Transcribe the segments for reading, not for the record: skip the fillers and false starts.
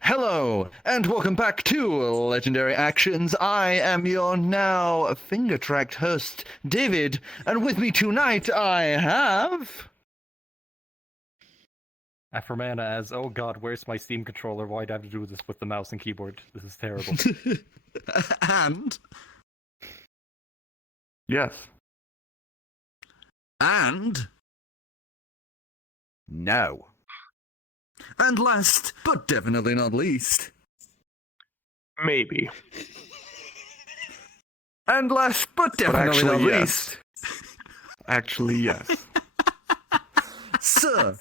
Hello, and welcome back to Legendary Actions. I am your now finger-tracked host, David, and with me tonight I have... Afromana as, oh god, where's my Steam controller? Why'd I have to do this with the mouse and keyboard? This is terrible. And Yes. no. And last, but definitely not least. Maybe. And last, but definitely not yes. least. Actually, yes. So,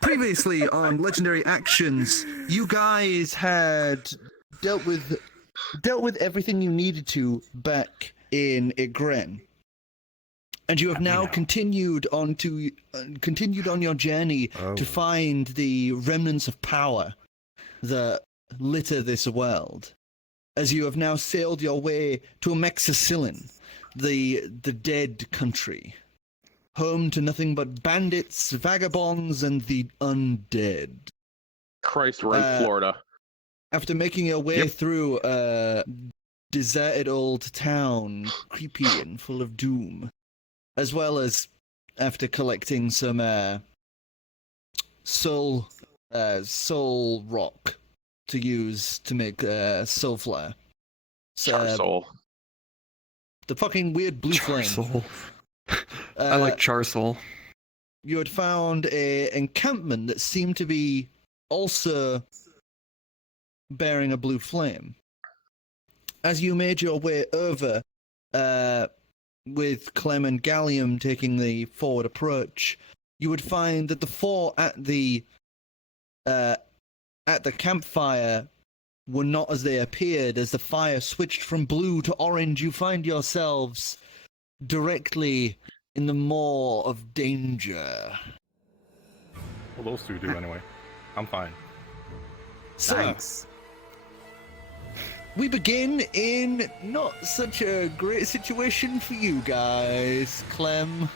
previously on Legendary Actions, You guys had dealt with everything you needed to back in Igren. And you have now continued on your journey to find the remnants of power that litter this world. As you have now sailed your way to Amexicillin, the dead country, home to nothing but bandits, vagabonds, and the undead. Christ, we're in Florida. After making your way through a deserted old town, creepy and full of doom, as well as after collecting some soul rock to use to make soul flare. Charsoul. The fucking weird blue flame. Charsoul. I like Charsoul. You had found a encampment that seemed to be also bearing a blue flame. As you made your way over, with Clem and Gallium taking the forward approach, you would find that the four at the campfire were not as they appeared. As the fire switched from blue to orange, you find yourselves directly in the maw of danger. Well, those two do anyway. I'm fine. So, Thanks. we begin in not such a great situation for you guys, Clem.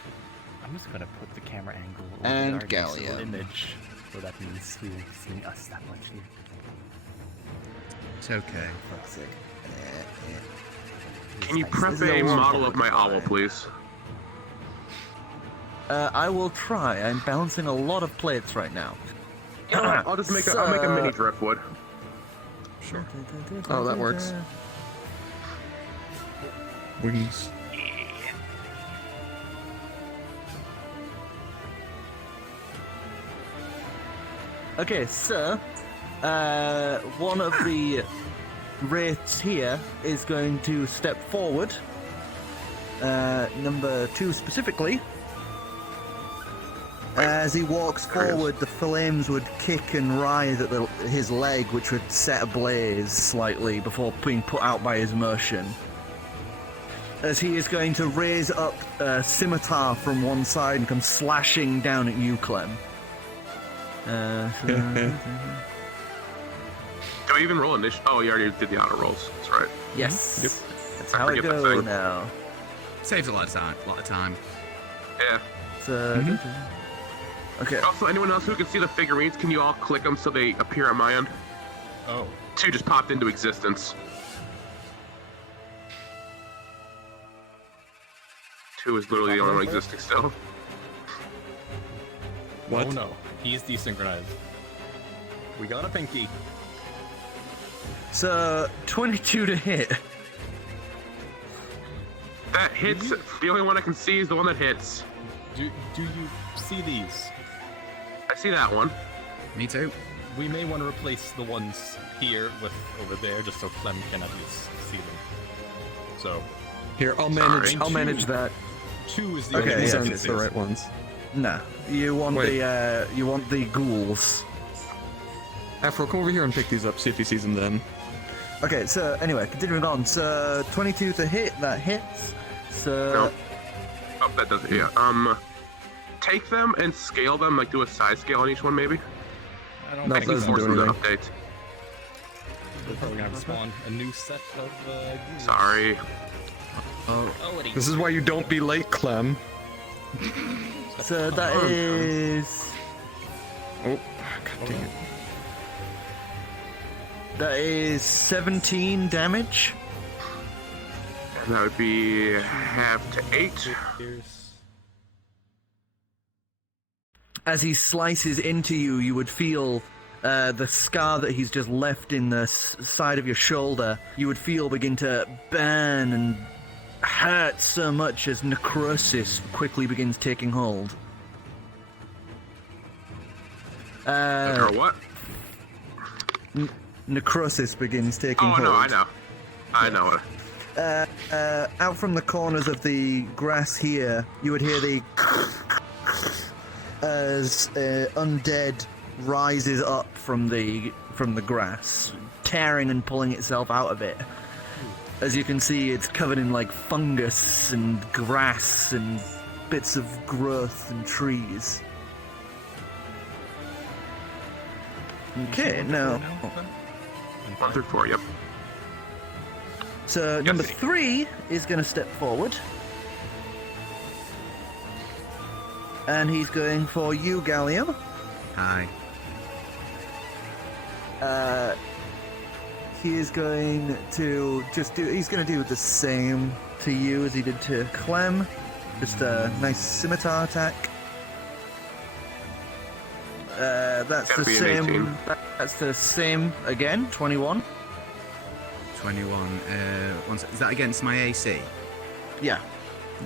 I'm just gonna put the camera angle And over our nice little Gallium. image, so that means you're seeing us that much here. It's okay. Fuck's sake. Can you Nice. prep This is a warm model of camera, my owl, please? I will try. I'm balancing a lot of plates right now. I'll just make I'll make a mini driftwood. Sure. Oh, that works. Wings. Okay, so one of the wraiths here is going to step forward. Number 2 specifically. As he walks forward, the flames would kick and writhe at his leg, which would set ablaze slightly before being put out by his motion. As he is going to raise up a scimitar from one side and come slashing down at you, Clem. Do we even roll initiative? Oh, you already did the auto rolls. That's right. Yes. Yep. That's I how it forget that goes thing. now. Saves a lot of time. Yeah. So, okay. Also, anyone else who can see the figurines, can you all click them so they appear on my end? Oh. 2 just popped into existence. 2 is literally the only one existing still. What? Oh no, he's desynchronized. We got a pinky. So, 22 to hit. That hits. The only one I can see is the one that hits. Do you see these? I see that one. Me too. We may want to replace the ones here with over there, just so Clem can at least see them. So, Here, I'll manage. Sorry. I'll manage that. 2 is the Okay, only These one I aren't can see. the right ones. Nah, you want Wait. the ghouls. Afro, come over here and pick these up. See if he sees them then. Okay, so anyway, continuing on. So 22 to hit, that hits. So No. Oh, that doesn't. Yeah. Take them and scale them. Like do a size scale on each one, maybe. I don't No, I think can doesn't force do them to anything. update. we're probably gonna have to spawn a new set of ghouls. Sorry. Oh, Oh, This is why you don't be late, Clem. so that is Oh, god dang it. That is 17 damage. And that would be half to 8. Here's As he slices into you, you would feel the scar that he's just left in the side of your shoulder. You would feel begin to burn and hurt so much as necrosis quickly begins taking hold. Or what? Necrosis begins taking Oh, hold. no, I know. I know it. Out from the corners of the grass here, you would hear the as undead rises up from the grass, tearing and pulling itself out of it. As you can see, it's covered in like fungus and grass and bits of growth and trees. Okay, now. 1 through 4, yep. So number 3 is going to step forward. And he's going for you, Gallium. Hi. He is going to he's going to do the same to you as he did to Clem. Just a nice scimitar attack. That's Gotta the be an 18. same. That's the same again. 21. 21. Is that against my AC? Yeah.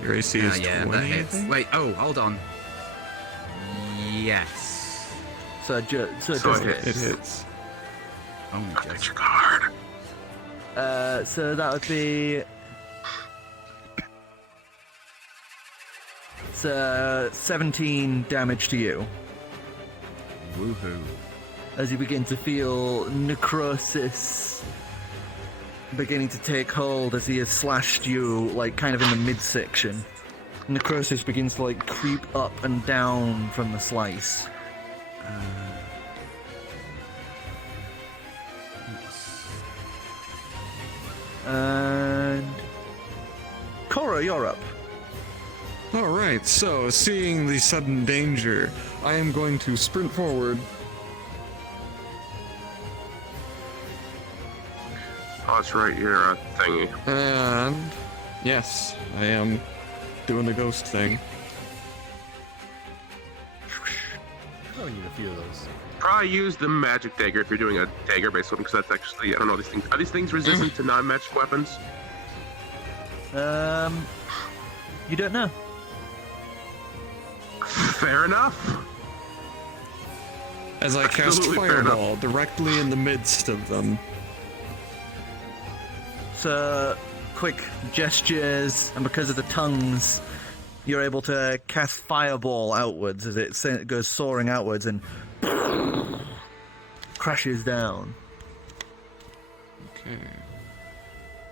Your AC is Yeah, 20. that I hits. think? Wait, oh, hold on. Yes. So it So does it hit. It hits. Oh, Get just. your card. So that would be. It's 17 damage to you. Woohoo. As you begin to feel necrosis beginning to take hold as he has slashed you, like, kind of in the midsection. Necrosis begins to, like, creep up and down from the slice. And... Korro, you're up. Alright, so seeing the sudden danger, I am going to sprint forward. Oh, it's right here, thingy. And yes, I am doing the ghost thing. Oh, we need a few of those. Probably use the magic dagger if you're doing a dagger-based one, because that's actually, I don't know, these things. Are these things resistant to non-magic weapons? You don't know. Fair enough. As I cast Absolutely fair enough. Fireball directly in the midst of them. So, quick gestures, and because of the tongues, you're able to cast Fireball outwards as it goes soaring outwards and crashes down. Okay.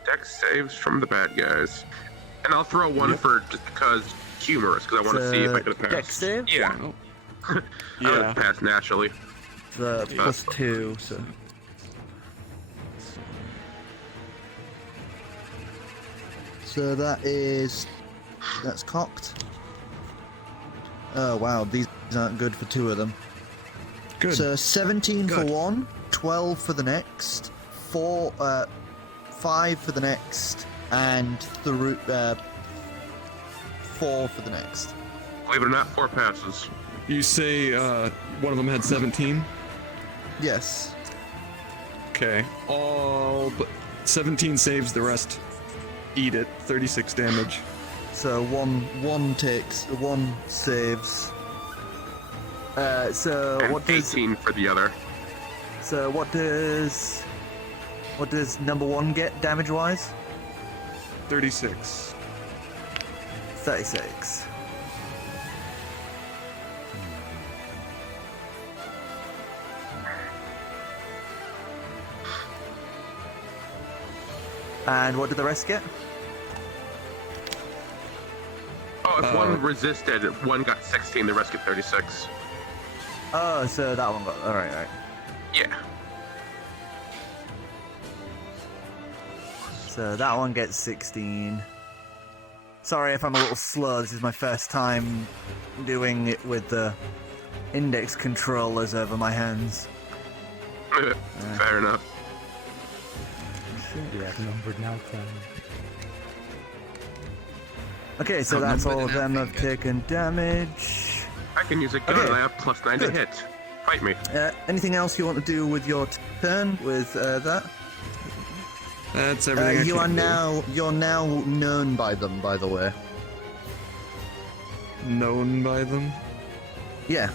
Dex saves from the bad guys. And I'll throw one for just because humorous, because I want to see if I could pass. Dex save? Yeah. Oh. I would Yeah. pass naturally. The +2, so... So that's cocked. Oh wow, these aren't good for 2 of them. Good. So 17 for Good. 1, 12 for the next, 5 for the next, and 4 for the next. Believe it or not, 4 passes. You say one of them had 17? Yes. Okay. All but 17 saves, the rest eat it. 36 damage. So one saves. So And what does 18 for the other. what does number 1 get damage wise? 36. 36. And what did the rest get? Oh, if one resisted, one got 16, the rest get 36. Oh, so that one got... Alright. Yeah. So that one gets 16. Sorry if I'm a little slow, this is my first time doing it with the index controllers over my hands. Fair enough. You have numbered now, Clem. Okay, so that's all of them have taken damage. I can use a gun. Okay. I have +9 to hit. Fight me. Anything else you want to do with your turn with that? That's everything. You're now known by them, by the way. Known by them? Yeah.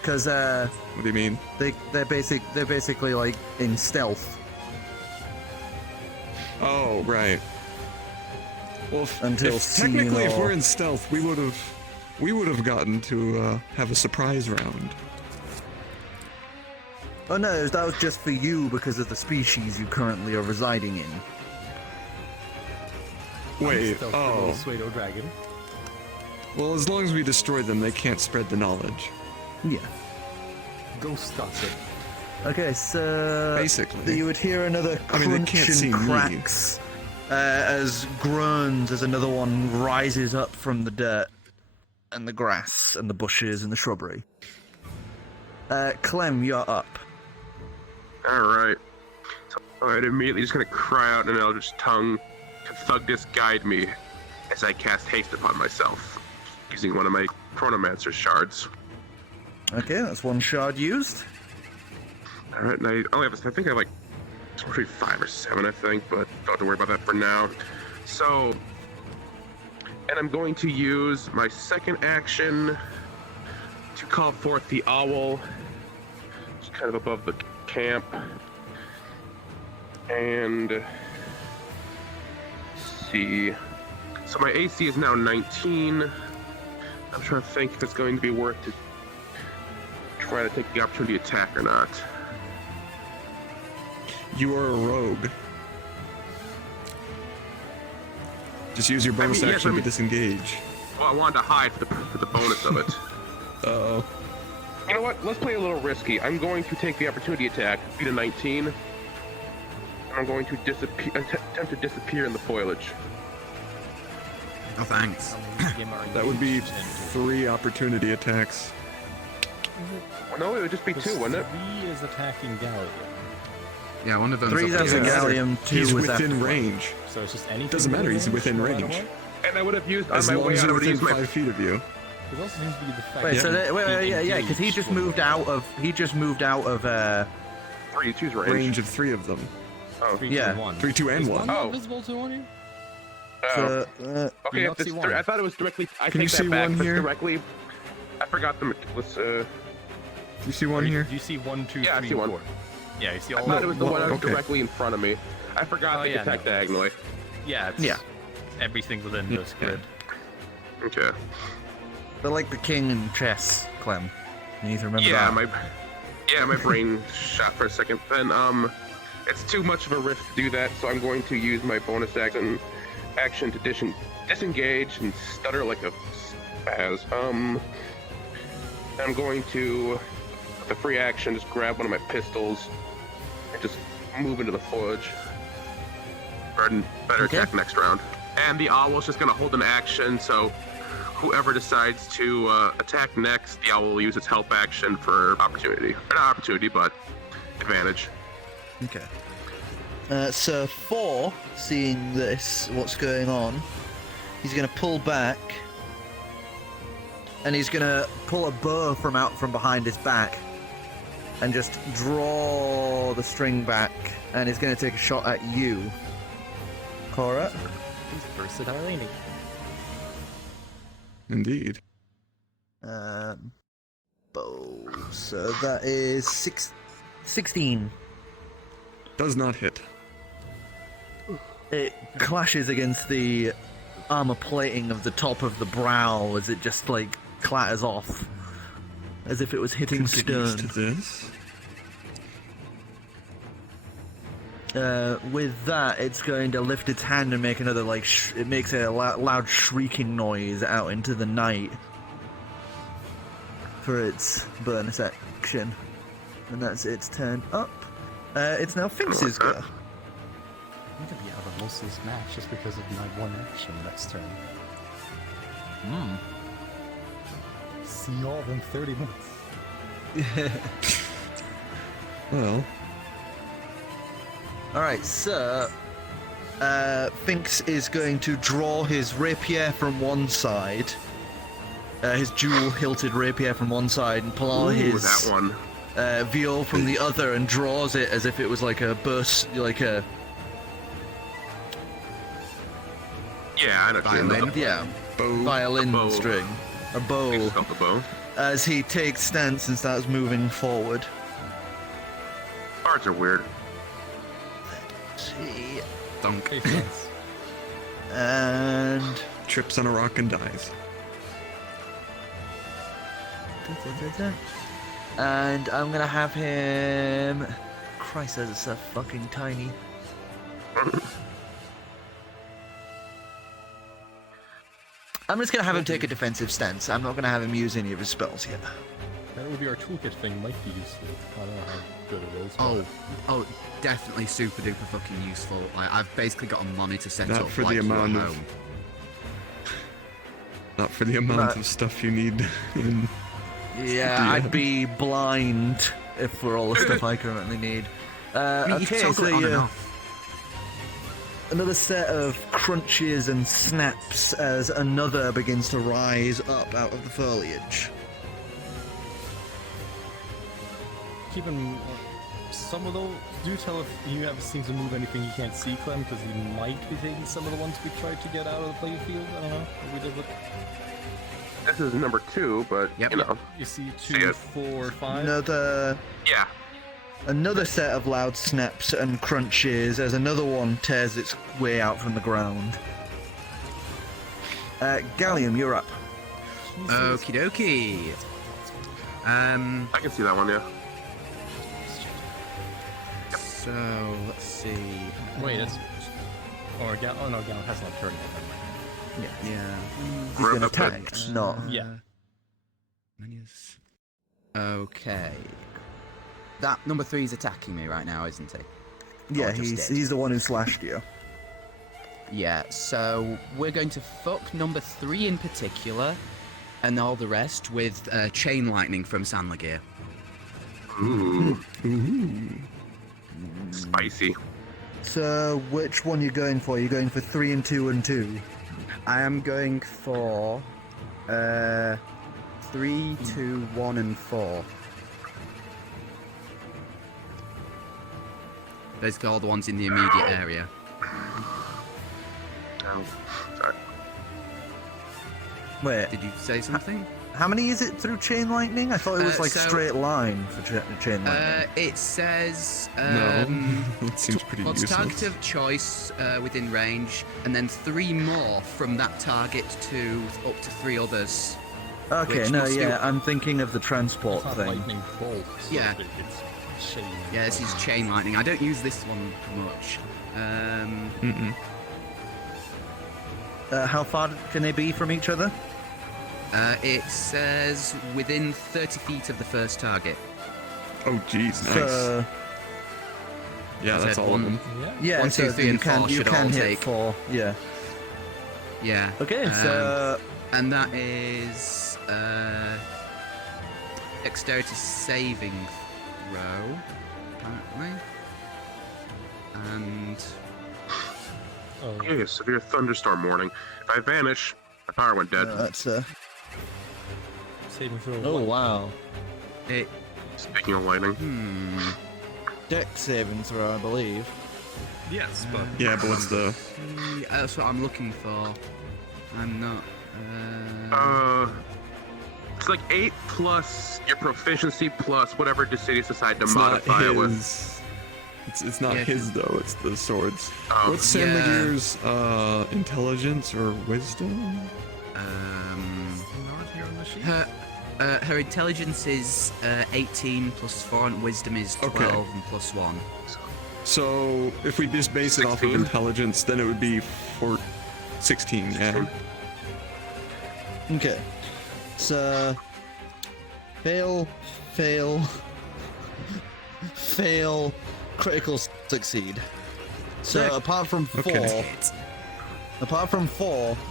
Because What do you mean? they're basically like in stealth. Oh, right. Well, Until if seen technically, if or- we're in stealth, we would have gotten to have a surprise round. Oh no, that was just for you because of the species you currently are residing in. Wait. Oh. Pseudo dragon. Well, as long as we destroy them, they can't spread the knowledge. Yeah. Ghost does it. Okay, so Basically. you would hear another I mean, they crunch can't see and me. cracks as groans as another one rises up from the dirt and the grass and the bushes and the shrubbery. Clem, you're up. Alright. So I'm immediately just gonna cry out in an eldritch tongue. Can Thugdis guide me as I cast haste upon myself, using one of my Chronomancer shards. Okay, that's one shard used. Alright, and I only have, I think I have like 5 or 7, I think, but don't have to worry about that for now. So, and I'm going to use my second action to call forth the owl, just kind of above the camp. And let's see. So my AC is now 19. I'm trying to think if it's going to be worth to try to take the opportunity attack or not. You are a rogue. Just use your bonus action to disengage. Well, I wanted to hide for the bonus of it. Uh-oh. You know what? Let's play a little risky. I'm going to take the opportunity attack, beat a 19. And I'm going to attempt to disappear in the foliage. Oh, thanks. That would be 3 opportunity attacks. Well, no, it would just be 2, wouldn't it? 3 is attacking Gallium. Yeah, one of them's 3's up as there. a Gallium, 2 He's was within after. range. So it's just anything. Doesn't matter, he's within right range. away? And I would have used, on As my long way as out, I you're would have within used my... 5 feet of you. It also seems to be the fact Wait, that so that, being yeah, because he engaged just when- moved out of 3, choose range. Range of 3 of them. Oh. 3, Yeah. 2, 1. 3, 2, and Is 1. not Oh. visible to one of you? So, Okay, not if it's see one. I thought it was directly... I Can you take see that back. one If it's here? directly... I forgot the... Let's, Do you see one here? Do you see 1, 2, Yeah, I 3, see one. 4? Yeah, you see I all thought of it was them. the one that was okay. directly in front of me. I forgot Oh, to yeah, attack no. diagonally. Yeah, it's Yeah. everything within this grid. Okay. but like the king in chess, Clem. You need to remember Yeah, that. my brain shot for a second. Then it's too much of a risk to do that, so I'm going to use my bonus action to disengage and stutter like a spaz. I'm going to, with the free action, just grab one of my pistols and just move into the foliage. Or better Okay. attack next round. And the owl's just gonna hold an action, so whoever decides to attack next, the owl will use its help action for opportunity. Or not opportunity, but advantage. Okay. So 4, seeing this, what's going on, he's going to pull back. And he's gonna pull a bow from out from behind his back and just draw the string back, and he's gonna take a shot at you, Korro. He's versatile, ain't he? Indeed. Bow. So that is 16. Does not hit. It clashes against the armor plating of the top of the brow as it just like clatters off, as if it was hitting Get used stone. to this. With that, it's going to lift its hand and make another like it makes a loud shrieking noise out into the night for its bonus action, and that's its turn up. It's now Finks's go. I'm gonna be out of most of this match just because of my one action next turn. See y'all in 30 minutes. Well, Alright, so Finks is going to draw his rapier from one side, his dual-hilted rapier from one side, and pull out his that one. viol from the other, and draws it as if it was like a burst, like a I know. Violin. violin bow. string, a bow. It's called the bow. As he takes stance and starts moving forward. Arts are weird. See, Dunk. Makes sense. and Trips on a rock and dies. and I'm gonna have him. Christ, that's so fucking tiny. I'm just gonna have him take a defensive stance. I'm not gonna have him use any of his spells yet. That would be our toolkit thing. Might be useful. I don't know how good it is. Oh, definitely super duper fucking useful. Like, I've basically got a monitor set Not up for like the you're amount at of- home. Not for the amount Right. of stuff you need in. Yeah, I'd be blind if for all the stuff I currently need. I mean, you can Okay, toggle it so on and yeah, off. another set of crunches and snaps as another begins to rise up out of the foliage. Keep in some of those. Do tell if you have seen to move anything you can't see, Clem, because he might be taking some of the ones we tried to get out of the playfield. I don't know what we did with. This is number 2, but Yep. you know. You see See 2, it. 4, 5. Yeah. Another set of loud snaps and crunches as another one tears its way out from the ground. Gallium, you're up. Okie dokie. I can see that one, yeah. So let's see. Wait, it's. Or Gal. Oh no, Gal has not turned yet. Yeah. He's been Rip up attacked, not. Yeah. Menus. Okay. That number 3 is attacking me right now, isn't he? Yeah, Or just he's did. the one who slashed you. Yeah, so we're going to fuck number 3 in particular, and all the rest with chain lightning from Sandlagear. Ooh. Spicy. So, which one are you going for? You're going for 3 and 2 and 2. I am going for 3, 2, 1, and 4. Basically all the ones in the immediate area. Oh, sorry. Wait, Did you say something? how many is it through chain lightning? I thought it was like So- straight line for chain lightning. It says No, it seems pretty what's target useless. of choice within range, and then 3 more from that target to up to 3 others. Okay, which no, must be- yeah, I'm thinking of the transport It's not thing. lightning bolt. So Yeah. It's chain. Yeah, this is chain lightning. I don't use this one much. Mm-mm. How far can they be from each other? It says within 30 feet of the first target. Oh, jeez, nice. So, Yeah, I that's said all one- of them. Yeah. yeah, 1, 2, so 3, you and 4 can should hit all take. 4. Yeah. Yeah. Okay, so And that is dexterity saving throw, apparently. And Oh, Yeah, severe thunderstorm warning. If I vanish, my power went dead. that's saving throw. oh what? wow, it. Speaking of lightning. dex saving throw, I believe. Yes, but Yeah, but what's the? That's what I'm looking for. I'm not. It's like 8 plus your proficiency plus whatever Decidius decide to It's not modify it with. his. It's not Yeah, his though. It's the swords. Oh. What's Yeah. Sandlagear's intelligence or wisdom? not here on the sheet. Her intelligence is 18 plus 4, and wisdom is 12 Okay. and plus 1. So if we just base it off of 16. intelligence, then it would be 16. Yeah. Okay, so fail, critical succeed. So Sick. apart from 4, Okay.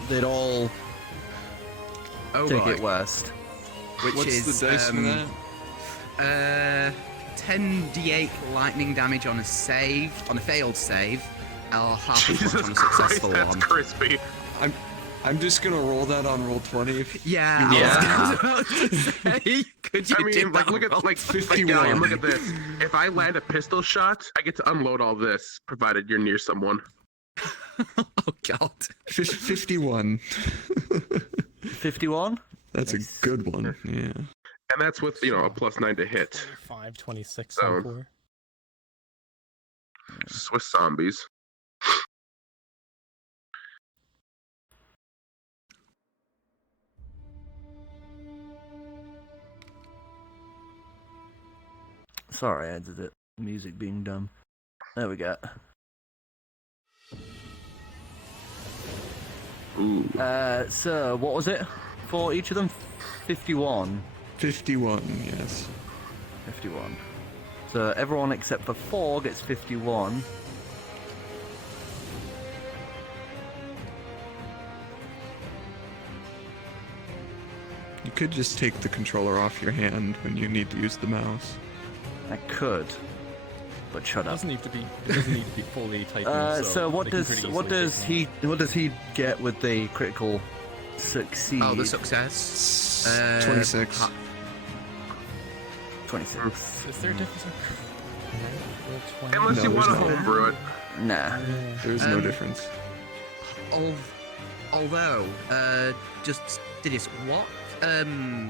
they'd all Oh take boy. it west. Which What's is the dice for that? 10d8 lightning damage on a failed save, or half as Jesus much on a Christ, successful that's one. crispy. I'm just gonna roll that on roll 20. Yeah, Yeah. I was going to say, could you I mean, do like, that look at roll? like 51. Gallium, look at this. If I land a pistol shot, I get to unload all this, provided you're near someone. Oh god. 51. 51? That's a good one. Yeah. And that's with, a +9 to hit. 5, 26 So- on 4. Swiss zombies. Sorry, I edited it. Music being dumb. There we go. Ooh. So, what was it? For each of them? 51. 51, yes. 51. So, everyone except for 4 gets 51. You could just take the controller off your hand when you need to use the mouse. I could. But shut It up. doesn't need to be fully tightened. So what they can does pretty what easily does take he what does he get with the critical succeed? Oh, the success. 26. 26. them. Is there a difference? Unless No, you want to there's not. homebrew it. Nah. There's no Um, difference. Although, just Didius, what, I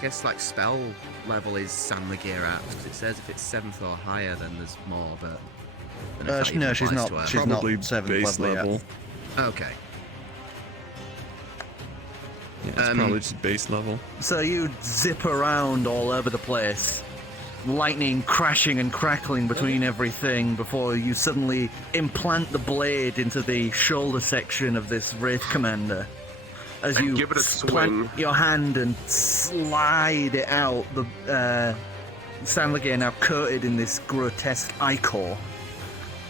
guess, like, spell level is Sandlagear at? Because it says if it's 7th or higher, then there's more, but... I don't know if that No, even she's applies not. to her. She's Probably not 7th base level. Yet. Okay. Yeah, it's probably just base level. So you zip around all over the place, lightning crashing and crackling between everything before you suddenly implant the blade into the shoulder section of this Wraith Commander. As And you give it a swing. plant your hand and slide it out, the Sandlagear now coated in this grotesque ichor.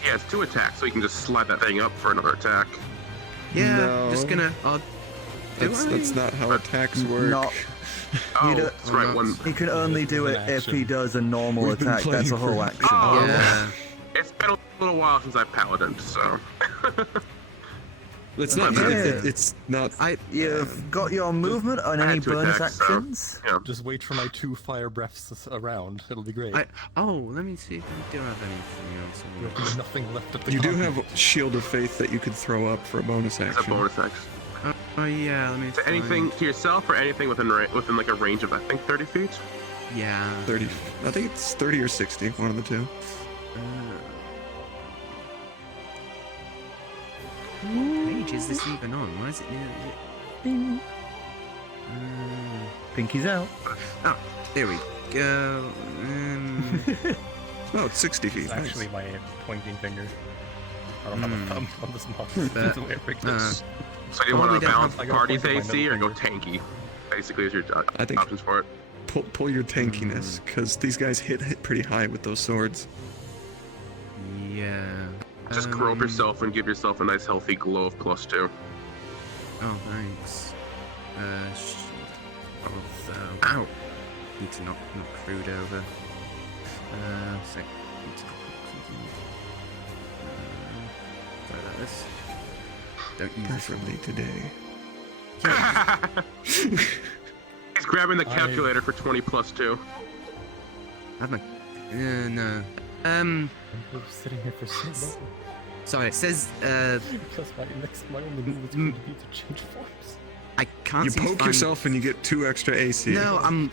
Yeah, it's 2 attacks, so you can just slide that thing up for another attack. Yeah, No. just gonna... That's not how attacks work. Not. Oh, don't- that's right. One. He can only do it if he does a normal We've been attack. That's a playing whole for- action. Oh, Yeah. It's been a little while since I've paladined, so. It's not. Yeah. It's not. You've got your movement on I any had 2 bonus attacks, so, actions. yeah. Just wait for my 2 fire breaths around. It'll be great. Let me see if I do have anything else. There'll be nothing left of the You do continent. have Shield of Faith that you could throw up for a bonus It's a action. bonus action. Oh, yeah, let me... To anything to yourself or anything within like a range of, I think, 30 feet? Yeah. 30. I think it's 30 or 60. One of the two. What page is this even on? Why is it... Pinky's out. Oh, there we go. Oh, it's 60 feet. It's Nice. actually my pointing finger. I don't have a thumb on this mouse. Uh, That's the way I picked it. So do you Oh, want we to don't balance have- I the gotta party point to my AC or middle go tanky? Basically, is your I think- options for it. Pull your tankiness, because these guys hit pretty high with those swords. Yeah. Just grope yourself and give yourself a nice healthy glow of +2. Oh, thanks. Ow! Need to knock crude over. Sec. Need to sorry about this. Don't use this one. Preferably today. He's grabbing the calculator for 20 +2. I have my... no. I'm sitting here for so long. Sorry, it says, Because my only move is going to be to change forms. I can't You seem to poke find... yourself and you get 2 extra AC. No, I'm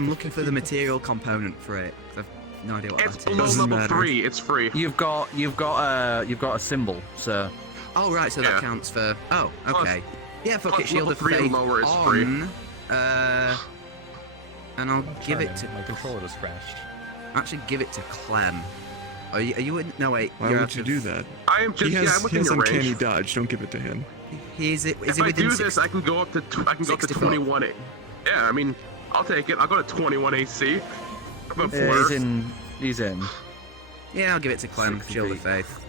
looking for the material component for it. I've no idea what It's that below is. Doesn't level matter. 3. It's free. You've got a symbol. So Oh, right, so Yeah. that counts for... Oh, Plus- okay. Yeah, fuck plus it, Shield level of 3 and Faith lower is free. on, and I'll give it to... My controller just crashed. Actually, give it to Clem. Are you in... No, wait. Why you're would out you of- do that? I am just He I'm has within your uncanny range. dodge. Don't give it to him. Is it If I within do 60? this, I can go up to 64. 21. Yeah, I mean, I'll take it. I'll go to 21 AC. I'm a he's blur. in. He's in. Yeah, I'll give it to Clem. 60 Shield of feet. Faith.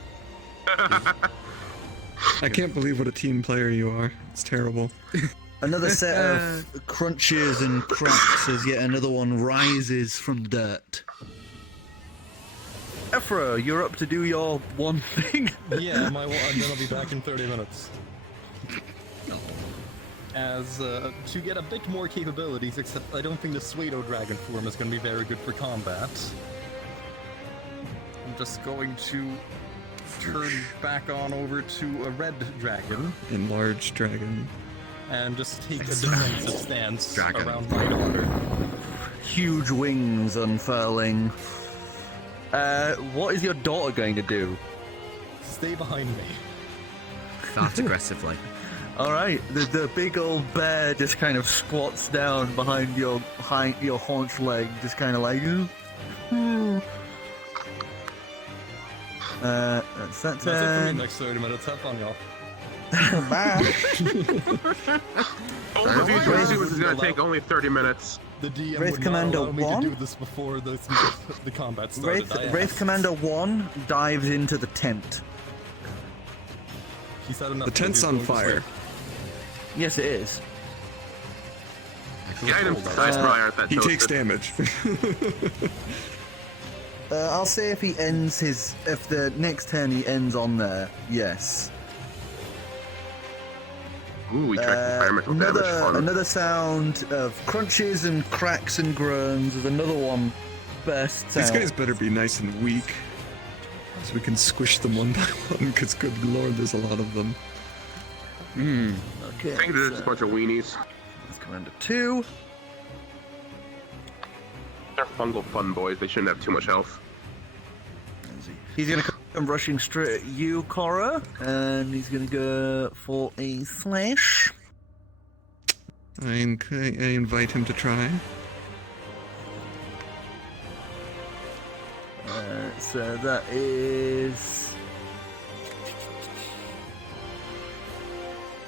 I can't believe what a team player you are. It's terrible. Another set of crunches and cracks as yet another one rises from dirt. Ephra, you're up to do your one thing. Yeah, and then I'll be back in 30 minutes. As to get a bit more capabilities, except I don't think the Pseudo Dragon form is going to be very good for combat. I'm just going to turn back on over to a red dragon Enlarged dragon. and just take a defensive stance Dragon. around my daughter. Huge wings unfurling. What is your daughter going to do? Stay behind me. Start aggressively. All right, the big old bear just kind of squats down behind your haunch leg, just kind of like. That's that That's it for me turn. next 30 minutes. Have fun, y'all. Bye. Overview 22 is going to take only 30 minutes. The DM Wraith would Commander not allow me 1? to do this before the combat started. Wraith Commander 1 dives into the tent. He said enough The to tent's do on this fire. way. Yes, it is. The items size probably aren't that He toasted. takes damage. I'll say if he ends his... If the next turn he ends on there, yes. Ooh, we track environmental damage. Fun. Another sound of crunches and cracks and groans. There's another one bursts These out. guys better be nice and weak, so we can squish them one by one. Because good lord, there's a lot of them. Okay. I think there's just a bunch of weenies. That's Commander 2. They're fungal fun boys. They shouldn't have too much health. He's gonna come rushing straight at you, Korro, and he's gonna go for a slash. I invite him to try. So that is.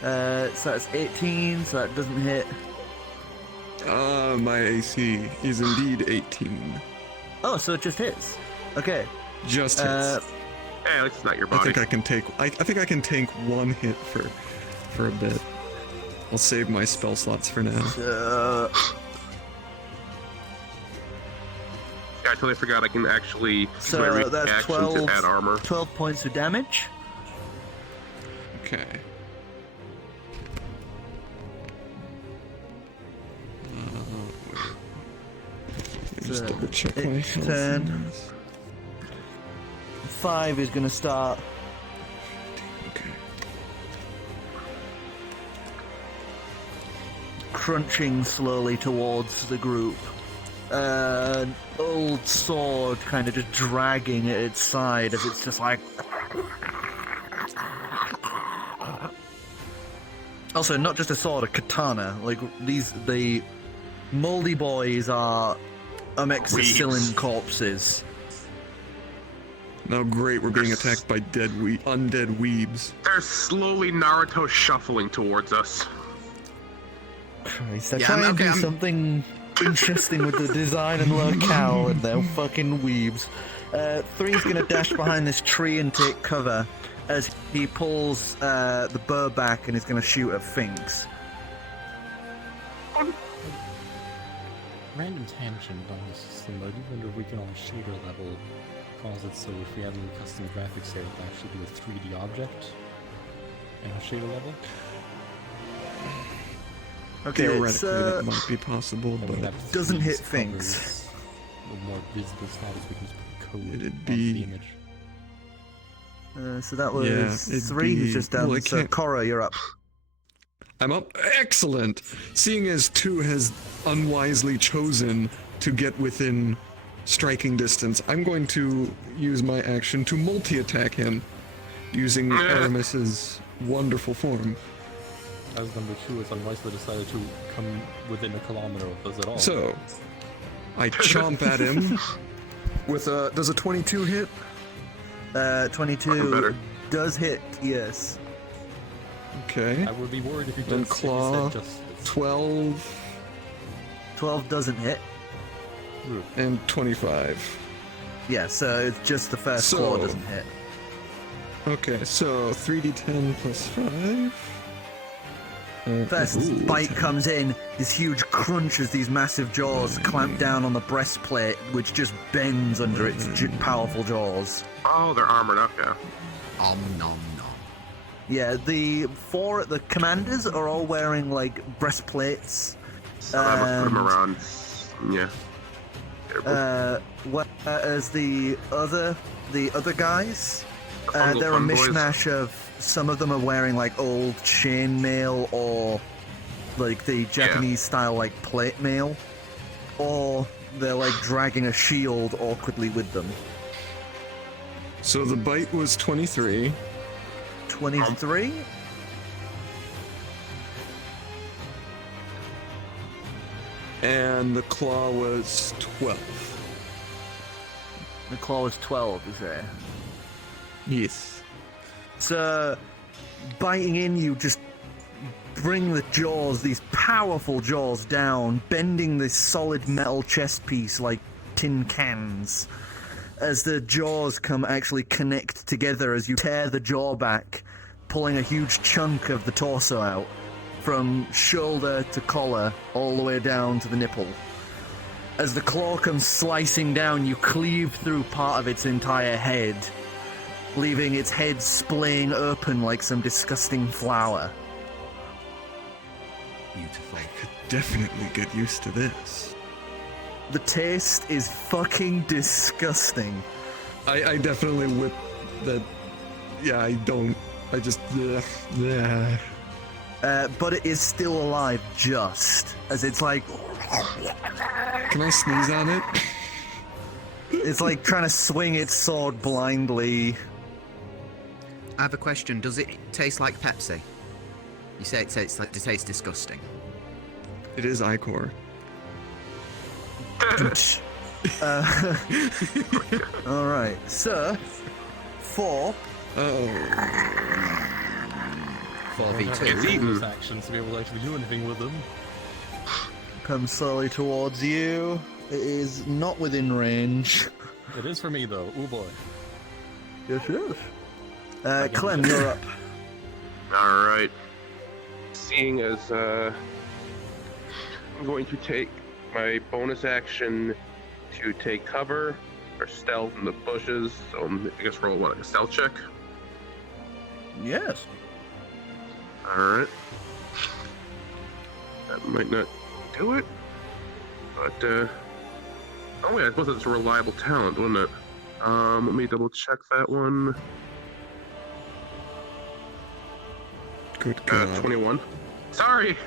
So that's 18, so that doesn't hit. My AC is indeed 18. Oh, so it just hits. Okay. Just hits. Hey, it's not your I body. think I can take. I think I can tank one hit for a bit. I'll save my spell slots for now. I totally forgot I can actually use So my that's reaction 12, to add armor. 12 points of damage. Okay. Just So double check my its health. turn. 5 is gonna start. Okay. Crunching slowly towards the group. An old sword kind of just dragging at its side as it's just like. Also, not just a sword, a katana. Like, the moldy boys are amoxicillin corpses. Now, great, we're being attacked by undead weebs. They're slowly Naruto shuffling towards us. Christ, I Yeah, try and do I'm- something interesting with the design and locale, and they're fucking weebs. 3's gonna dash behind this tree and take cover as he pulls the bow back and is gonna shoot at Finks. Random tangent on the system, but I do wonder if we can on a shader level cause it so if we have any custom graphics here, it will actually do a 3D object in a shader level. Okay, Theoretically, so that might be possible, And we but have doesn't hit these Finks. covers, the more visible status we can just put code It'd onto be- the image. So that was Yeah, it'd 3 who's be- just done. well, I So can't- Korro, you're up. I'm up. Excellent! Seeing as 2 has unwisely chosen to get within striking distance, I'm going to use my action to multi-attack him using Aramis's wonderful form. As number 2 has unwisely decided to come within a kilometer of us at all. So, I chomp at him with a. Does a 22 hit? 22 better. does hit, yes. Okay. I would be worried if you Then just if you claw. said just 12 12 doesn't hit. and 25. Yeah, so it's just the first So- claw doesn't hit. Okay, so 3d10 plus 5. First bite comes in, this huge crunch as these massive jaws clamp down on the breastplate, which just bends under its powerful jaws. Oh, they're armored up, yeah. Nom nom nom. Yeah, the commanders are all wearing like breastplates. So that must put them around. Yeah. Whereas the other guys, they're a mishmash of. Some of them are wearing like old chainmail or like the Japanese style like plate mail, or they're like dragging a shield awkwardly with them. So the bite was 23. 23? And the claw was 12. The claw was 12, is there? Yes. So, biting in, you just bring the jaws, these powerful jaws down, bending this solid metal chest piece like tin cans. As the jaws actually connect together as you tear the jaw back, pulling a huge chunk of the torso out, from shoulder to collar, all the way down to the nipple. As the claw comes slicing down, you cleave through part of its entire head, leaving its head splaying open like some disgusting flower. Beautiful. I could definitely get used to this. The taste is fucking disgusting. I definitely whip that. Yeah, I don't. I just. Yeah. But it is still alive just, as it's like... Can I sneeze on it? It's like trying to swing its sword blindly. I have a question. Does it taste like Pepsi? You say it tastes disgusting. It is Ivor. Alright, so, 4. Oh. 4v2. It's eaten. Those actions to be able to actually do anything with them. Comes slowly towards you. It is not within range. It is for me though. Oh boy. Yes, yes. Clem, you're up. Alright. Seeing as I'm going to take my bonus action to take cover or stealth in the bushes, so I guess roll what, like a stealth check? Yes. Alright. That might not do it, but oh yeah, I suppose it's a reliable talent, wasn't it? Let me double check that one. Good God. 21. Sorry!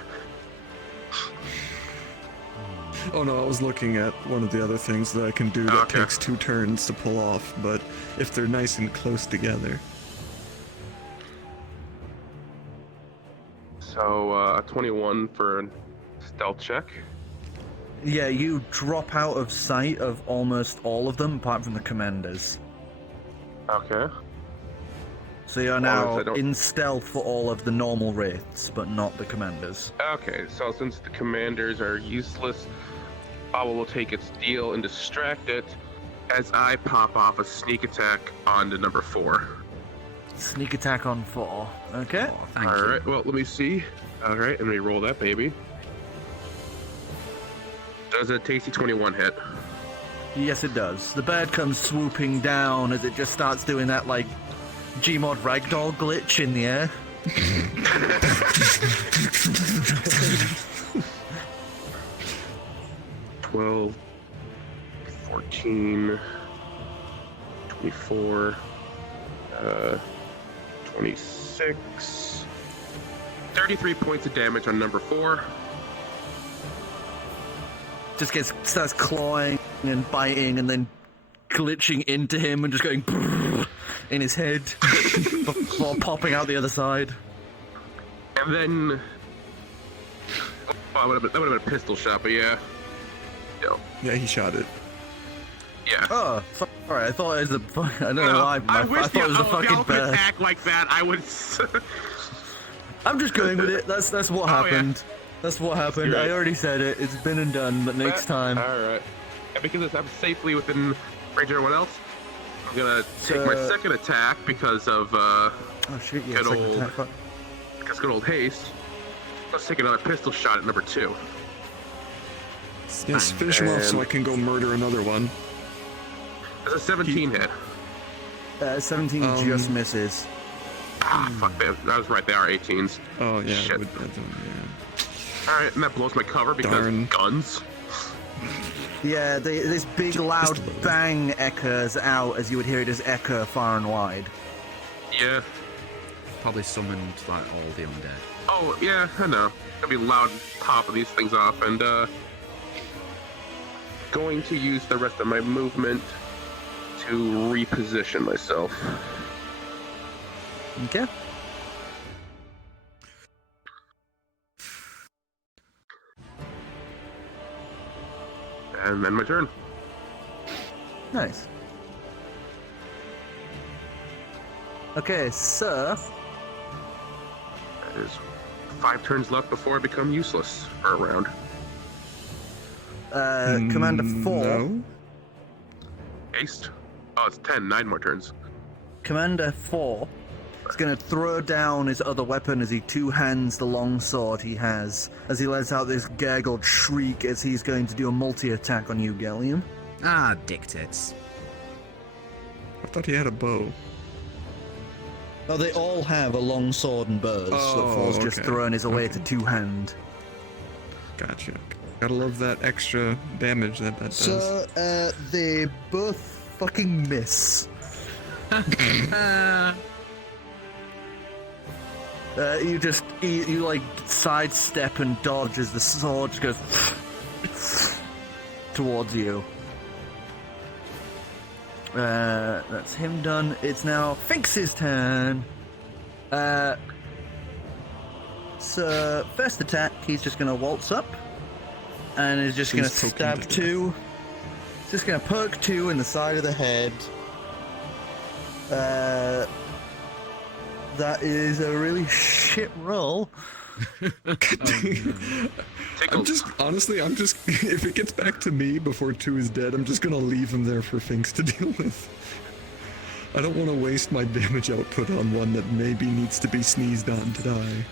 Oh no, I was looking at one of the other things that I can do that Okay. takes 2 turns to pull off, but if they're nice and close together. So, 21 for a stealth check. Yeah, you drop out of sight of almost all of them, apart from the commanders. Okay. So you're Well, now I don't- in stealth for all of the normal wraiths, but not the commanders. Okay, so since the commanders are useless, Owl will take its deal and distract it as I pop off a sneak attack on the number 4. Sneak attack on 4. Okay. Oh, thank you. Alright, well, let me see. Alright, and we roll that baby. Does a tasty 21 hit? Yes, it does. The bird comes swooping down as it just starts doing that, like, Gmod ragdoll glitch in the air. 12, 14, 24, 26, 33 points of damage on number 4. Just starts clawing and biting and then glitching into him and just going brrr in his head before popping out the other side. And then... Oh, that would have been a pistol shot, but yeah. Yo. Yeah, he shot it. Yeah. Oh, sorry, I thought it was the... I don't know why, I I wish thought it was the fucking could bird. act like that. I would... I'm just going with it. That's what Oh, yeah. happened. That's what happened. You're I right. already said it. It's been and done, but next time. Alright. And because I'm safely within range of everyone else, I'm gonna take my second attack because of, Oh shit, yeah, good second old- attack. Fuck. because good old haste. Let's take another pistol shot at number 2. Yes, finish him off so I can go murder another one. That's a 17 hit. 17 just misses. Ah, fuck that. I was right, they are 18s. Oh, yeah. Shit. Yeah. Alright, and that blows my cover because Darn. guns. Yeah, this big loud a little. bang echoes out as you would hear it just echo far and wide. Yeah. Probably summoned like all the undead. Oh, yeah, I know. Gonna be loud popping these things off, and going to use the rest of my movement to reposition myself. Okay. And then my turn. Nice. Okay, so There's 5 turns left before I become useless for a round. Commander 4. No. Aced. Oh, it's 10, 9 more turns. Commander 4 is going to throw down his other weapon as he two-hands the longsword he has, as he lets out this gurgled shriek as he's going to do a multi-attack on you, Gallium. Ah, dick tits. I thought he had a bow. Oh, they all have a long sword and bows. Oh, So Four's just okay. throwing his away to two-hand. Gotcha. Gotta love that extra damage that does. So, They both fucking miss. You like sidestep and dodge as the sword just goes towards you. That's him done. It's now Finks's turn. So first attack, he's just gonna waltz up and is just He's gonna poking stab to death. 2. He's just gonna poke 2 in the side of the head. That is a really shit roll. I'm just if it gets back to me before 2 is dead, I'm just gonna leave him there for Finks to deal with. I don't want to waste my damage output on one that maybe needs to be sneezed on to die.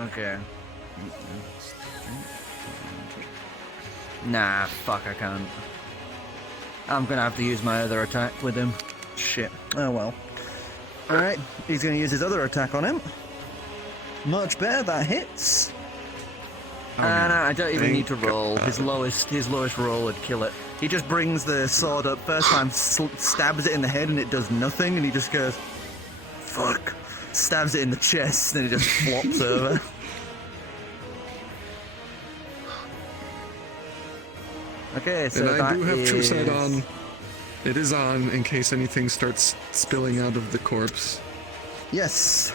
Okay. Nah, fuck, I can't. I'm gonna have to use my other attack with him. Shit. Oh well. Alright, he's gonna use his other attack on him. Much better, that hits. And I don't even need to roll. His lowest roll would kill it. He just brings the sword up first time, stabs it in the head, and it does nothing, and he just goes, fuck. Stabs it in the chest, and it just flops over. Okay, so And I do have True Sight is- on. It is on in case anything starts spilling out of the corpse. Yes.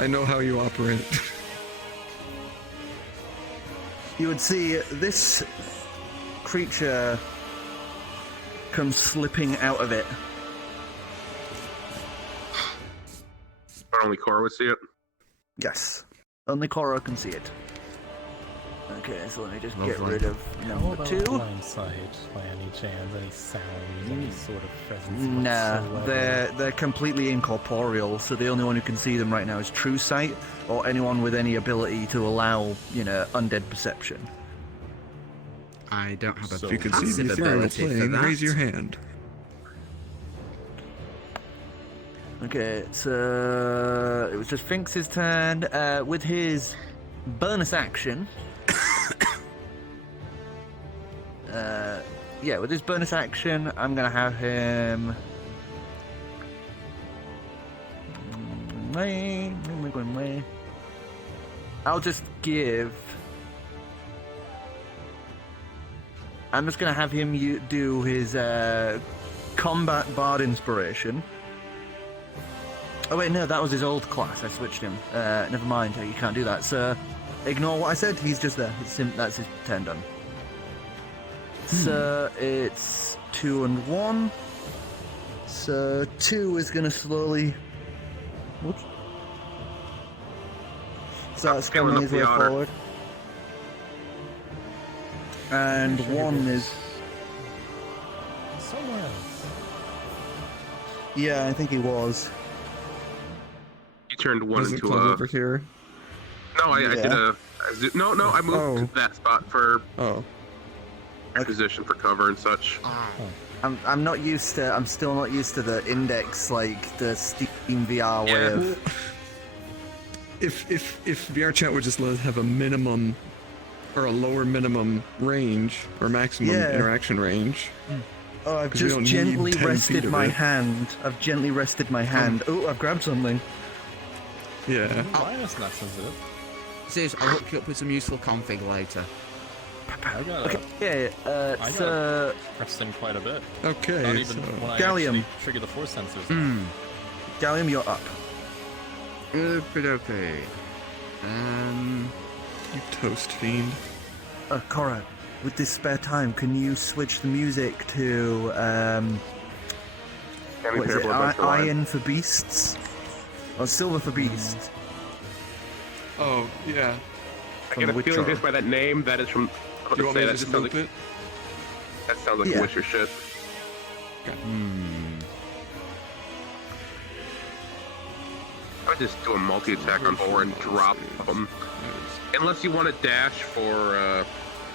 I know how you operate. You would see this creature come slipping out of it. But only Korro would see it. Yes. Only Korro can see it. Okay, so let me just get Lovely. rid of How number about 2. blind sight by any chance? Any sounds, any sort of presence? Nah, whatsoever? they're completely incorporeal, so the only one who can see them right now is True Sight, or anyone with any ability to allow, undead perception. I don't have a If you can see passive the ethereal ability for plane, that. raise your hand. Okay, so it was just Finks's turn. With his bonus action. With his bonus action, I'm gonna have him. I'll just give. I'm just gonna have him do his combat bard inspiration. Oh wait, no, that was his old class. I switched him. Never mind. You can't do that. So ignore what I said. He's just there. That's his turn done. So it's 2 and 1. So 2 is gonna slowly. Whoops. Start Scaling scrambling up his the way otter. forward. And 1 is. somewhere else. Yeah, I think he was. You turned one Wasn't into Clem a. over here? No, I did a. No, I moved to that spot for Oh. position for cover and such. I'm not used to. I'm still not used to the index, like the Steam VR way of. If VR chat would just let us have a minimum or a lower minimum range or maximum Yeah. interaction range. Oh, I've 'Cause we just don't need gently 10 feet rested of my it. hand. I've gently rested my hand. Oh, I've grabbed something. Yeah. Minus not sensitive. Serious, I'll hook you up with some useful config later. I got it. Okay, I so pressing quite a bit. Okay. Not even so when I Gallium. actually trigger the force sensors. Gallium, you're up. Okay. you toast fiend. Korro, with this spare time, can you switch the music to Can't what be is it? terrible about the line. Iron for Beasts? Or Silver for Beasts? Oh yeah. I From get The a feeling Witcher. just by that name, that is from. I was You about want me to to say, just that loop it? sounds like Yeah. Witcher shit. I would just do a multi-attack on 4 and drop them. Unless you want to dash for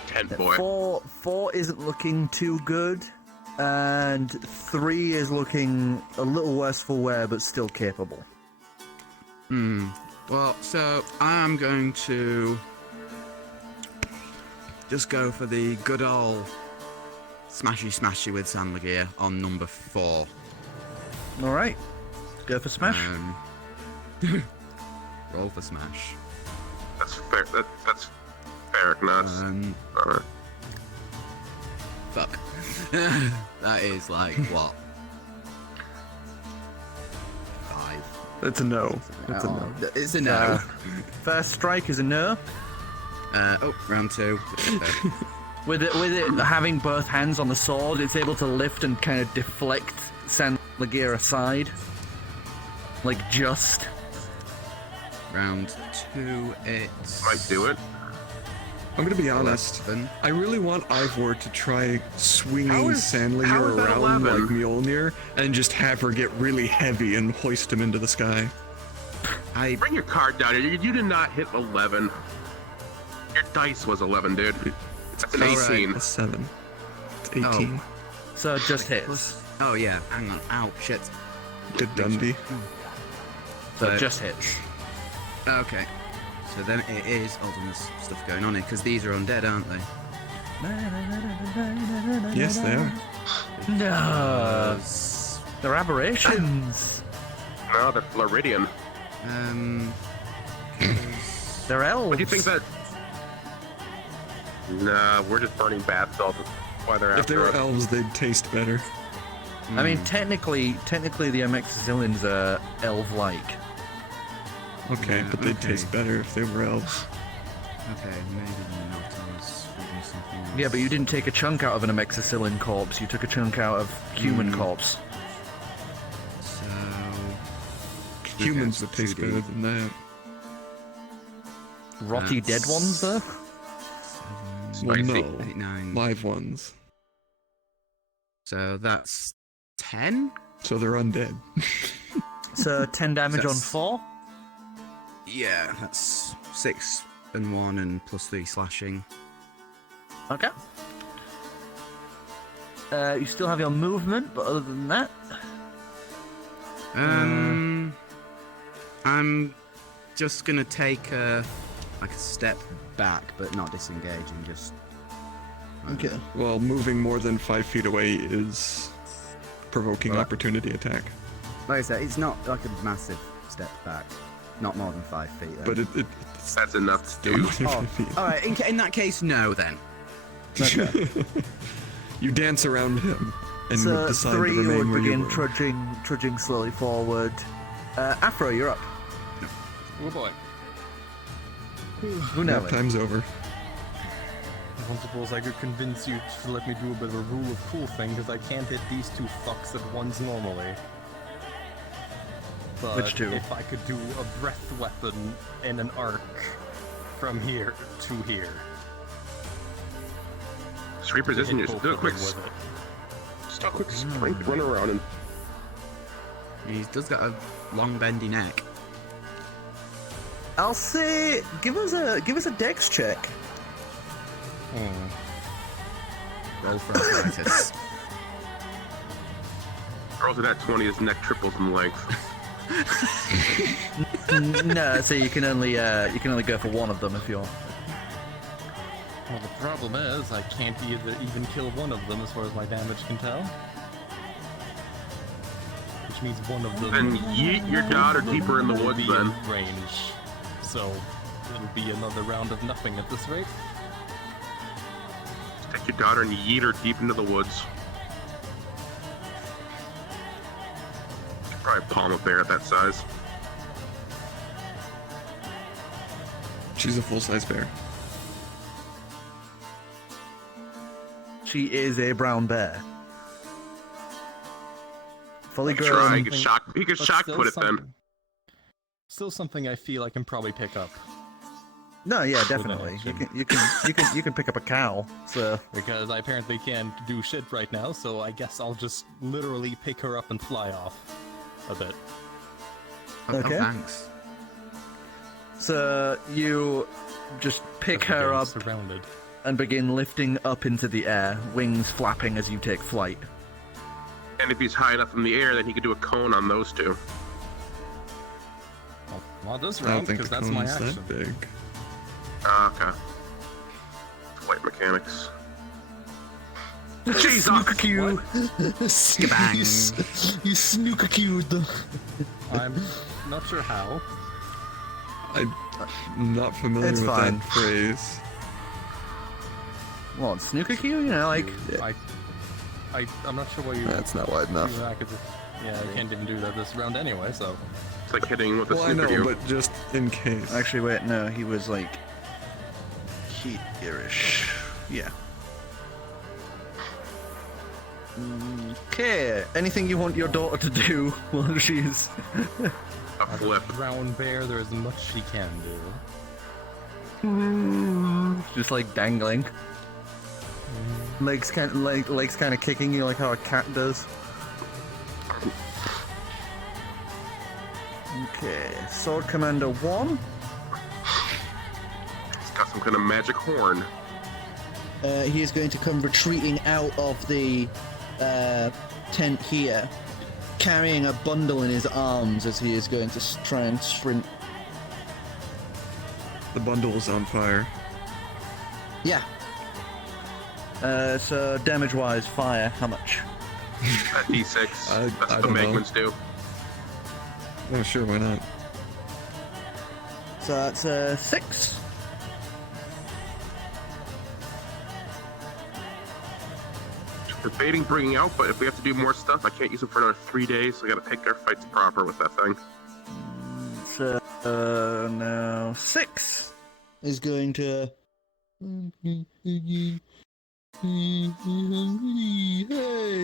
Tent Boy. Four isn't looking too good, and 3 is looking a little worse for wear, but still capable. Well, so I'm going to just go for the good old smashy with Sandlagear on number 4. All right, go for smash. Roll for smash. That's fair. That's fair, not. Fuck. That is like what? 5. It's a no. It's a no. It's a no. First strike is a no. Round 2. With it having both hands on the sword, it's able to lift and kind of deflect Sandlagear aside, like just. Round 2, it's... Might do it. I'm gonna be honest. 11. I really want Ivor to try swinging How is Sandlagear that around 11? like Mjolnir and just have her get really heavy and hoist him into the sky. Bring your card down. You did not hit 11. Your dice was 11, dude. That's an 18. A 7. It's 18. So it just hits. Oh yeah, hang on. Ow, shit. Good Dundee. So it just hits. Okay. So then it is... Hold on, there's stuff going on here, because these are undead, aren't they? Yes, they are. No, Those- they're aberrations. No, they're Floridian. They're elves. What do you think that? Nah, we're just burning bath salts. That's why they're If they after were us. elves, they'd taste better. I mean, technically, the Amoxicillins are elf-like. Okay, Yeah, but they'd okay. taste better if they were elves. Okay, maybe not. I was reading something else. Yeah, but you didn't take a chunk out of an Amoxicillin corpse. You took a chunk out of human corpse. So... Humans Okay, would taste 2D. better than that. Rotty dead ones, though. Well, Spicy. no. 8, 9. Live ones. So that's 10? So they're undead. So 10 damage on That's- 4. Yeah, that's 6 and 1 and plus 3 slashing. Okay. You still have your movement, but other than that, I'm just gonna take a step back, but not disengaging. Just Okay. Well, moving more than 5 feet away is provoking Well, opportunity attack. like I said, it's not like a massive step back, not more than 5 feet. Then. But it's That's enough to do. oh, all right. In that case, no. Then you dance around him and so decide 3 to you remain would where you begin were. trudging slowly forward. Afro, you're up. Oh boy. Who Nap knows? time's over. I don't suppose I could convince you to let me do a bit of a rule of cool thing, because I can't hit these 2 fucks at once normally. But Which 2? if I could do a breath weapon in an arc from here to here. Just reposition hit yourself. both Do a of quick. them with it. Just a quick sprint, run around, and He does got a long bendy neck. I'll say, give us a dex check. Roll for arthritis. rolls at that 20, his neck triples in length. No, so you can only go for one of them if you're. Well, the problem is, I can't even kill one of them as far as my damage can tell. Which means one of them... Then yeet your daughter deeper in the will woods, be then. in range. So, it'll be another round of nothing at this rate. Take your daughter and yeet her deep into the woods. You could probably palm a bear at that size. She's a full-size bear. She is a brown bear. Fully Try, grown. you could But shock still put it then. something- Still something I feel I can probably pick up. No, yeah, With an definitely. action. You can pick up a cow. So Because I apparently can't do shit right now, so I guess I'll just literally pick her up and fly off a bit. Okay. Oh, thanks. so you just pick As we're her getting up Surrounded. and begin lifting up into the air, wings flapping as you take flight. And if he's high enough in the air, then he could do a cone on those two. Well, not this I don't round, think because the that's my cone's action. that big. Ah, okay. Flight mechanics. Jesus! What? You snooker cued them. I'm not sure how. I'm not familiar It's with fine. that phrase. Well, snooker cue, you know, like I'm not sure why you... that's not wide enough. Yeah, you can't even do that this round anyway, so... It's like hitting with a Well, I know, snooker but just in case. Actually, wait, no, he was like here-ish. Yeah. Okay. Anything you want your daughter to do while she's a flip. Brown bear, there is much she can do. just like dangling, legs kind of kicking you like how a cat does. Okay, Sword Commander 1. It's got some kind of magic horn. He is going to come retreating out of the tent here, carrying a bundle in his arms as he is going to try and sprint. The bundle is on fire. Yeah. So damage-wise, fire. How much? At D6. That's I what the don't know. Magmans do. Oh, sure, why not? So that's 6. Debating bringing out, but if we have to do more stuff, I can't use them for another 3 days, so I gotta take our fights proper with that thing. So now 6. Is going to. Hey,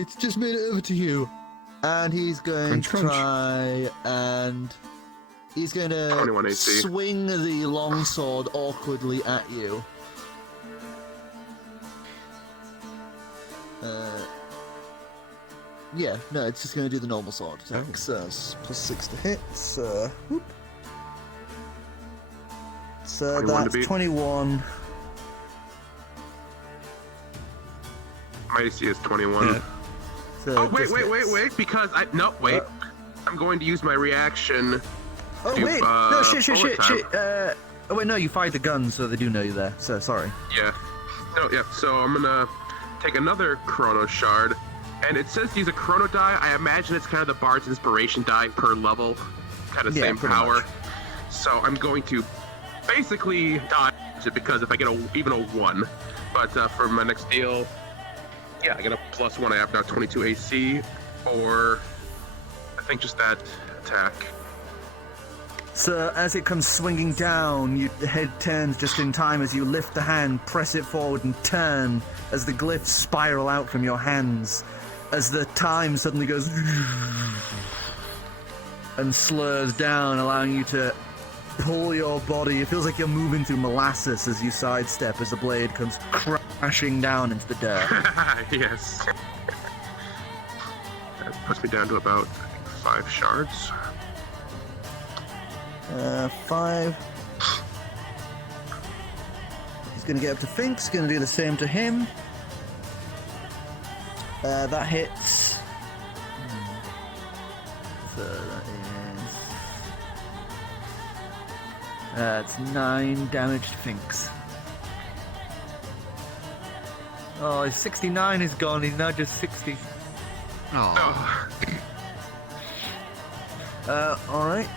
it's just made it over to you. And he's going Crunch, to crunch. try and he's going 21 to AC. swing the longsword awkwardly at you. Yeah, no, it's just going to do the normal sword attack. Oh. So it's +6 to hit. Whoop. So 21 to that's beat. 21. My AC is 21. Yeah. So Oh, it wait, just hits. wait, because wait. I'm going to use my reaction. Oh Do, wait, no shit. bullet time. Oh wait, no, you fired the gun, so they do know you're there. So sorry. Yeah. No, yeah, so I'm gonna take another Chrono Shard. And it says to use a Chrono die. I imagine it's kind of the Bard's Inspiration die per level. Kind of Yeah, same pretty power. much. So I'm going to basically dodge it because if I get even a 1. But for my next deal, yeah, I get a +1. I have now 22 AC for, I think, just that attack. So as it comes swinging down, the head turns just in time as you lift the hand, press it forward, and turn as the glyphs spiral out from your hands. As the time suddenly goes and slurs down, allowing you to pull your body. It feels like you're moving through molasses as you sidestep as the blade comes crashing down into the dirt. Yes. puts me down to about 5 shards. 5. He's going to get up to Finks, going to do the same to him. That hits. So that is... it's 9 damage to Finks. Oh, his 69 is gone, he's now just 60. Oh. Alright.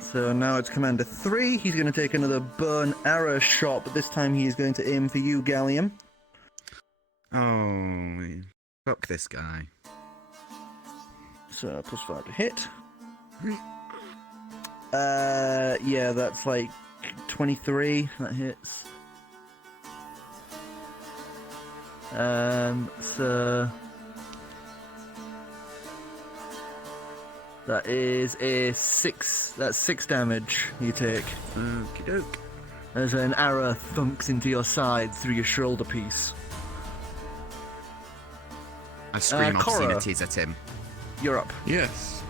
So now it's Commander 3. He's going to take another burn arrow shot, but this time he's going to aim for you, Gallium. Oh, fuck this guy. So +5 to hit. Yeah, that's like 23. That hits. So that is a 6. That's 6 damage you take. Okie doke. As an arrow thunks into your side through your shoulder piece. I scream Korro. obscenities at him. You're up. Yes.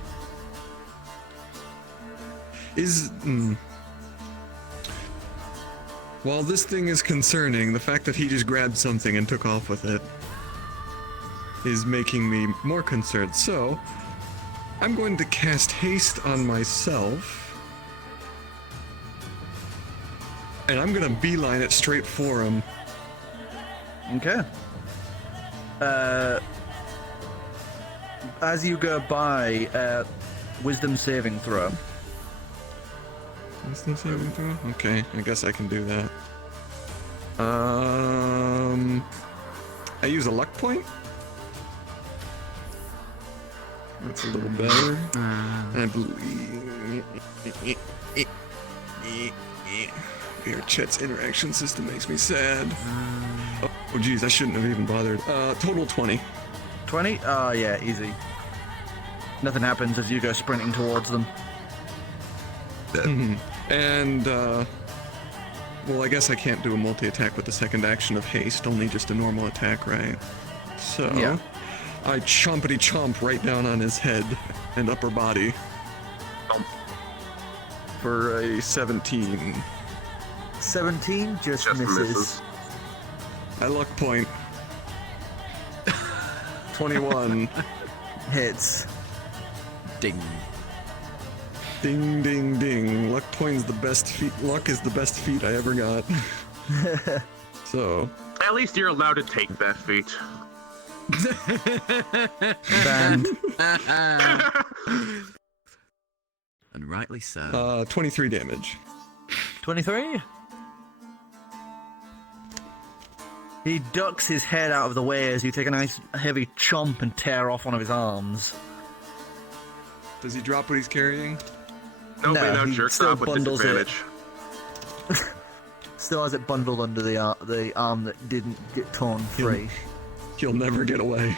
While this thing is concerning, the fact that he just grabbed something and took off with it is making me more concerned. So, I'm going to cast haste on myself. And I'm going to beeline it straight for him. Okay. As you go by, wisdom saving throw. Wisdom saving throw? Okay, I guess I can do that. I use a luck point? That's a little better. I believe... Here, Chet's interaction system makes me sad. Oh, geez, I shouldn't have even bothered. Total 20. 20? Oh, yeah, easy. Nothing happens as you go sprinting towards them. And, well, I guess I can't do a multi-attack with the second action of haste, only just a normal attack, right? So, Yeah. I chompity-chomp right down on his head and upper body. For a 17. 17 just misses. I luck point. 21. Hits. Ding. Ding, ding, ding. Luck point's the best feat. Luck is the best feat I ever got. So. At least you're allowed to take that feat. Banned. And rightly so. 23 damage. 23? He ducks his head out of the way as you take a nice heavy chomp and tear off one of his arms. Does he drop what he's carrying? No, No, but now he jerks still off with bundles it. disadvantage. Still has it bundled under the arm that didn't get torn free. He'll never get away.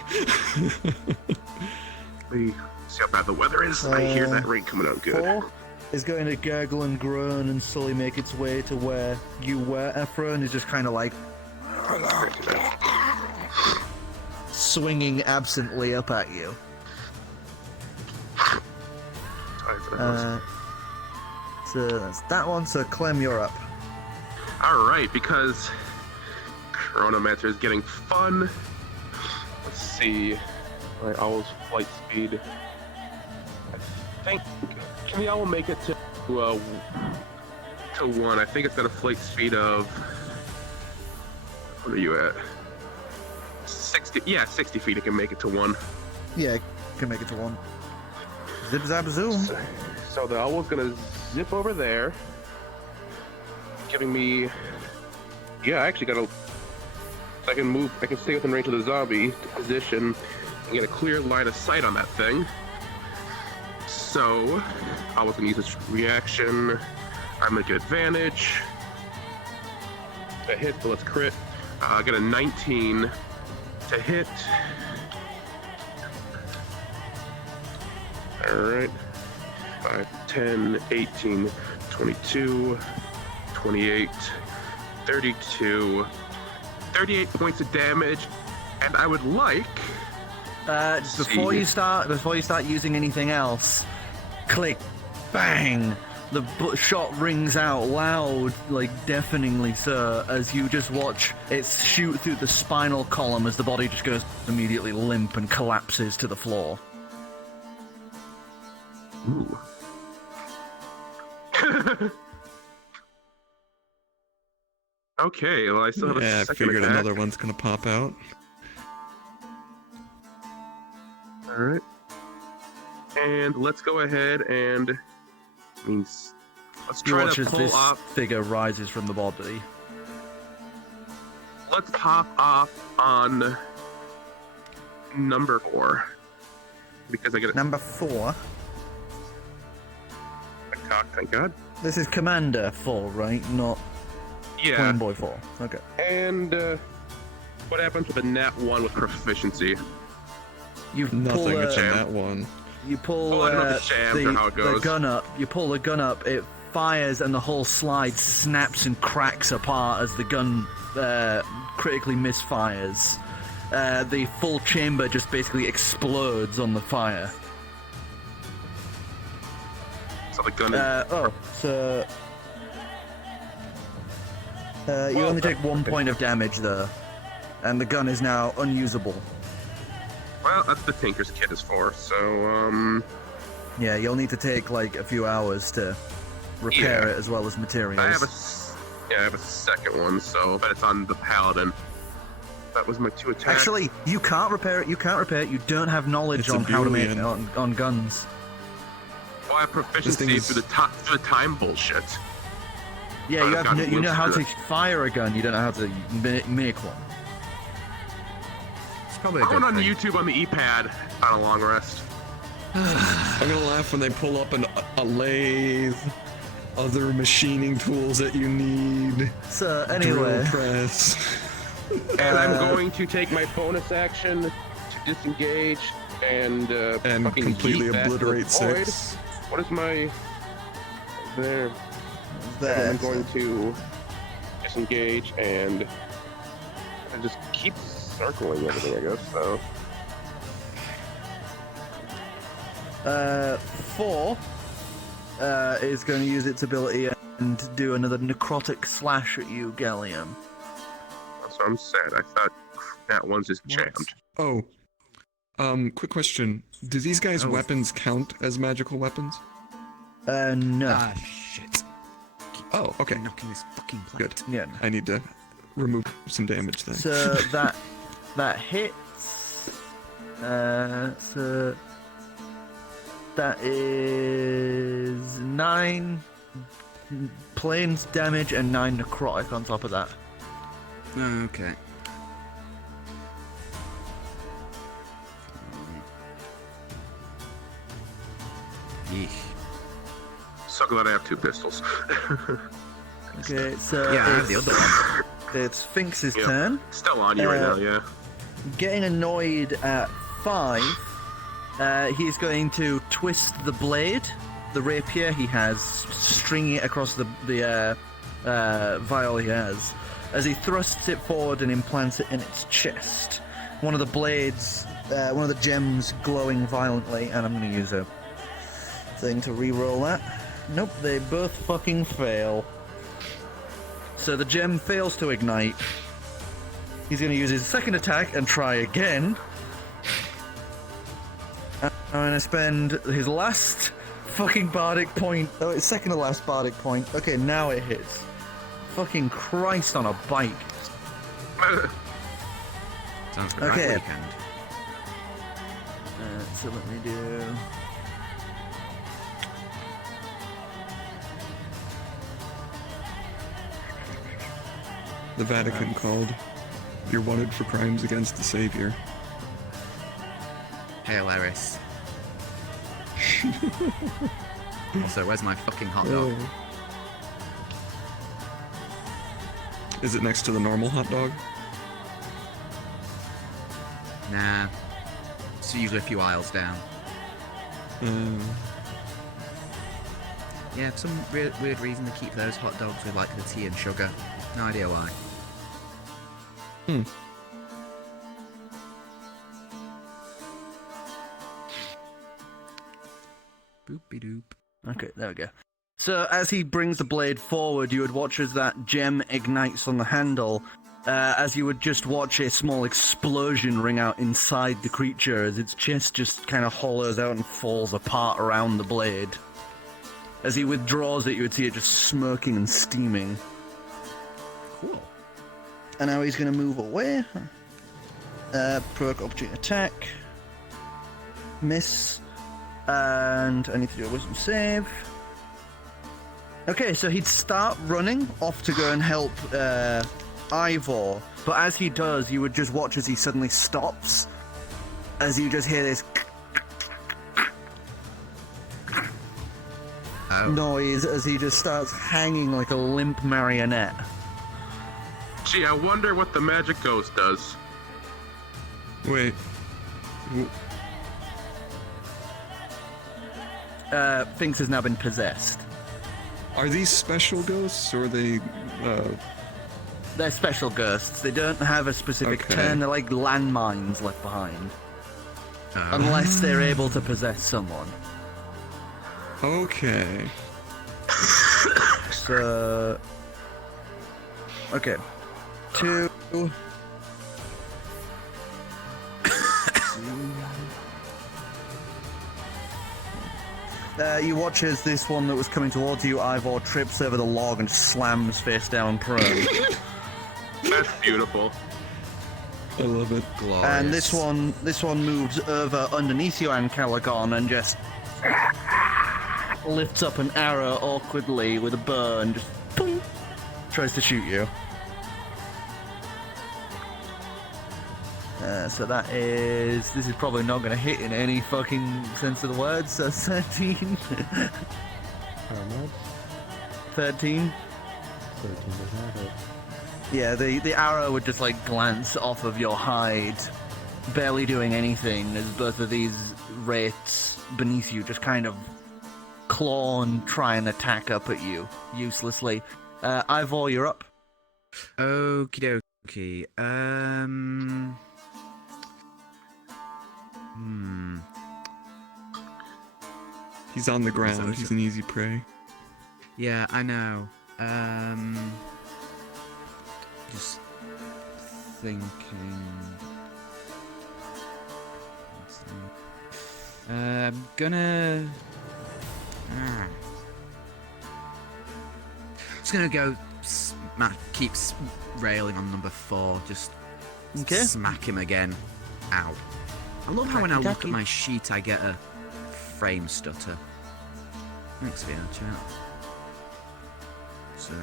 See how bad the weather is? I hear that rain coming out good. 4 is going to gurgle and groan and slowly make its way to where you were, Ephra, and is just kind of like swinging absently up at you. Sorry for that. So that's that one. So Clem, you're up. Alright, because Chronomancer is getting fun. Let's see. My owl's flight speed. I think. Can the owl make it to 1? I think it's got a flight speed of. What are you at? 60. Yeah, 60 feet. It can make it to 1. Yeah, can make it to 1. Zip zap zoom. So the owl's gonna zip over there, giving me. Yeah, I actually got a. I can move. I can stay within range of the zombie to position and get a clear line of sight on that thing. So I was gonna use this reaction. I'm gonna get advantage. That hit, but let's crit. I get a 19 to hit. Alright. 5, 10, 18, 22, 28, 32, 38 points of damage. And I would like. Before you start using anything else, click, bang. The shot rings out loud, like deafeningly, sir, as you just watch it shoot through the spinal column as the body just goes immediately limp and collapses to the floor. Ooh. Okay, well, I still have a Yeah, I second figured attack. another one's gonna pop out. Alright. And let's go ahead and... let's You try watch to as pull this off... figure rises from the body. Let's pop off on number 4. Because I get Number 4. a cock, thank God. This is Commander 4, right? Not Yeah. Plain Boy 4. Okay. And what happens with a nat 1 with proficiency? You pull Nothing in jam. that one. You pull Oh, I don't know if it's jammed or how it the goes. gun up. You pull the gun up. It fires, and the whole slide snaps and cracks apart as the gun critically misfires. The full chamber just basically explodes on the fire. So the gun So you only take 1 point of damage there, and the gun is now unusable. Well, that's the Tinker's Kit is for, so, Yeah, you'll need to take like a few hours to repair Yeah. it as well as materials. I have a second one, so, but it's on the Paladin. That was my 2 attacks. Actually, you can't repair it. You can't repair it. You don't have knowledge It's a on how to make it Boolean. on guns. well, I have proficiency This through the time bullshit. Yeah, you I've have got you know how to wisdom. fire a gun. You don't know how to make one. It's probably a I good went on thing. YouTube on the E-pad on a long rest. I'm gonna laugh when they pull up a lathe, other machining tools that you need, So drill anyway, press. And I'm going to take my bonus action to disengage and And fucking completely yeet that to the obliterate void. 6. What is my... There. there. I'm going to disengage and just keep circling everything, I guess, so... 4 is going to use its ability and do another necrotic slash at you, Gallium. So I'm sad. I thought that one's just jammed. Oh, quick question. Do these guys' weapons count as magical weapons? No. Ah, shit. Oh, okay. Knocking this fucking plate. Good. Yeah. I need to remove some damage then. So that hits. So that is 9 planes damage and 9 necrotic on top of that. Okay. Yeesh. So glad I have 2 pistols. Okay, so Yeah, I have the other one. it's Sphinx's Yep. turn. Still on you right now, yeah. Getting annoyed at 5, he's going to twist the blade, the rapier he has, stringing it across the vial he has, as he thrusts it forward and implants it in its chest. One of the blades, one of the gems glowing violently, and I'm going to use a thing to re-roll that. Nope, they both fucking fail. So the gem fails to ignite. He's going to use his second attack and try again. I'm going to spend his last fucking bardic point. Oh, it's second to last bardic point. Okay, now it hits. Fucking Christ on a bike. Sounds like Okay. a weekend. So let me do... The Vatican called. You're wanted for crimes against the Savior. Hail Eris. Also, where's my fucking hot dog? Is it next to the normal hot dog? Nah. It's usually a few aisles down. Yeah, for some weird reason they keep those hot dogs with like the tea and sugar. No idea why. Boopy doop. Okay, there we go. So as he brings the blade forward, you would watch as that gem ignites on the handle, as you would just watch a small explosion ring out inside the creature as its chest just kind of hollows out and falls apart around the blade. As he withdraws it, you would see it just smirking and steaming. Cool. And now he's going to move away. Provoke opportunity attack. Miss. And I need to do a wisdom save. Okay, so he'd start running off to go and help Ivor. But as he does, you would just watch as he suddenly stops. As you just hear this noise as he just starts hanging like a limp marionette. Gee, I wonder what the magic ghost does. Wait. Finks has now been possessed. Are these special ghosts, or are they... They're special ghosts. They don't have a specific Okay. turn. They're like landmines left behind. Unless they're able to possess someone. Okay. So... Okay. 2... you watch as this one that was coming towards you, Ivor, trips over the log and slams face down prone. That's beautiful. I love it. Glorious. And this one moves over underneath you, Ancalagon, and just Lifts up an arrow awkwardly with a bow and just boom, tries to shoot you. So that is... This is probably not going to hit in any fucking sense of the word, so 13. How much? 13. 13 does not hit. Yeah, the arrow would just like glance off of your hide, barely doing anything, as both of these wraiths beneath you just kind of claw and try and attack up at you uselessly. Ivor, you're up. Okie dokie. He's on the ground. So- He's an easy prey. Yeah, I know. Just thinking. I'm gonna. Just gonna go. Keeps railing on number 4. Just Okay. smack him again. Ow! I love how when I look at Tacky. my sheet, I get a frame stutter. Thanks, VR chat. So.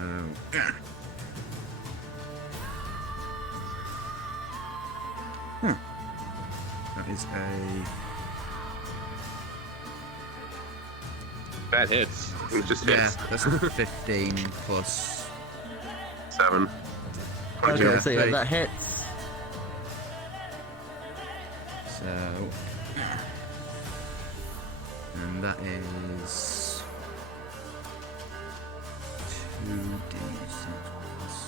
That is a. That hits. It just Yeah, hits. that's a 15 plus. 7. Okay, Yeah, so yeah, very- that hits. So. And that is. 2d6 plus.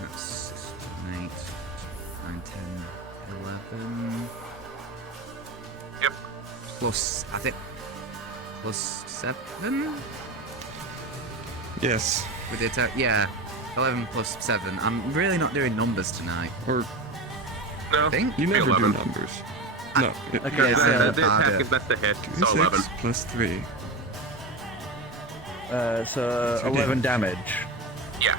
That's 6, 8, 9, 10, 11. Yep. Plus, I think. Plus 7? Yes. With the attack, yeah. 11 plus 7. I'm really not doing numbers tonight. Or No. I think. you never do 11. numbers. No. Okay, Yeah, so, the attack is that's the hit. So 11. 6 plus 3. so So 11 damage. Yeah.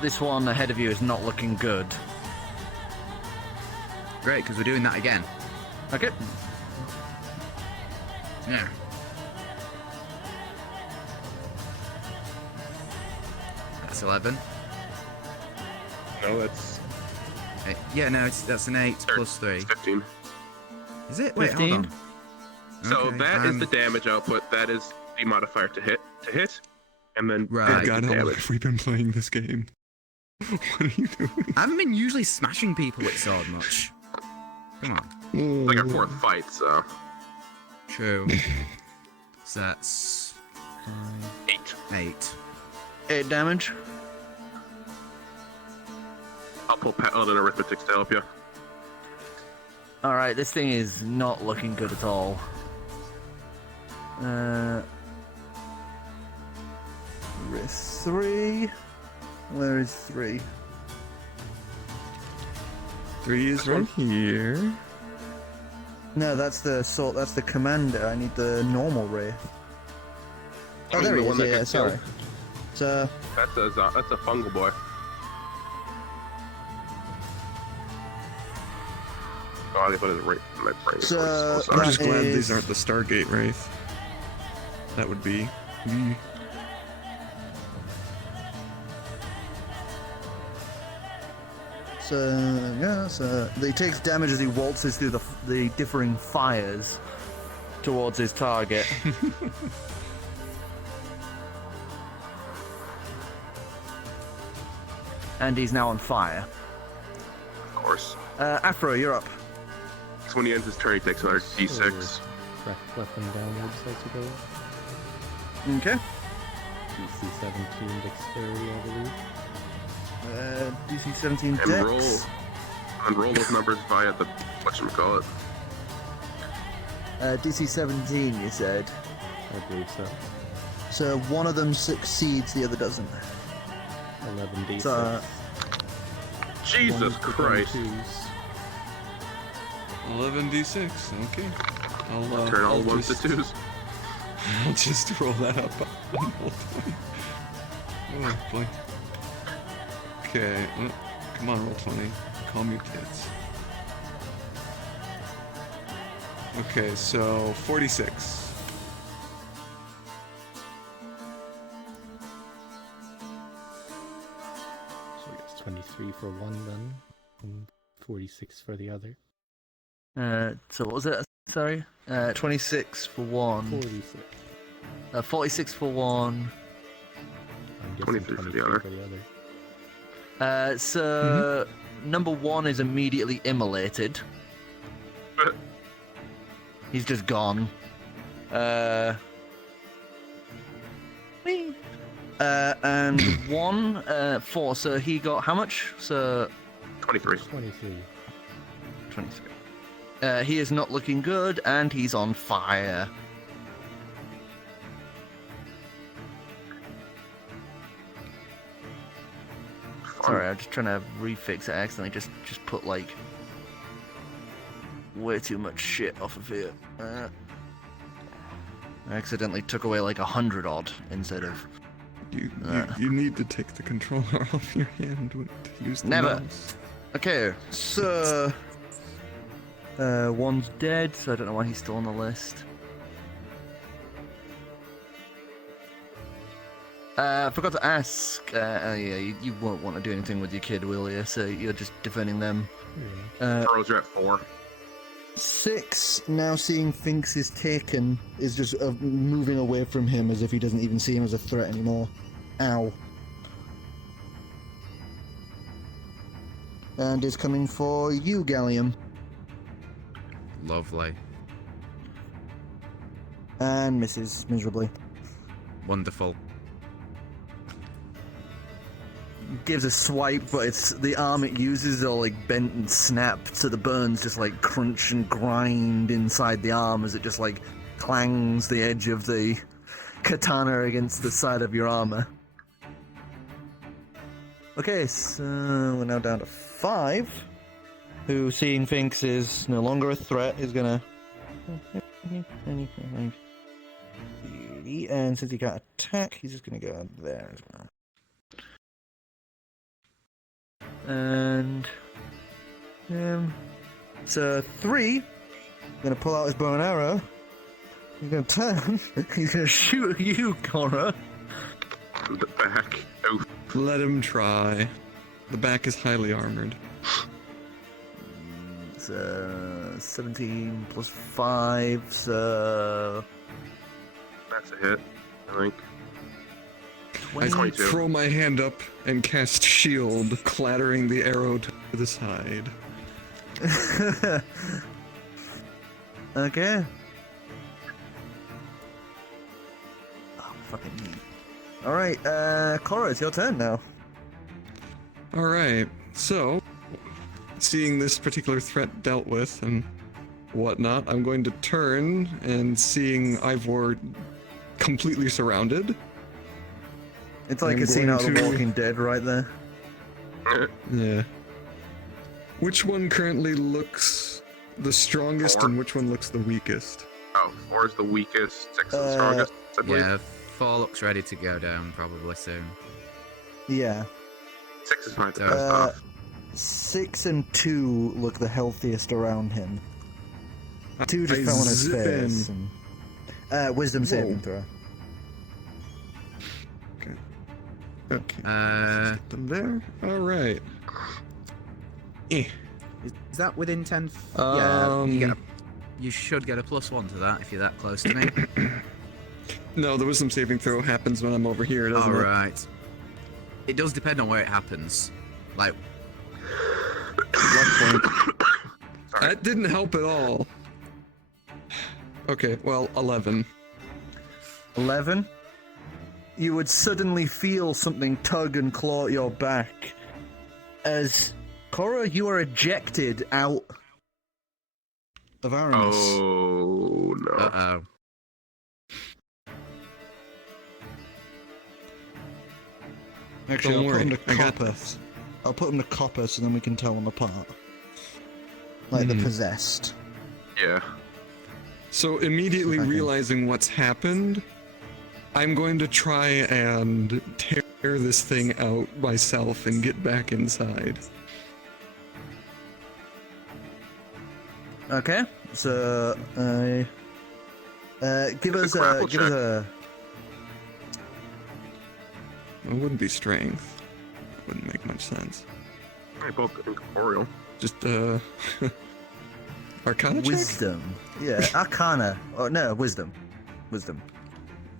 This one ahead of you is not looking good. Great, because we're doing that again. Okay. Yeah. That's 11. No, that's Yeah, no, that's an 8 plus 3. 15. Is it? Wait, 15. hold on. So Okay, that is the damage output. That is the modifier to hit. And then Right. Good add God, the how long damage. have we been playing this game? What are you doing? I haven't been usually smashing people with sword much. Come on. Like our 4th fight, so True. So that's 8. 8. 8 damage. I'll pull Paladin Arithmetics to help you. Alright, this thing is not looking good at all. Risk 3. Where is 3? 3 is right here. No, that's the commander. I need the normal wraith. Oh, there the he one is. that Yeah, gets sorry. killed? So, That's a fungal boy. Oh, they put it right in my brain. So, I'm just that glad is- these aren't the Stargate Wraith. That would be. so yeah, so he takes damage as he waltzes through the differing fires towards his target. And he's now on fire. Of course. Afro, you're up. So when he ends his turn, he takes another d6. Correct weapon downwards, I suppose. Okay. DC 17 dexterity, I believe. DC 17 And dex. roll those numbers via the whatchamacallit. DC 17, you said. I believe so. So one of them succeeds, the other doesn't. 11 d6. So, Jesus Christ. 11d6. Okay. I'll Turn all I'll ones to just, twos. I'll just roll that up on roll 20. Oh boy. Okay. Come on, roll 20. Calm your tits. Okay, so 46. So I guess 23 for one then, and 46 for the other. So what was it? Sorry? 26 for one. 46. 46 for one. I'm guessing 23 for the other. So number one is immediately immolated. He's just gone. And one, 4. So he got how much? So 23. 23. 23. He is not looking good, and he's on fire. Sorry, I'm just trying to refix it. I accidentally just put like way too much shit off of here. I accidentally took away like 100 odd instead of. You need to take the controller off your hand to use the Never. mouse. Okay, So, one's dead, so I don't know why he's still on the list. I forgot to ask. Yeah, you won't want to do anything with your kid, will you? So you're just defending them. Throws are at 4. 6, now seeing Finks is taken, is just moving away from him as if he doesn't even see him as a threat anymore. Ow. And is coming for you, Gallium. Lovely. And misses miserably. Wonderful. Gives a swipe, but it's the arm it uses is all like bent and snapped, so the burns just like crunch and grind inside the arm as it just like clangs the edge of the katana against the side of your armor. Okay, so we're now down to 5. Who, seeing Finks is no longer a threat, is gonna. And since he can't attack, he's just gonna go there as well. And So 3, gonna pull out his bow and arrow. He's gonna turn. He's gonna shoot you, Korro. The back. Oh, Let him try. The back is highly armored. so 17 plus 5, so that's a hit, I think. I 22. throw my hand up and cast shield, clattering the arrow to the side. okay. Oh, fucking neat. All right, Korro, it's your turn now. All right. So, seeing this particular threat dealt with and whatnot, I'm going to turn and seeing Ivor completely surrounded. It's like I'm a scene out of going The to- Walking Dead right there. Yeah. Which one currently looks the strongest 4. and which one looks the weakest? Oh, 4 is the weakest, 6 is the strongest, I believe. Yeah, 4 looks ready to go down probably soon. Yeah. 6 is fine to Uh, test off. 6 and 2 look the healthiest around him. 2 just I fell on his zip face. in. And, wisdom saving Whoa. throw. Okay. Uh, Them there. All right. Eh. Is that within 10? Yeah. you should get a +1 to that if you're that close to me. No, the wisdom saving throw happens when I'm over here, doesn't it? Alright. It does depend on where it happens. Like, Sorry. That didn't help at all. Okay, well, 11. 11. You would suddenly feel something tug and claw at your back as Korro, you are ejected out. Of Aramis. Oh, no. uh-oh. Actually, Don't I'll worry, put him I to got copper. this. I'll put him to copper so then we can tell them apart. Like the possessed. Yeah. So immediately Okay. realizing what's happened, I'm going to try and tear this thing out myself and get back inside. Okay, so give us grapple a. It wouldn't be strength. Wouldn't make much sense. They're both incorporeal. Just Arcana check? Wisdom. Yeah, Arcana. Oh no, wisdom. Wisdom.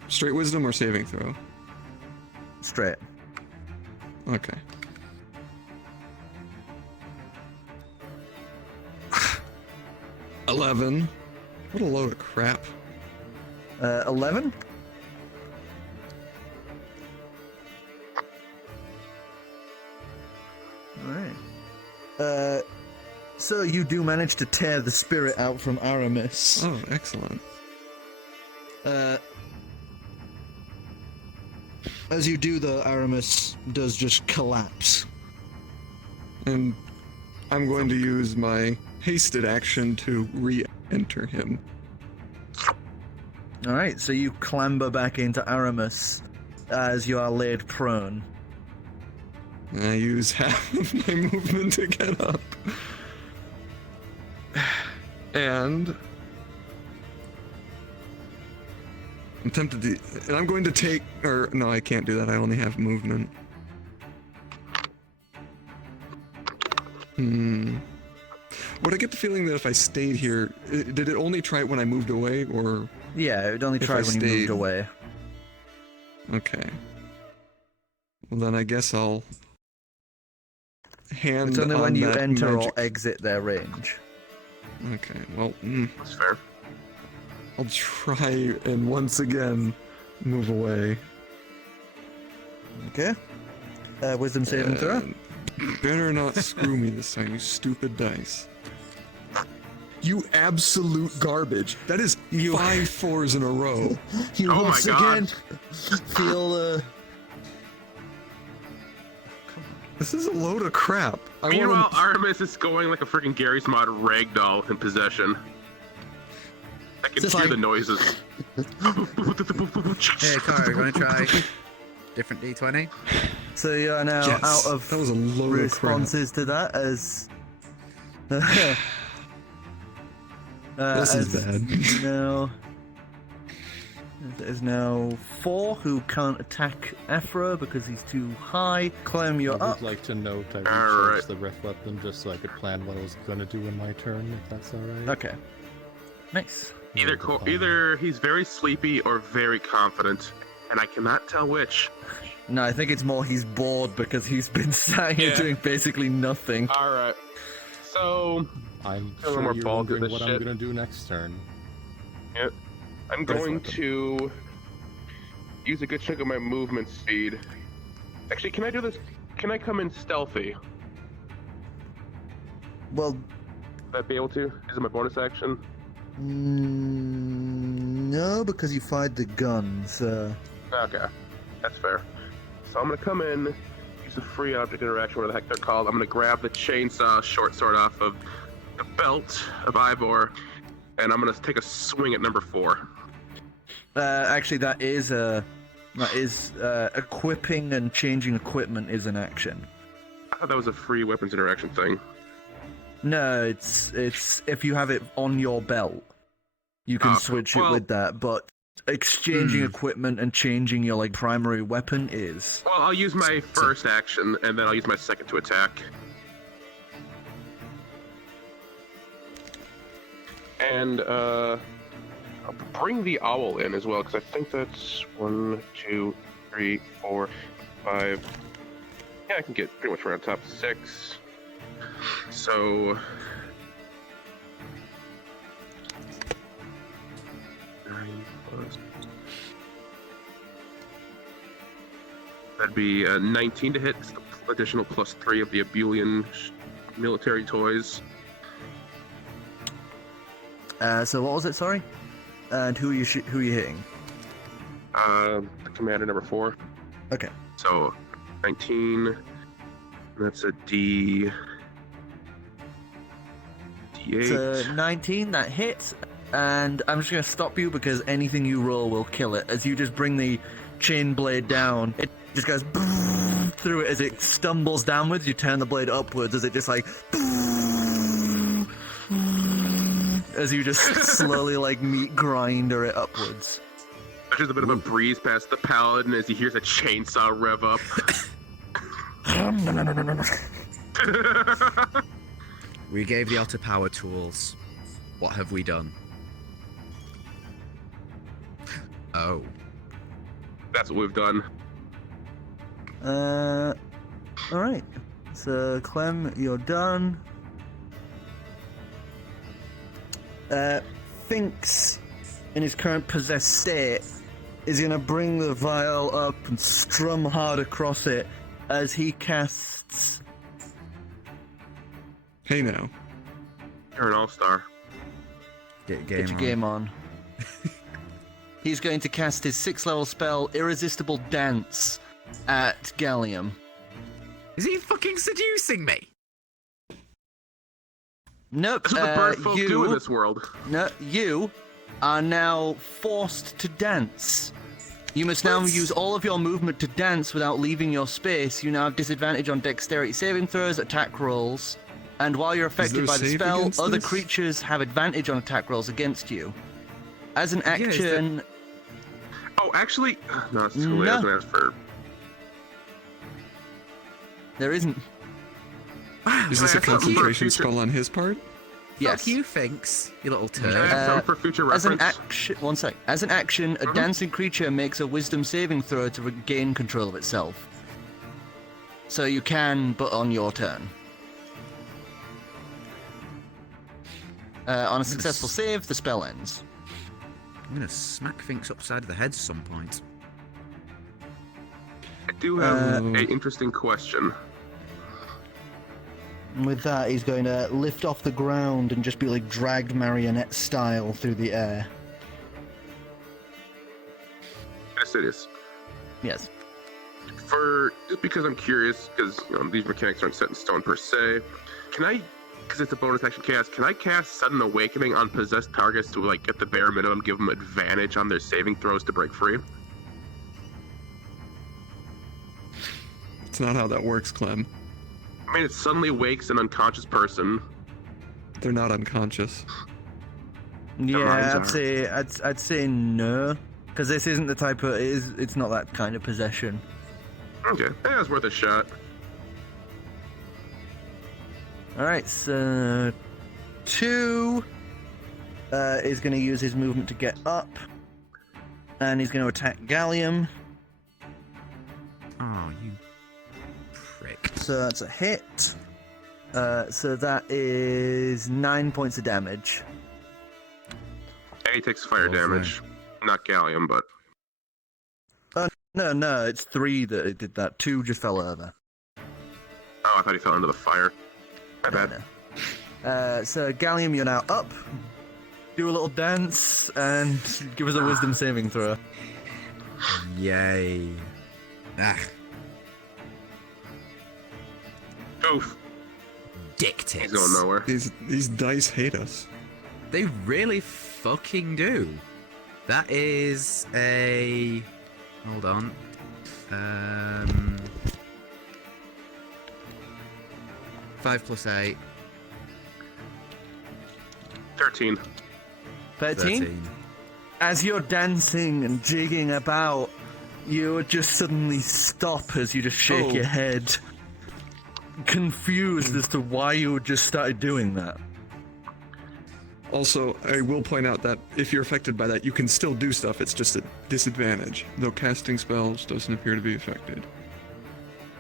Straight wisdom or saving throw? Straight. Okay. $11. What a load of crap. 11. Alright. So you do manage to tear the spirit out from Aramis. Oh, excellent. As you do, the Aramis does just collapse. And I'm going to use my hasted action to re-enter him. Alright, so you clamber back into Aramis as you are laid prone. And I use half of my movement to get up. And I'm tempted to, and I'm going to take, or no, I can't do that. I only have movement. Would I get the feeling that if I stayed here, did it only try it when I moved away, or? Yeah, it would only If try I when you moved stayed- away. Okay. Well, then I guess I'll hand It's only on when you that enter magic. or exit their range. Okay, well, That's fair. I'll try and once again move away. Okay. Wisdom saving throw. And better not screw me this time, you stupid dice. You absolute garbage. That is 5 4s in a row. You Oh my once God. again feel This is a load of crap. I Meanwhile, want to... Artemis is going like a freaking Gary's Mod ragdoll in possession. I can Just hear like- the noises. Hey, Korro, you want to try different D20? So you are now Yes, out of that was a load of crap. responses to that as. This is as bad. Now, there's now 4 who can't attack Afro because he's too high. Clem, I you're would up. like to note I Alright. recharged the ref weapon just so I could plan what I was gonna do in my turn, if that's alright. Okay. Nice. Either he's very sleepy or very confident, and I cannot tell which. No, I think it's more he's bored because he's been sat here Yeah. doing basically nothing. All right. So I'm A little sure more you're balls in wondering this what shit. I'm gonna do next turn. I'm Go for going it, then. to use a good chunk of my movement speed. Actually, can I do this? Can I come in stealthy? Well, Would I be able to? Is it my bonus action? no, because you fired the gun, so... Okay, that's fair. So I'm gonna come in, use a free object interaction, whatever the heck they're called. I'm gonna grab the chainsaw short sword off of the belt of Ivor, and I'm gonna take a swing at number 4. Actually, that is equipping and changing equipment is an action. I thought that was a free weapons interaction thing. No, it's if you have it on your belt, you can switch it with that. But exchanging equipment and changing your like primary weapon is. Well, I'll use my first action, and then I'll use my second to attack. And I'll bring the owl in as well, because I think that's 1, 2, 3, 4, 5. Yeah, I can get pretty much right on top of 6. So 9 plus. That'd be 19 to hit. It's the additional +3 of the Abulian military toys. So what was it? Sorry. And who are you hitting? The commander number 4. Okay. So 19. That's a D8. So 19, that hits, and I'm just going to stop you because anything you roll will kill it. As you just bring the chain blade down, it just goes through it as it stumbles downwards. You turn the blade upwards as it just like as you just slowly like meat grinder it upwards. There's just a bit of a breeze past the paladin as he hears a chainsaw rev up. We gave the Otter power tools. What have we done? Oh. That's what we've done. Alright. So, Clem, you're done. Finks, in his current possessed state, is going to bring the vial up and strum hard across it as he casts... Hey now. You're an all-star. Get your game on. He's going to cast his 6th level spell, Irresistible Dance, at Gallium. Is he fucking seducing me? Nope. That's what the bird folk do in this world. No, you are now forced to dance. You must now use all of your movement to dance without leaving your space. You now have disadvantage on dexterity saving throws, attack rolls, and while you're affected by the spell, other creatures have advantage on attack rolls against you. As an action... Oh, actually... No, it's too late. I was gonna ask for... There isn't. Is this a concentration spell on his part? Yes. Fuck you, Finks, you little Can I turd. have some for future As an reference? action... One sec. As an action, a dancing creature makes a wisdom saving throw to regain control of itself. So you can, but on your turn. On a successful save, the spell ends. I'm gonna smack Finks upside of the head at some point. I do have an interesting question. And with that, he's going to lift off the ground and just be like dragged marionette style through the air. Yes, it is. Yes. Just because I'm curious, because these mechanics aren't set in stone per se, can I, because it's a bonus action cast, can I cast Sudden Awakening on possessed targets to, like, at the bare minimum, give them advantage on their saving throws to break free? It's not how that works, Clem. I mean, it suddenly wakes an unconscious person. They're not unconscious. Yeah, I'd say no, because this isn't the type of it's not that kind of possession. Okay, that's worth a shot. All right, so 2 is going to use his movement to get up, and he's going to attack Gallium. Oh, you prick. So that's a hit. So that is 9 points of damage. And he takes fire damage. Not Gallium, but... No, it's 3 that it did that. 2 just fell over. Oh, I thought he fell into the fire. My bad. No. So Gallium, you're now up. Do a little dance and give us a wisdom saving throw. Yay. Ah. Oof. Dick tits. He's going nowhere. These dice hate us. They really fucking do. That is a... Hold on. 5 plus 8. 13. 13? As you're dancing and jigging about, you just suddenly stop as you just shake your head, confused as to why you just started doing that. Also, I will point out that if you're affected by that, you can still do stuff. It's just a disadvantage, though casting spells doesn't appear to be affected.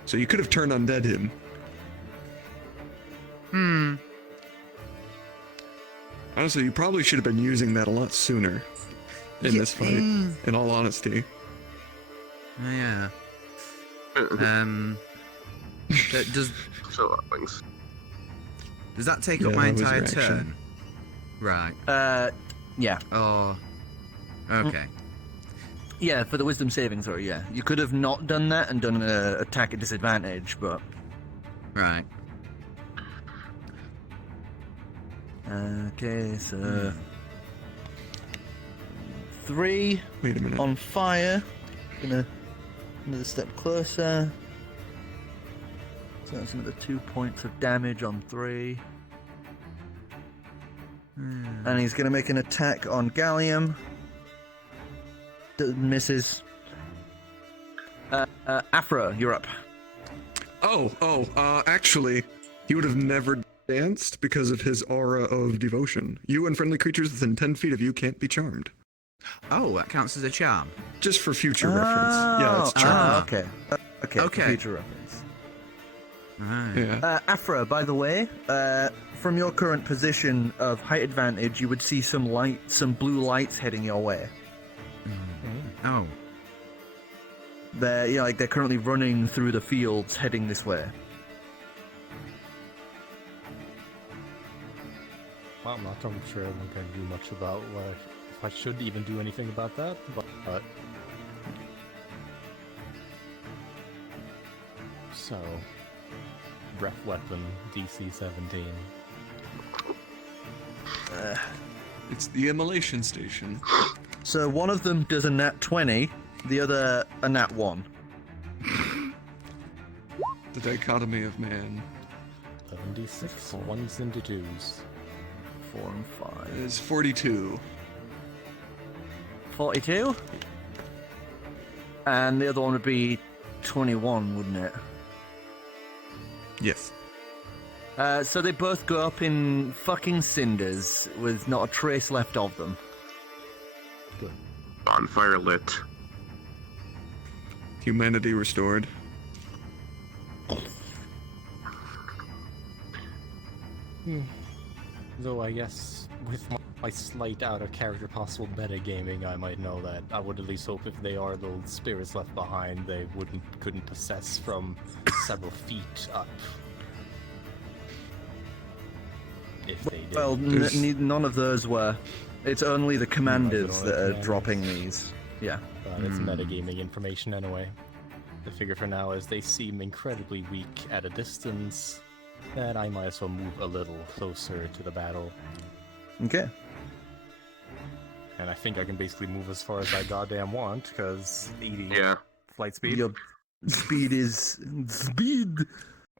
So you could have turned undead him. Honestly, you probably should have been using that a lot sooner in this fight, in all honesty. Oh, yeah. Does that take up my that was your entire action. turn? Right. Yeah. Oh. Okay. Yeah, for the wisdom saving throw, yeah. You could have not done that and done an attack at disadvantage, but... Right. Okay, so... 3 Wait a minute. on fire. Gonna another step closer. So that's another 2 points of damage on 3. And he's gonna make an attack on Gallium. Misses. Afro, you're up. Actually, he would have never danced because of his aura of devotion. You and friendly creatures within 10 feet of you can't be charmed. Oh, that counts as a charm. Just for future reference. Yeah, it's charmed. Okay. Okay. Okay. For future reference. Right. Yeah. Afro, by the way, from your current position of height advantage, you would see some blue lights heading your way. Oh. They're currently running through the fields, heading this way. Well, I'm not totally sure I'm going to do much about if I should even do anything about that, but... So... Breath weapon, DC 17. It's the immolation station. So one of them does a nat 20, the other a nat 1. The dichotomy of man 11d6, 1s and 2s. 4 and 5. is 42. 42? And the other one would be 21, wouldn't it? Yes. So they both go up in fucking cinders with not a trace left of them. Good. Bonfire lit. Humanity restored. Though I guess with my slight out-of-character possible metagaming, I might know that I would at least hope if they are little spirits left behind, they couldn't possess from several feet up. If they did. Well, none of those were. It's only the commanders that are commanders. dropping these. Yeah. But it's metagaming information anyway. The figure for now is they seem incredibly weak at a distance, that I might as well move a little closer to the battle. Okay. And I think I can basically move as far as I goddamn want, because 80 flight speed. Your speed is speed.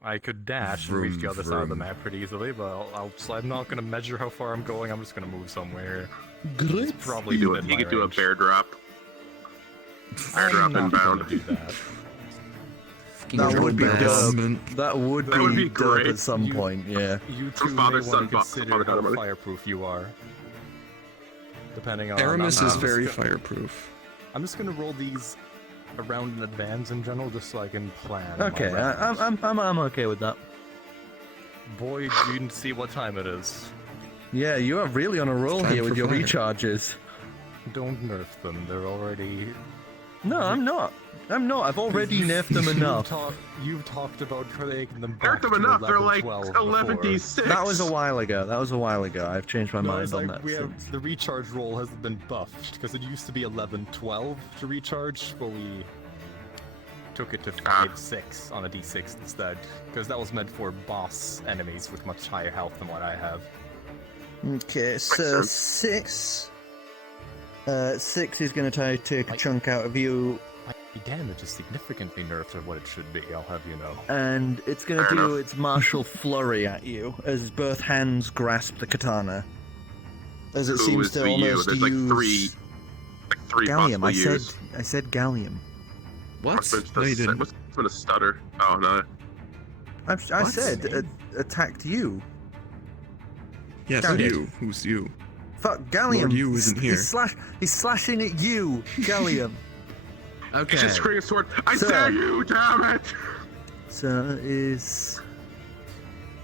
I could dash and reach the other side of the map pretty easily, but I'm not going to measure how far I'm going, I'm just going to move somewhere. Great. It's probably You within my could do a range. bear drop. Bear I'm drop not inbound. gonna do that. That would be dope. Government. That would be dope great. at some point, yeah. You From two may father, son, want to consider father, how daughter, mother. fireproof you are. Depending on... Aramis I'm is just very gonna- fireproof. I'm just gonna roll these around in advance in general, just so I can plan. Okay, my rounds. I'm okay with that. Boy, you can see what time it is. Yeah, you are really on a roll Time here with for your fire. recharges. Don't nerf them, they're already... No, I'm not. I'm not. I've already nerfed them enough. You've talked about taking them Nerfed back them to enough. They're 11, like 12 11 before. d6. That was a while ago. I've changed my No, mind it's on like that. the recharge roll hasn't been buffed because it used to be 11-12 to recharge, but we took it to 5-6 on a d6 instead because that was meant for boss enemies with much higher health than what I have. Okay, so sense. 6. 6 is going to try to take a chunk out of you, My damage is significantly nerfed to what it should be, I'll have you know. and it's going to do its martial flurry at you as both hands grasp the katana. As it Who seems is to the you? almost There's use like three Gallium. possible use. I said Gallium. What? What's No, you didn't. been a stutter? Oh no. I said attacked you. Yes, Gallium. you. Who's you? Fuck Gallium. Lord you isn't here. He's slashing at you, Gallium. Okay. He's just swinging a sword. I So- dare you, damn it! So that is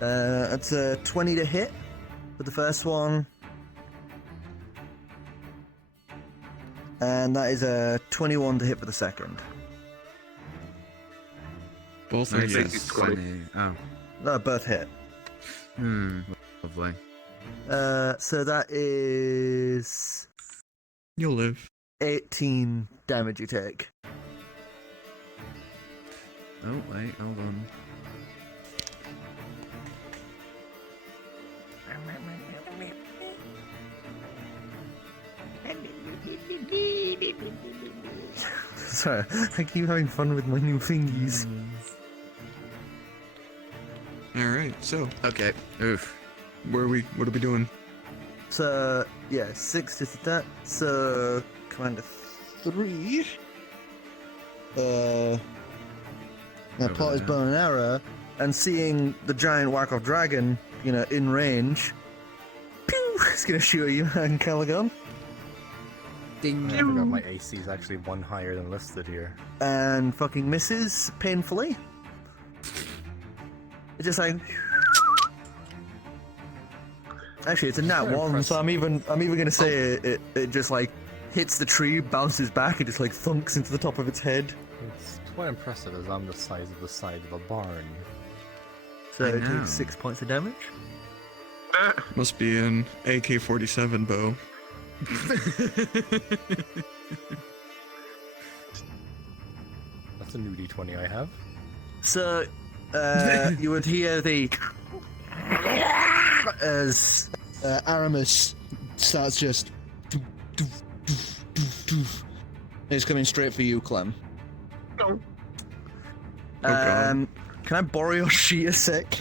it's a 20 to hit for the first one, and that is a 21 to hit for the second. Both are Nice. yes. 20. Oh. No, both hit. Lovely. So that is You'll live. 18 damage you take. Oh, wait, hold on. Sorry, I keep having fun with my new thingies. All right. So, Okay. Oof. what are we doing? So yeah, 6 is that. So Commander 3. Now pull out his bow and arrow. and seeing the giant whack-off dragon, in range, pew, it's gonna shoot you, Ancalagon. Ding. I forgot my AC is actually one higher than listed here. And fucking misses painfully. It's just like. Actually, it's a nat Very 1, impressive. so I'm even gonna say it just like hits the tree, bounces back, and just like thunks into the top of its head. It's quite impressive as I'm the size of a barn. So I it know. takes 6 points of damage. Must be an AK-47 bow. That's a new D20 I have. So you would hear the as Aramis starts just. It's coming straight for you, Clem. No. God. can I borrow your sheet a sec?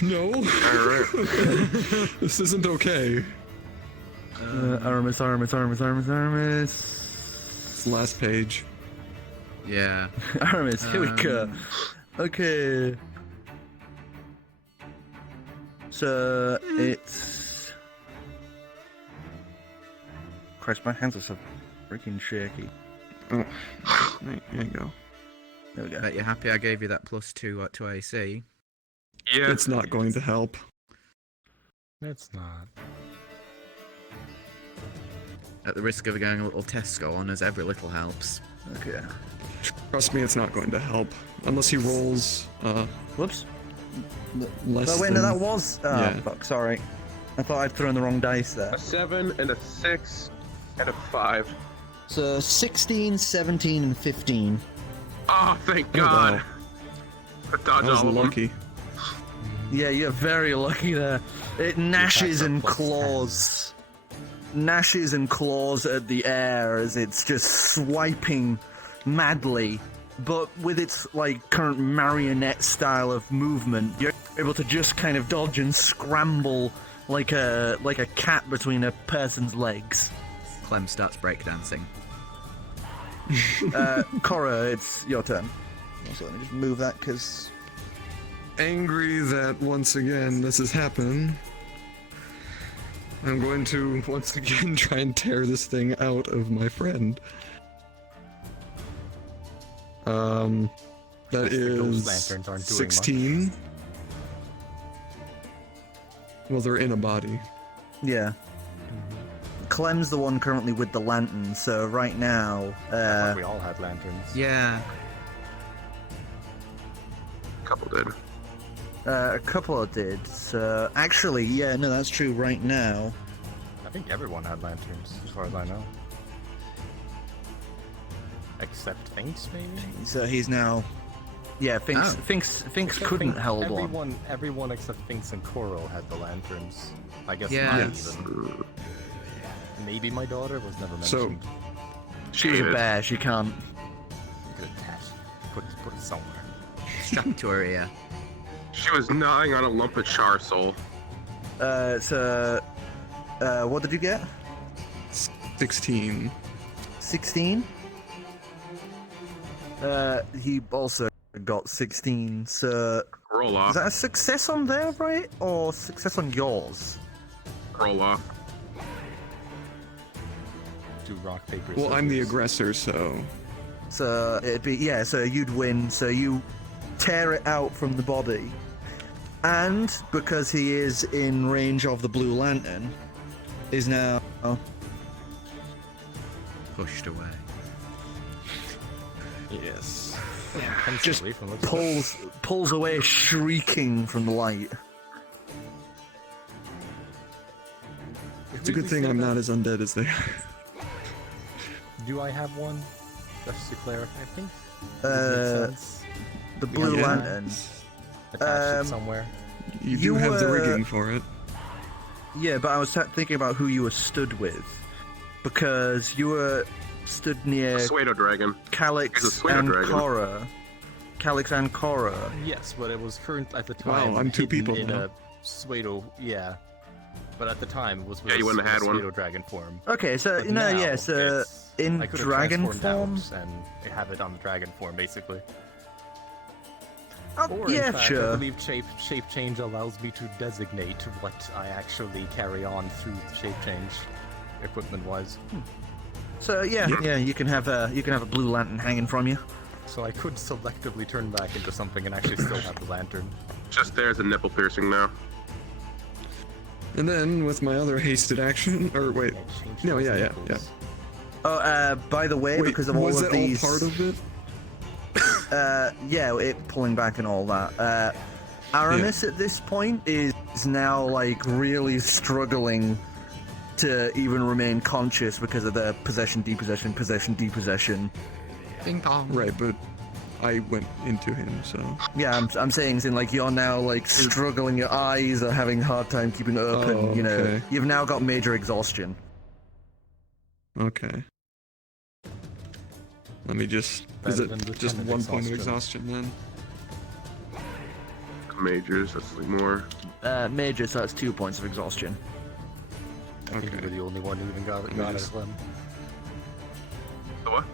No. Alright. This isn't okay. Aramis. It's the last page. Yeah. Aramis, here we go. Okay. So it's. Christ, my hands are so freaking shaky. Oh, right, here you go. There we go. Bet you're happy I gave you that +2 to AC. Yeah. It's not going to help. It's not. At the risk of going a little Tesco on, as every little helps. Okay. Trust me, it's not going to help unless he rolls Whoops. less. Oh, wait, than... no, that was. Oh, yeah. fuck, sorry. I thought I'd thrown the wrong dice there. A 7 and a 6 and a 5. So 16, 17, and 15. Oh, thank Oh, God. wow. I dodged I was all of them. lucky. Yeah, you're very lucky there. It gnashes and claws. Gnashes and claws at the air as it's just swiping madly. But with its current marionette style of movement, you're able to just kind of dodge and scramble like a cat between a person's legs. Clem starts breakdancing. Korro, it's your turn. So let me just move that because. Angry that once again this is happening, I'm going to once again try and tear this thing out of my friend. That The ghost is lanterns aren't doing 16. Well, they're in a body. Yeah. Clem's the one currently with the lantern, so right now, I thought we all had lanterns. Yeah. A couple did. a couple did. So actually, yeah, no, that's true. Right now, I think everyone had lanterns, as far as I know. Except Finks, maybe? so he's now. Yeah, Finks. Oh. Finks couldn't hold one. Everyone except Finks and Korro had the lanterns. I guess Yeah. mine Yes. even. Maybe my daughter was never So- mentioned. She's a bear. She can't. Good attach. Put it somewhere. Strapped to her ear. She was gnawing on a lump of char soul. What did you get? 16. 16. He also got 16. So Roll is off. that a success on there, right, or success on yours? Roll off. Do rock, paper, Well, I'm the scissors. aggressor, so So it'd be so you'd win. So you tear it out from the body, and because he is in range of the blue lantern, is now Pushed away. yes. just Intensively from looks like it. pulls away, shrieking from the light. It's a good thing I'm not as undead as they are. Do I have one? Just to clarify, I think. Uh, Makes sense. The blue Yeah. lantern. Attach it somewhere. You do you have the were- rigging for it. Yeah, but I was thinking about who you were stood with, because you were stood near Pseudo dragon. Calix He's a Pseudo and dragon. Korra. Calix and Korra. Yes, but it was current at the Wow, time. I'm two hidden people in now. a pseudo. Yeah, but at the time it was. Yeah, you wouldn't have had one. Pseudo dragon form. Okay, so But no, now yeah, so it's- in I could've dragon transformed form. out and have it on the dragon form, basically. Oh, Or yeah, in fact, I sure. believe shape change allows me to designate what I actually carry on through the shape change, equipment wise. So yeah, yeah, you can have a blue lantern hanging from you. So I could selectively turn back into something and actually still have the lantern. Just there's a nipple piercing now. And then with my other hasted action, or wait, I changed no, those yeah. nipples. Oh, by the way, Wait, because of all was of that these, all part of it? yeah, it pulling back and all that. Aramis at this point is now like really struggling to even remain conscious because of the possession, depossession. Ding dong. Right, but I went into him, so Yeah, I'm saying as in like you're now like struggling, your eyes are having a hard time keeping open. Oh, You know, okay. you've now got major exhaustion. okay. Let me just. Is Better it than just Lieutenant 1 point of exhaustion. exhaustion then? Majors, that's like more. Major, so that's 2 points of exhaustion. I think you Okay. were the only one who even got me it, just- Clem. The what?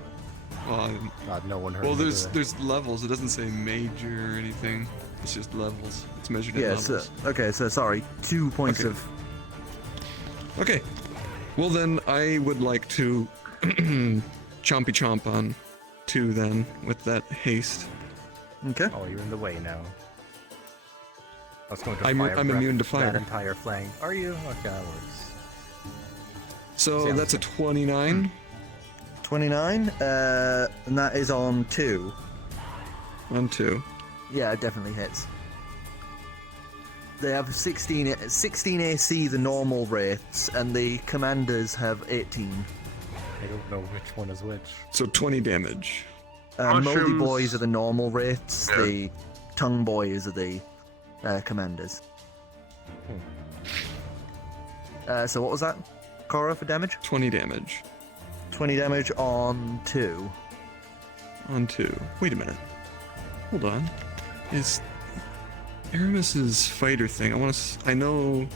God, no one heard Well, me there's do there's levels. It doesn't say major or anything. It's just levels. It's measured in Yeah, levels. so, okay, so sorry, 2 points Okay. of. Okay. Well then, I would like to chompy chomp on 2 then with that haste. Okay. Oh, you're in the way now. I was going to I'm fire breath immune to that fire. entire flank. Are you? Okay, that works. So Sounds that's a good. 29 29, and that is on 2. on 2. Yeah, it definitely hits. They have 16 AC, the normal rates, and the commanders have 18. I don't know which one is which. So 20 damage. Moldy Mushrooms. boys are the normal rates, Yeah. the tongue boys are the commanders. So what was that, Korra, for damage? 20 damage 20 damage on 2. on 2. Wait a minute. Hold on. Is Aramis's fighter thing? I know.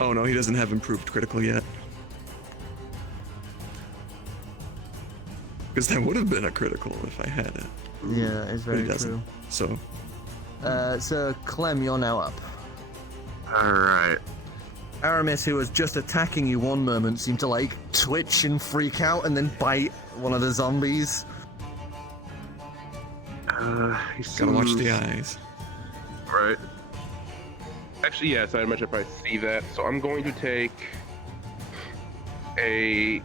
Oh no, he doesn't have improved critical yet. Because that would have been a critical if I had it. Yeah, it's But he very doesn't. true. So Clem, you're now up. Alright. Aramis, who was just attacking you one moment, seemed to like twitch and freak out and then bite one of the zombies. He gotta watch the seems- eyes. Right. Actually, yes, I imagine I probably see that. So I'm going to take a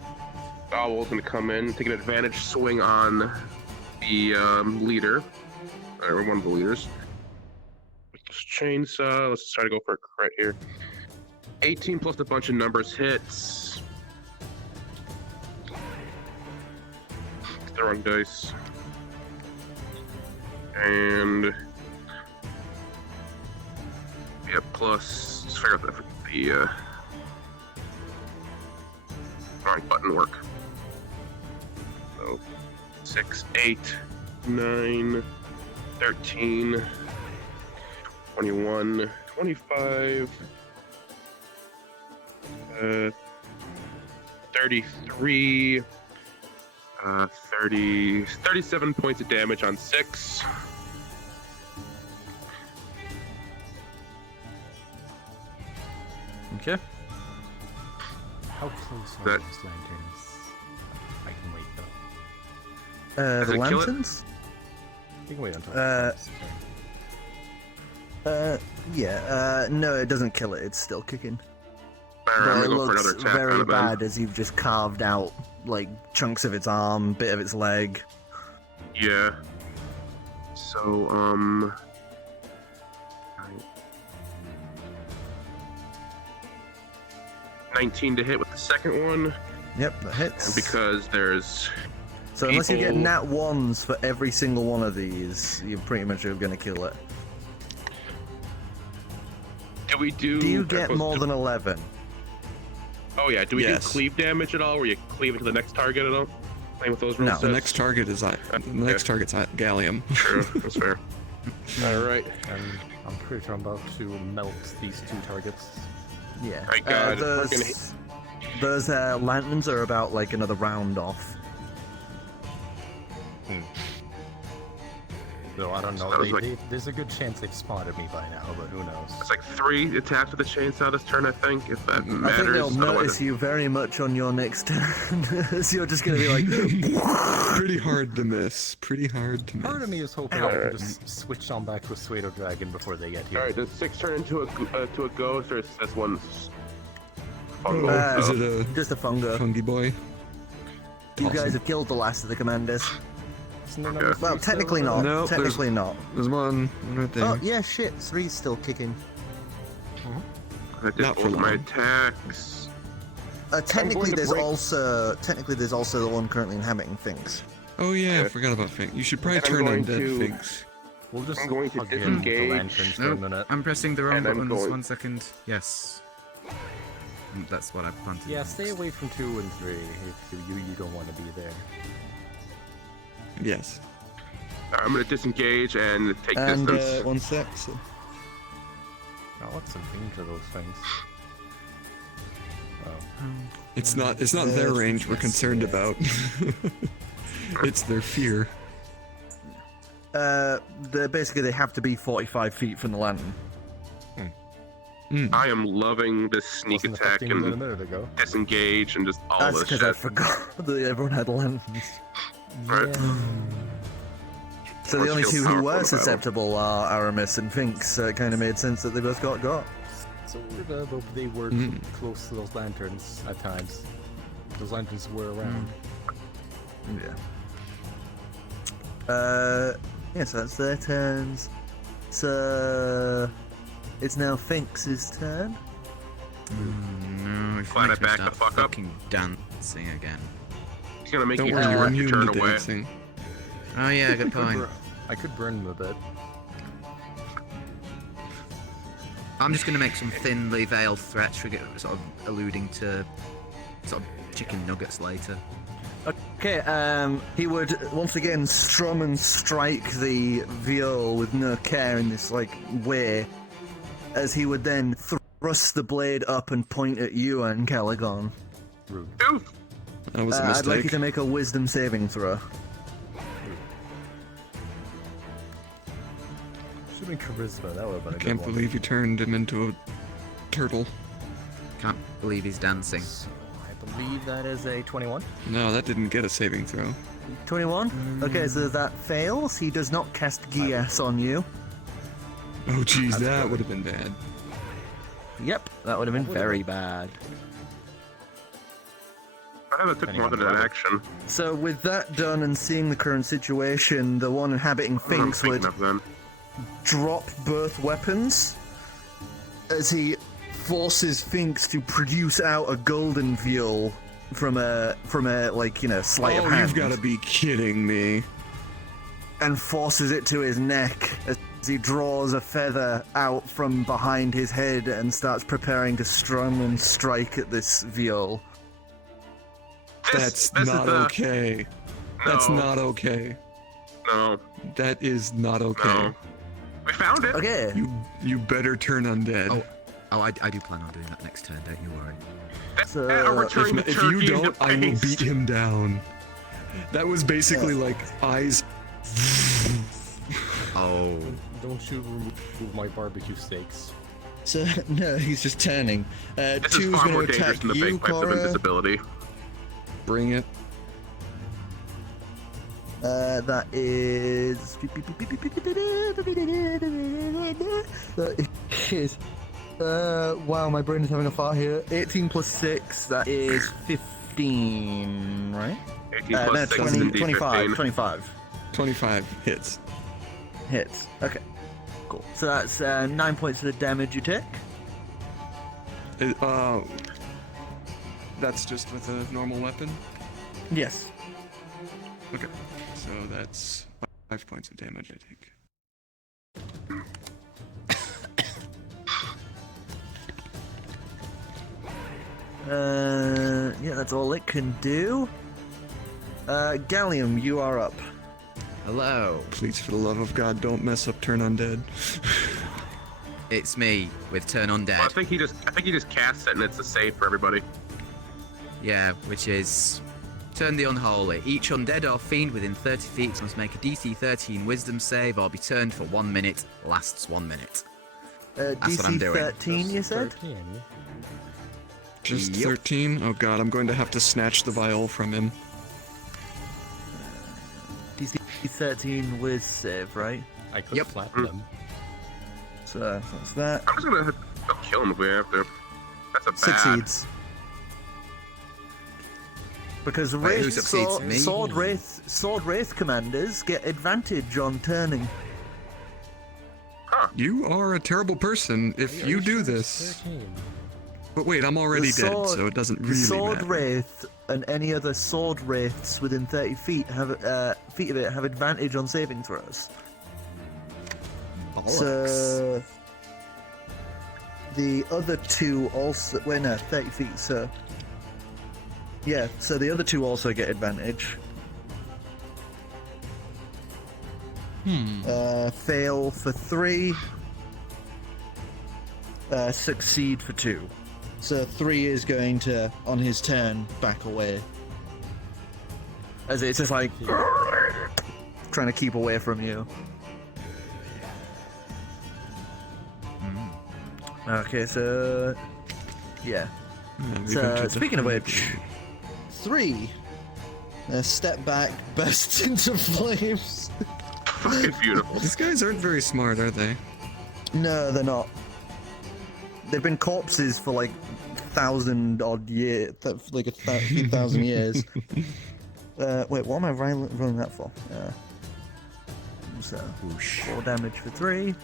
owl's going to come in, take an advantage swing on the leader, or one of the leaders. With this chainsaw, let's try to go for a crit here. 18 plus a bunch of numbers hits. The wrong dice. And yeah, plus let's figure out the wrong button work. So 6, 8, 9, 13, 21, 25, 33, 37 points of damage on 6. Okay. How close are That- those lanterns? I can wait though. Does The it kill it? lanterns? You can wait until. No, it doesn't kill it. It's still kicking. Alright, But I'm it gonna go for looks another attack very on it then. bad as you've just carved out like chunks of its arm, bit of its leg. Yeah. So, 19 to hit with the second one, Yep, that hits. and because there's So unless you get people- nat ones for every single one of these, you're pretty much going to kill it. do we do? Do you are get supposed more to- than 11? Oh yeah. Do we Yes. do cleave damage at all? Where you cleave into the next target at all? Playing with those rules. No. The next target's Gallium. True. That's fair. All right. And I'm pretty sure I'm about to melt these two targets. Yeah. My God, we're gonna those lanterns are about like another round off. Though I don't So know. that was There's a good chance they've spotted me by now, but who knows? It's like 3 attacks with the chainsaw this turn, I think, if that I think matters. they'll Otherwise, notice you very much on your next turn. So you're just going to be like, Pretty hard to miss. Pretty hard to miss. Part of me is hoping I can just switch on back to a Pseudo Dragon before they get here. All right. Does 6 turn into a ghost, or is this one's fungal? Is So- it a just a funga. fungi boy? You Awesome. guys have killed the last of the commanders. Isn't there Okay. number Well, 3 still? technically not. No, technically not. There's one right there. Oh, yeah, shit. 3's still kicking. I did Not for both my long. attacks. Technically, to there's break- there's also the one currently inhabiting things. Oh yeah, I Yeah. forgot about Fink. You should probably And I'm turn going undead to- Finks. We'll just I'm going to hug in the disengage. lanterns for a Nope, minute. I'm pressing the wrong And I'm buttons. going- 1 second. Yes. That's what I planted. Yeah, stay away from 2 and 3 if you don't want to be there. Yes. I'm going to disengage and take And distance. 1 sec. So. Now what's the range of those things? Oh. It's not their range we're concerned about. It's their fear. They have to be 45 feet from the lantern. I am loving this sneak Wasn't attack affecting them a and minute ago. disengage and just all That's this because shit. I forgot that everyone had lanterns. Right. So the Or only feel two who powerful were in battle. susceptible are Aramis and Finks, so it kind of made sense that they both got. Sort of, but they were close to those lanterns at times. Those lanterns were around. Yeah. Yes, that's their turns. So it's now Finks' turn. No, if Glad I makes me backed the start fuck up. fucking dancing again. He's going to make Don't you worry, you're turn immune to away. dancing. Oh yeah, good point. I could burn them a bit. I'm just gonna make some thinly veiled threats, sort of alluding to sort of chicken nuggets later. Okay, he would once again strum and strike the viol with no care in this way, as he would then thrust the blade up and point at you, Ancalagon. Rude. Oof. That was a I'd mistake. like you to make a wisdom saving throw. Should have been charisma. That would have been a Can't good one. believe you turned him into a turtle. Can't believe he's dancing. So, I believe that is a 21. No, that didn't get a saving throw. 21? Okay, so that fails. He does not cast Gias on you. Oh jeez, That's that good. would have been bad. Yep, that would have been very bad. I took Depending more on than the an level. action. So with that done and seeing the current situation, the one inhabiting That's what I'm Finks would thinking of then. drop both weapons as he forces Finks to produce out a golden vial from a like, you know, sleight of Oh, hand. you've got to be kidding me. And forces it to his neck as he draws a feather out from behind his head and starts preparing to strum and strike at this viol. That's this not is the... okay. That's No. not okay. No, That is not okay. no. We found it! Okay. You better turn undead. Oh, I do plan on doing that next turn, don't you worry. So, A returning If you turkey in don't, the I will face. beat him down. That was basically like eyes. Oh. Don't you remove my barbecue steaks. So no, he's just turning. This is Two's far more going to dangerous attack than the you, fake pipes of Korro. invisibility. Bring it. That is. That is. Wow, my brain is having a fart here. 18 plus 6, that is 15, right? 18 No, plus 6 is 20, indeed 25. 15. 25 25 hits. hits. Okay, cool. So that's 9 points of the damage you take. That's just with a normal weapon? Yes. Okay. So that's 5 points of damage, I think. Yeah, that's all it can do. Gallium, you are up. Hello. Please, for the love of God, don't mess up Turn Undead. It's me with Turn Well, I Undead. think he just casts it and it's a save for everybody. Yeah, which is Turn the Unholy. Each undead or fiend within 30 feet must make a DC 13 Wisdom save or be turned for 1 minute. Lasts 1 minute. what I'm DC doing. 13, you said? 13. Just Yep. 13? Oh god, I'm going to have to snatch the vial from him. DC 13 with save, right? I could Yep. flatten them. So that's that. I'm just gonna kill him if we have to. That's a bad. Succeeds. Because Wait, who Wraith, succeeds? Me? Sword Wraith commanders get advantage on turning. You are a terrible person if you do this. 13. But wait, I'm already The dead, sword- so it doesn't The really Sword matter. Wraith and any other Sword Wraiths within 30 feet have feet of it have advantage on saving throws. Bollocks. So the other two also. Wait, no, 30 feet. So yeah, so the other two also get advantage. Fail for 3. Succeed for 2. So 3 is going to, on his turn, back away. As it's just like trying to keep away from you. Okay, so yeah. Yeah, we've So entered the speaking of high which, 3. Step back, bursts into flames. Fucking beautiful. These guys aren't very smart, are they? no, they're not. They've been corpses for like 1,000 odd years, Like a few thousand years. wait, what am I rolling that for? So 4 damage for 3.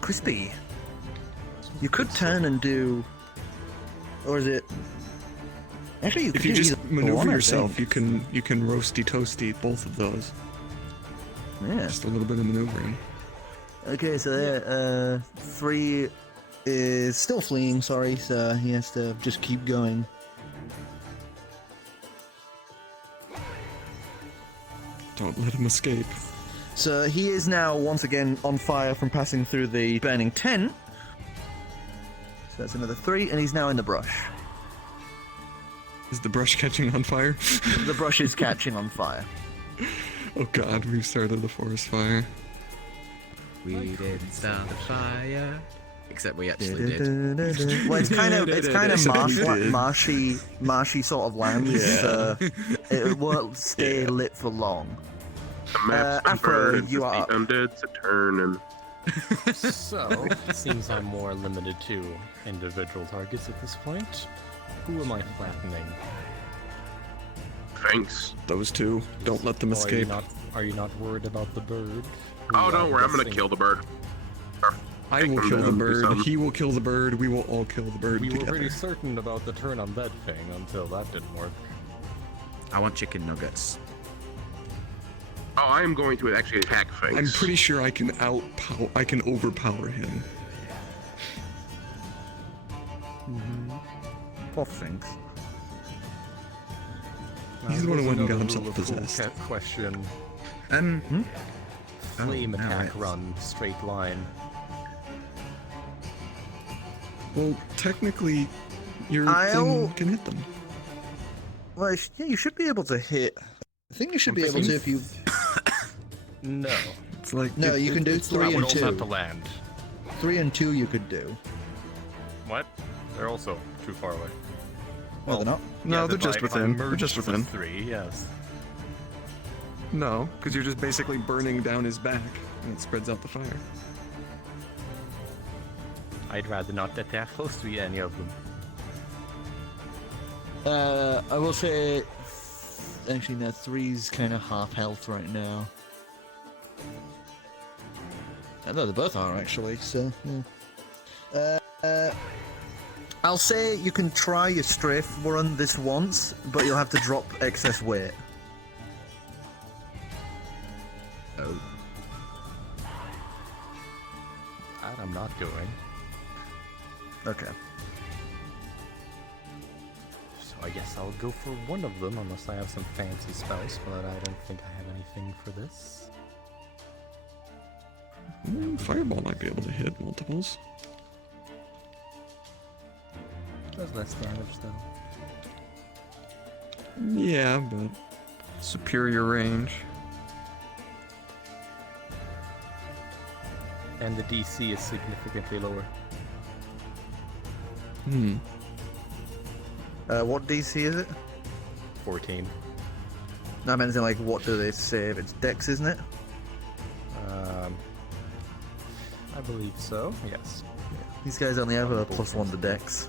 Crispy, you could turn and do, or is it? Actually, you could If you do just either maneuver one, I yourself, think. you can roasty toasty both of those. Yeah. Just a little bit of maneuvering. Okay, so 3 Is still fleeing, sorry, so he has to just keep going. Don't let him escape. So he is now once again on fire from passing through the burning tent. So that's another 3, and he's now in the brush. Is the brush catching on fire? The brush is catching on fire. Oh god, we've started a forest fire. We didn't start the fire. Except we actually did. Well, it's kind of Except we did. marshy sort of land, so it won't stay lit for long. The map's been Afro, burned, it's you just are the undead to turn and So, it seems I'm more limited to individual targets at this point. Who am I flattening? Thanks. Those two. Don't let them Oh, escape. Are you not worried about the bird? Oh, don't worry, I'm gonna kill the bird. I will kill the do bird. something. He will kill the bird. We will all kill the bird We were together. pretty certain about the turn on that thing until that didn't work. I want chicken nuggets. Oh, I am going to actually attack things. I'm pretty sure I can overpower him. Poor Sphinx. He's the one who went and got himself Another rule of possessed. question. Oh, Flame attack right. run, straight line. Well, technically, your I'll- thing can hit them. Well, yeah, you should be able to hit. I think you should be able thinking- to if you. No. It's like No, you can do That 3 would and also have to 2. land. 3 and 2 you could do. What? They're also too far away. No, they're not. No, they're just if I within. They're merged just with within. 3, yes. No, because you're just basically burning down his back, and it spreads out the fire. I'd rather not get that close to any of them. I will say, actually, no, 3's kind of half health right now. I know they both are actually. So, yeah. I'll say you can try your strafe run this once, but you'll have to drop excess weight. Oh. That I'm not doing. Okay. So I guess I'll go for one of them unless I have some fancy spells, but I don't think I have anything for this. Fireball might be able to hit multiples. Does less damage though. Yeah, but superior range. And the DC is significantly lower. What DC is it? 14. No, I meant like, what do they save? It's Dex, isn't it? I believe so, yes. These guys only have a +1 to Dex.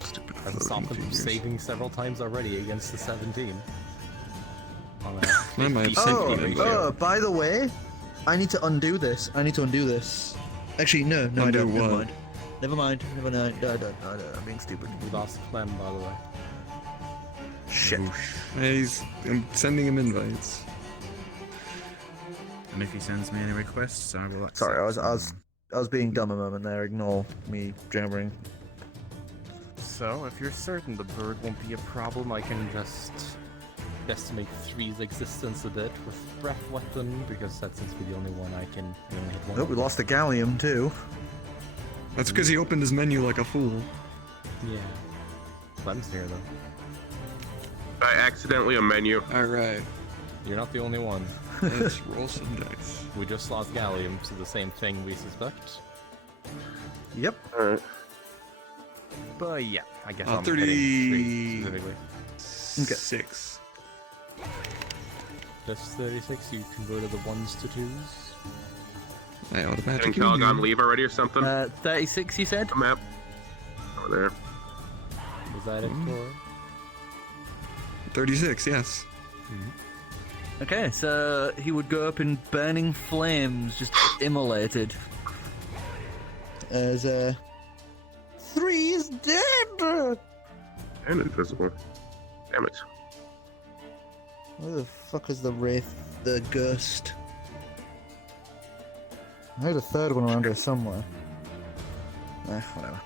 Stupid I've stopped floating them from figures. saving several times already against the 17. On I might a have sent 50 you ratio. Oh, by the way, I need to undo this. I need to undo this. Actually, no, I Undo don't. Never what? mind. Never mind. Never mind. I don't, I'm being stupid. We lost Clem, by the way. Shit. I'm sending him invites. And if he sends me any requests, I will accept. Sorry, I them. was being dumb a moment there. Ignore me jabbering. So, if you're certain the bird won't be a problem, I can just decimate 3's existence a bit with Breath Weapon, because that seems to be the only one I can only hit one. Nope, we lost the Gallium too. That's because he opened his menu like a fool. Yeah. Clem's here, though. I accidentally a menu. Alright, You're not the only one. let's roll some dice. We just lost Gallium to the same thing, we suspect. Yep. Alright. But yeah, I guess 30 I'm heading straight specifically. 6. Just 36, you converted the 1s to 2s. I Did automatically Ancalagon knew. leave already or something? 36, you said? The map. Over there. Was that it for? 36, yes. Okay, so he would go up in burning flames, just immolated. As 3 is dead. And invisible. Damn it. Where the fuck is the wraith? The ghost. I heard a third one around here somewhere. Whatever.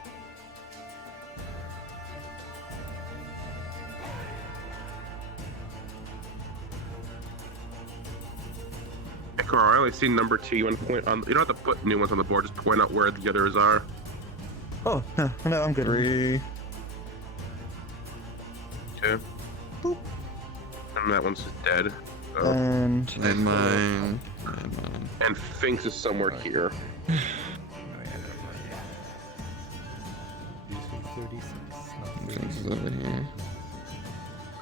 Hey, Korro, I only see number 2. You want to point on? You don't have to put new ones on the board. Just point out where the others are. Oh, no, I'm good. 3. Okay. Boop. And that one's just dead. So. And And mine. And mine. And Finks is somewhere here. Usually 36, not Things 30. over here.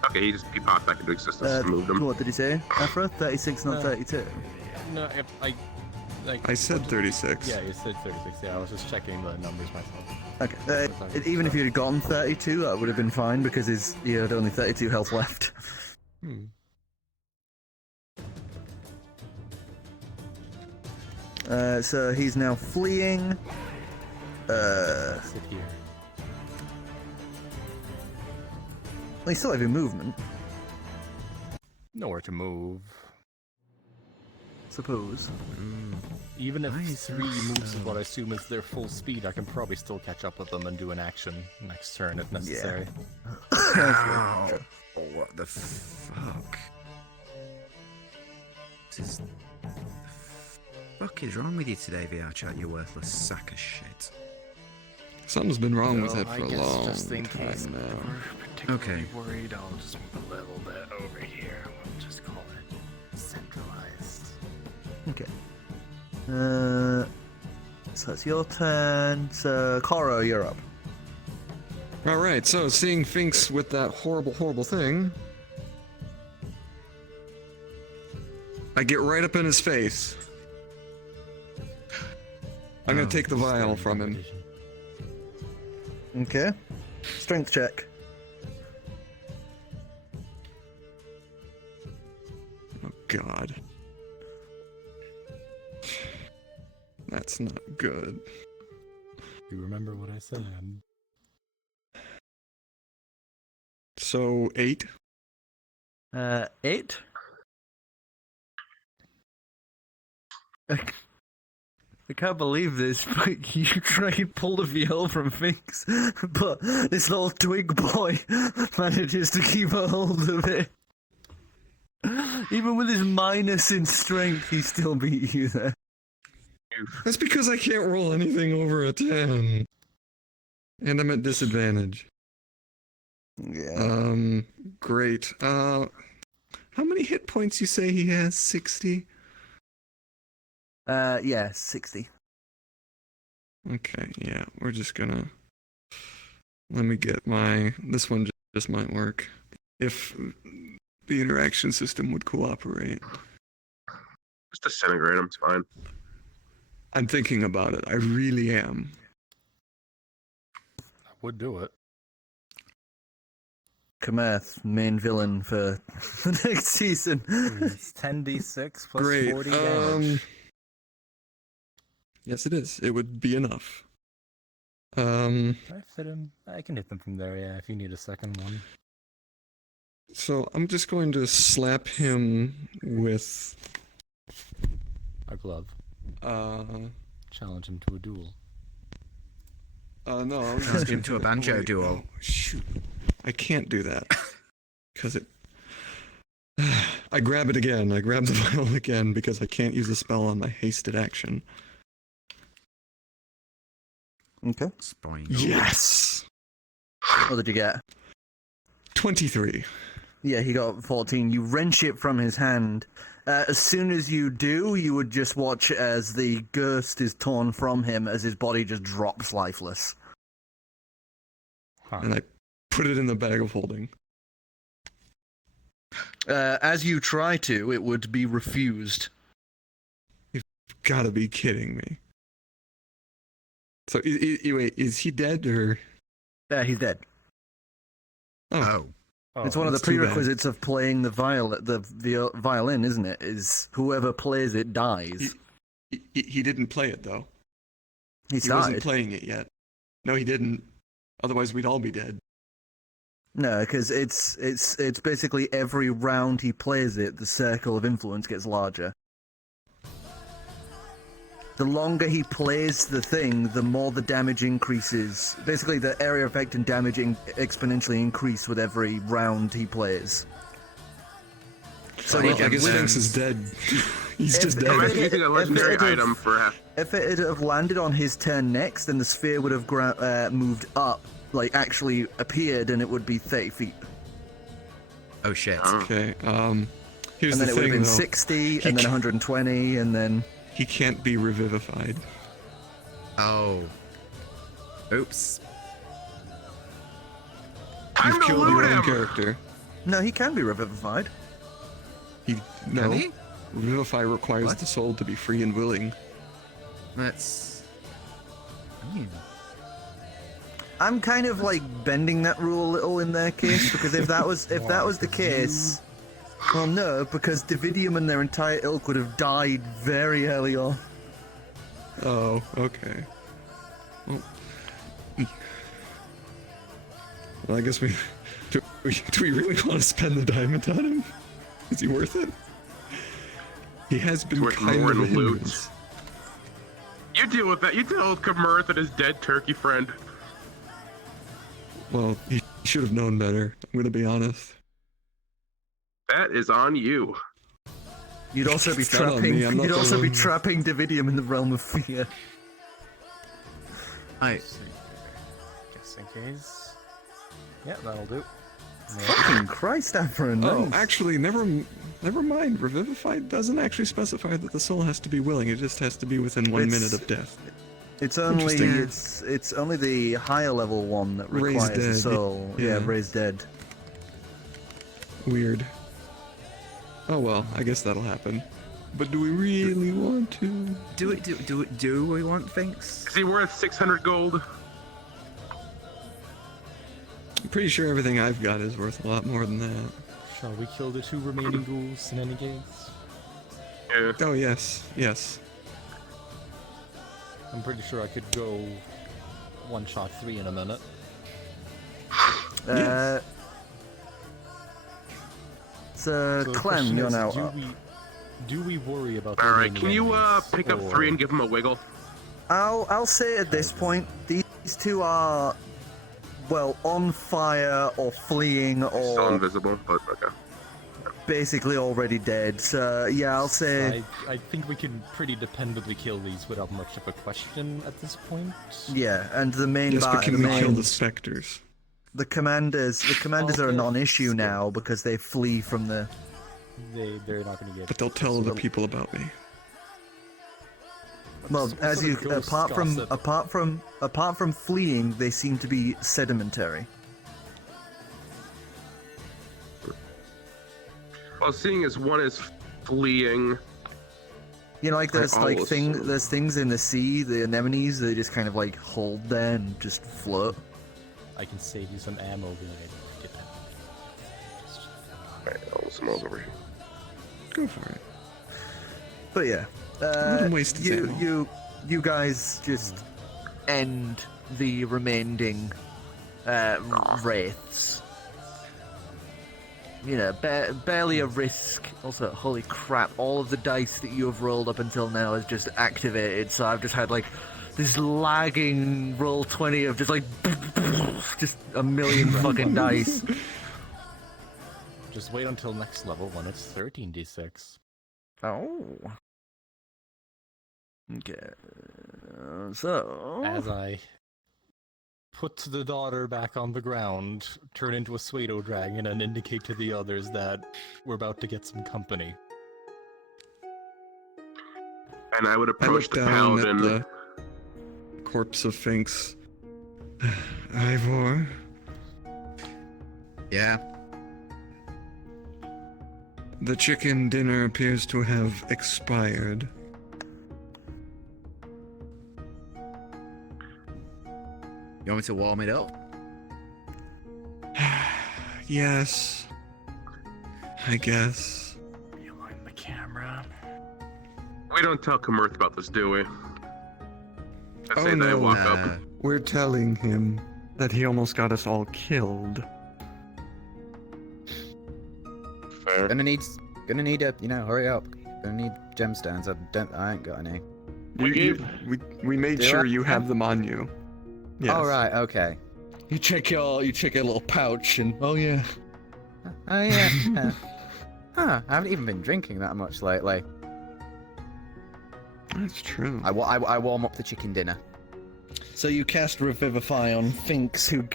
Okay, he popped back into existence and moved him. What did he say? Afro? 36, not 32. No, if I... Like, I said 36. Yeah, you said 36. Yeah, I was just checking the numbers myself. Okay. Even if you'd gotten 32, that would have been fine because he had only 32 health left. So he's now fleeing. Sit here. Well, he's still having movement, Nowhere to move. suppose. Even if 3 moves is what I assume is their full speed, I can probably still catch up with them and do an action next turn if necessary. Ow. Oh, what the fuck? The fuck is wrong with you today, VR chat? You worthless sack of shit. Something's been wrong with Well, it for I a guess long just in time case now. we're particularly Okay. worried, I'll just move a little bit over here. We'll just call it centralized. Okay. So it's your turn. So Korro, you're up. Alright, so seeing Finks with that horrible, horrible thing, I get right up in his face. I'm gonna take the vial from him. Okay. Strength check. Oh god. That's not good. You remember what I said? So, 8? 8. I can't believe this, but you try to pull the VL from Finks, but this little twig boy manages to keep a hold of it. Even with his minus in strength, he still beat you there. That's because I can't roll anything over a 10. And I'm at disadvantage. Yeah. Great. How many hit points you say he has? 60? Yeah, 60. Okay, yeah, we're just gonna... Let me get my... This one just might work. If the interaction system would cooperate. Just disintegrate him, it's fine. I'm thinking about it. I really am. I would do it. Kamerth, main villain for the next season. It's 10d6 plus Great. 40 damage. Yes, it is. It would be enough. I fit him. I can hit them from there, yeah, if you need a second one. So I'm just going to slap him with... A glove. Challenge him to a duel. No. I'm Challenge him to a banjo duel. Oh, shoot. I can't do that. Because it... I grab it again. I grab the vial again because I can't use the spell on my hasted action. Okay. Spoink. Yes! What did you get? 23. Yeah, he got 14. You wrench it from his hand. As soon as you do, you would just watch as the ghost is torn from him as his body just drops lifeless. Huh. And I put it in the bag of holding. As you try to, it would be refused. Gotta be kidding me. So, wait, is he dead or? Yeah, he's dead. Oh. It's one of the that's too bad. prerequisites of playing the violin, isn't it? Is whoever plays it dies. He didn't play it though. He He wasn't started. playing it yet. No, he didn't. Otherwise, we'd all be dead. No, because it's basically every round he plays it, the circle of influence gets larger. The longer he plays the thing, the more the damage increases. Basically, the area effect and damage exponentially increase with every round he plays. So Well, he I guess just Finks is dead. He's just if I'm dead. it- using a legendary if it- item for If it had have landed on his turn next, then the sphere would have moved up, like actually appeared, and it would be 30 feet. Oh shit. Okay. Here's And then the it would have thing, been though. 60, and then 120, and then... He can't be revivified. Oh. Oops. Time You've to killed loot your own him! character. No, he can be revivified. No. Can he? Revivify requires What? the soul to be free and willing. That's. I'm kind of like bending that rule a little in their case, because if that was the case, well, no, because Dividium and their entire ilk would have died very early on. Oh, okay. Well, I guess do we really want to spend the diamond on him? Is he worth it? He has been worth kind more of a than loot. hindrance. You deal with that. You deal with Kamerth and his dead turkey friend. Well, he should have known better. I'm gonna be honest. That is on you. You'd also be It's not on trapping. me, I'm not You'd the also be one. trapping Dividium in the realm of fear. Just in case. Yeah, that'll do. Fucking Christ, Afron. Oh, actually, never mind. Revivify doesn't actually specify that the soul has to be willing. It just has to be within 1 minute of death. It's only Interesting. it's only the higher level one that Raised requires a dead, soul. Yeah, yeah. raised dead. Weird. Oh well, I guess that'll happen. But do we really want to? Do we want things? Is he worth 600 gold? I'm pretty sure everything I've got is worth a lot more than that. Shall we kill the 2 remaining ghouls in any case? Yeah. Oh yes, yes. I'm pretty sure I could go one-shot 3 in a minute. So So the Clem, question you're is, now. do we worry about the All right. remaining Can you enemies, pick up or- 3 and give him a wiggle? I'll say at this point, these two are, well, on fire or fleeing Still or invisible, but okay. basically already dead. So yeah, I'll say I think we can pretty dependably kill these without much of a question at this point. yeah. And the main Yes, but can we kill the the specters? commanders are a Okay. non-issue now because they flee from the. They're not going to get. But they'll tell other people about me. Well, What as sort you of ghost apart from fleeing, they seem to be sedimentary. Well, seeing as one is fleeing, You know, like there's like also- there's things in the sea, the anemones, they just kind of like hold there and just float. I can save you some ammo when I get that. alright, all the smalls over here. Go for it. But yeah, Let him waste his ammo. you guys just end the remaining wraiths. You know, barely a risk. Also, holy crap, all of the dice that you have rolled up until now is just activated, so I've just had like this lagging roll 20 of just like just a million fucking dice. Just wait until next level when it's 13d6. Oh. Okay. So As I put the daughter back on the ground, turn into a pseudo dragon, and indicate to the others that we're about to get some company. And I would I approach look the down paladin. at the corpse of Finks. Ivor, Yeah. the chicken dinner appears to have expired. You want me to warm it up? Yes. I guess. You mind the camera? We don't tell Kamerth about this, do we? I Oh, say that I no. walk up. We're telling him that he almost got us all killed. Fair. Gonna need a, hurry up. Gonna need gemstones. I ain't got any. We made Do sure I? you have them on you. Yes. All right, okay. You check your little pouch and oh yeah. Oh yeah. Yeah. Huh, I haven't even been drinking that much lately. That's true. I warm up the chicken dinner. So you cast Revivify on Finks, who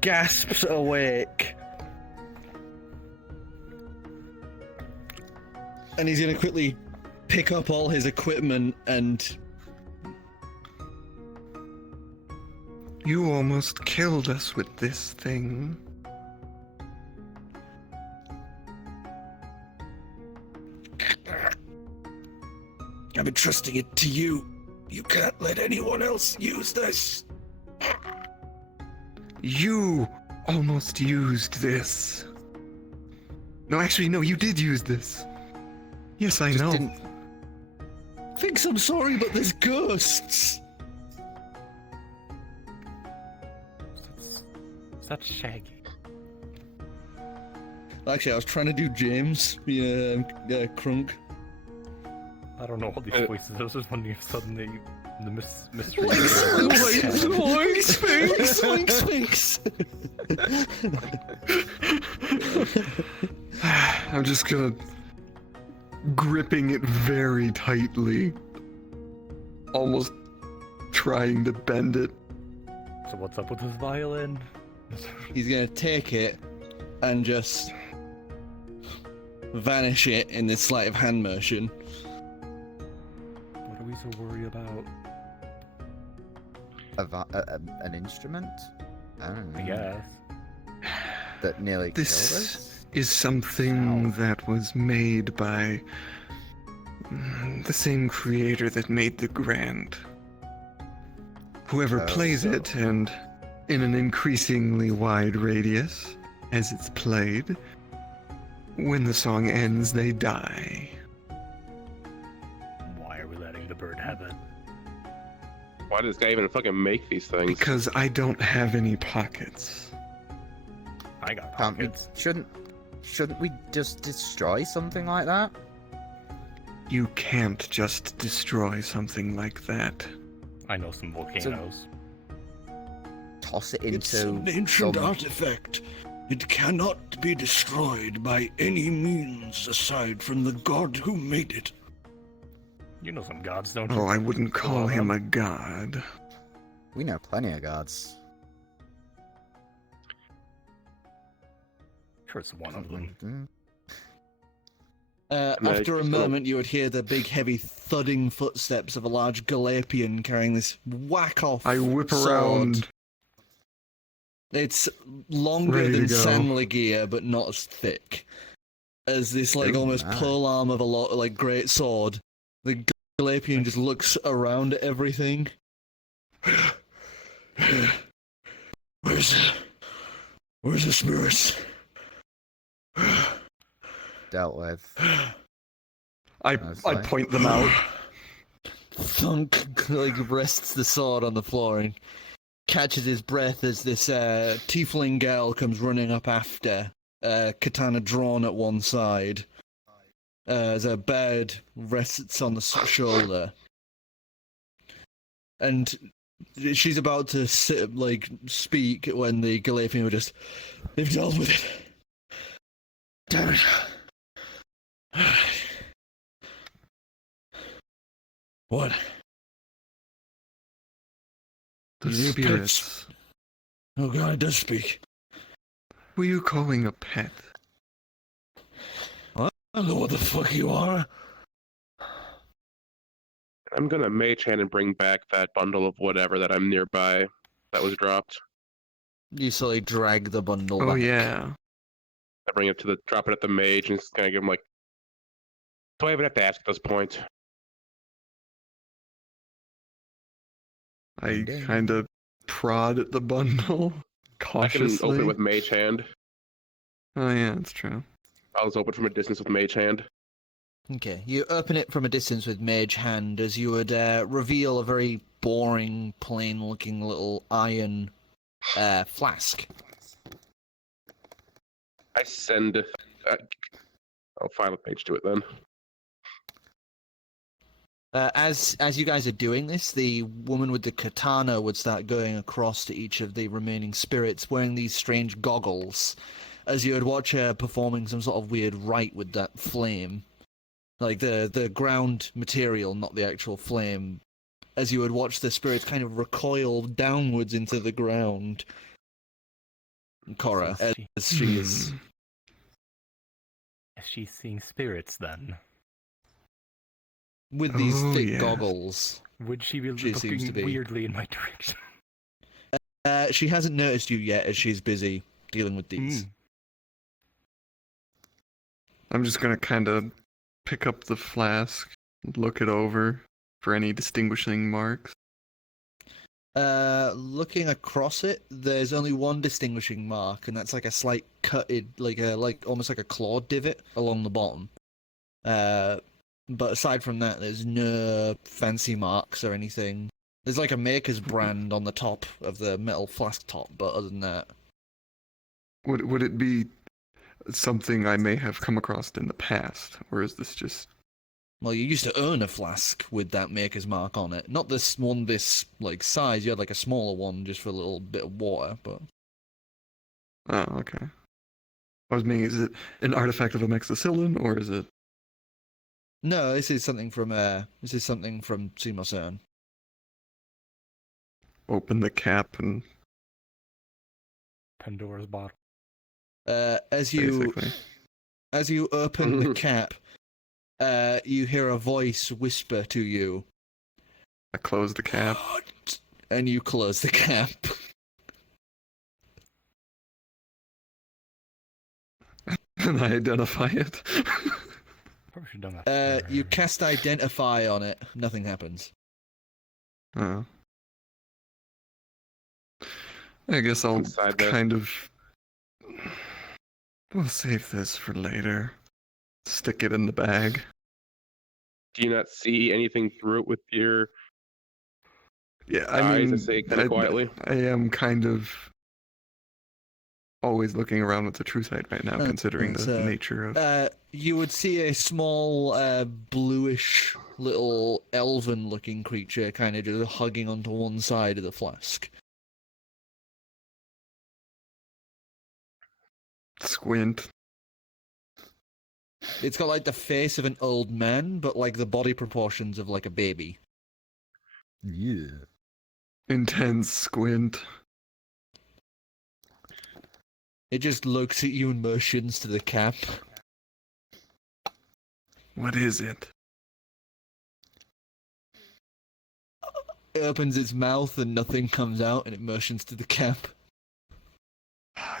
gasps awake. And he's gonna quickly pick up all his equipment and You almost killed us with this thing. I'm entrusting it to you. You can't let anyone else use this. You almost used this. No, actually, no, you did use this. Yes, I know. Finks, I'm sorry, but there's ghosts. Is that Shaggy? Actually, I was trying to do James, Crunk. I don't know all these voices. I was just wondering if suddenly the mystery. Sphinx. I'm just gonna gripping it very tightly, almost trying to bend it. So what's up with this violin? He's gonna take it and just vanish it in this sleight of hand motion. What are we so worried about? An instrument? I don't know. I guess. That nearly killed This us? is something that was made by the same creator that made the Grand. Whoever plays it, and in an increasingly wide radius, as it's played, when the song ends, they die. Why are we letting the bird have it? Why does this guy even fucking make these things? Because I don't have any pockets. I got Can't we, pockets. shouldn't we just destroy something like that? You can't just destroy something like that. I know some volcanoes. Toss it It's into an ancient some... artifact. It cannot be destroyed by any means aside from the god who made it. You know some gods, don't you? Oh, I wouldn't call him a god. We know plenty of gods. Sure, it's one of them. Mm. After a moment, you would hear the big, heavy, thudding footsteps of a large Galapian carrying this whack-off I whip sword. around. It's longer Ready to than go. Sandligear, but not as thick. As this, like, Ooh, almost nice. pole arm of a lot, like, great sword. The Galapian just looks around at everything. Where's the spirits? Dealt with. I like- point them out. Thunk, like, rests the sword on the floor and catches his breath as this tiefling girl comes running up after, katana drawn at one side, as a bird rests on the shoulder. And she's about to speak when the Galapian will just, they've dealt with it. Damn it. What? The These spirits. Oh god, it does speak. Who are you calling a pet? I don't know what the fuck you are. I'm gonna mage hand and bring back that bundle of whatever that I'm nearby that was dropped. You slowly drag the bundle Oh back. yeah. I bring it to drop it at the mage and just kind of give him like. Do I even have to ask at this point? I kind of prod at the bundle I can cautiously. open it with mage hand. Oh yeah, that's true. I'll just open it from a distance with mage hand. Okay, you open it from a distance with mage hand as you would reveal a very boring, plain-looking little iron flask. I send. I'll file a page to it then. As you guys are doing this, the woman with the katana would start going across to each of the remaining spirits wearing these strange goggles, as you would watch her performing some sort of weird rite with that flame. Like the ground material, not the actual flame. As you would watch the spirits kind of recoil downwards into the ground. Korro, as she is... Is she seeing spirits then? With these Oh, thick yes. goggles. Would she be She seems looking to be. weirdly in my direction? She hasn't noticed you yet as she's busy dealing with these. I'm just gonna kind of pick up the flask, look it over for any distinguishing marks. Looking across it, there's only one distinguishing mark, and that's like a slight cutted, like almost like a claw divot along the bottom. But aside from that, there's no fancy marks or anything. There's like a maker's brand on the top of the metal flask top, but other than that, Would it be something I may have come across in the past, or is this just... well, you used to own a flask with that maker's mark on it. Not this one, this like size. You had like a smaller one just for a little bit of water, but. Oh, okay. I was meaning, is it an artifact of a Mexicillin, or is it... No, this is something from Seymour Cern. Open the cap and... Pandora's bottle. As you basically. open the cap, you hear a voice whisper to you. I close the cap. "What?" And you close the cap. And I identify it. Probably should have done that. You cast Identify on it. Nothing happens. Oh. I guess I'll Inside this. kind of... We'll save this for later. Stick it in the bag. Do you not see anything through it with your Yeah, I eyes mean, and say kind of quietly? I am kind of always looking around with the true sight right now, considering the so, nature of... You would see a small, bluish little elven-looking creature kind of just hugging onto one side of the flask. Squint. It's got like the face of an old man, but like the body proportions of like a baby. Yeah. Intense squint. It just looks at you and motions to the cap. What is it? It opens its mouth and nothing comes out, and it motions to the cap.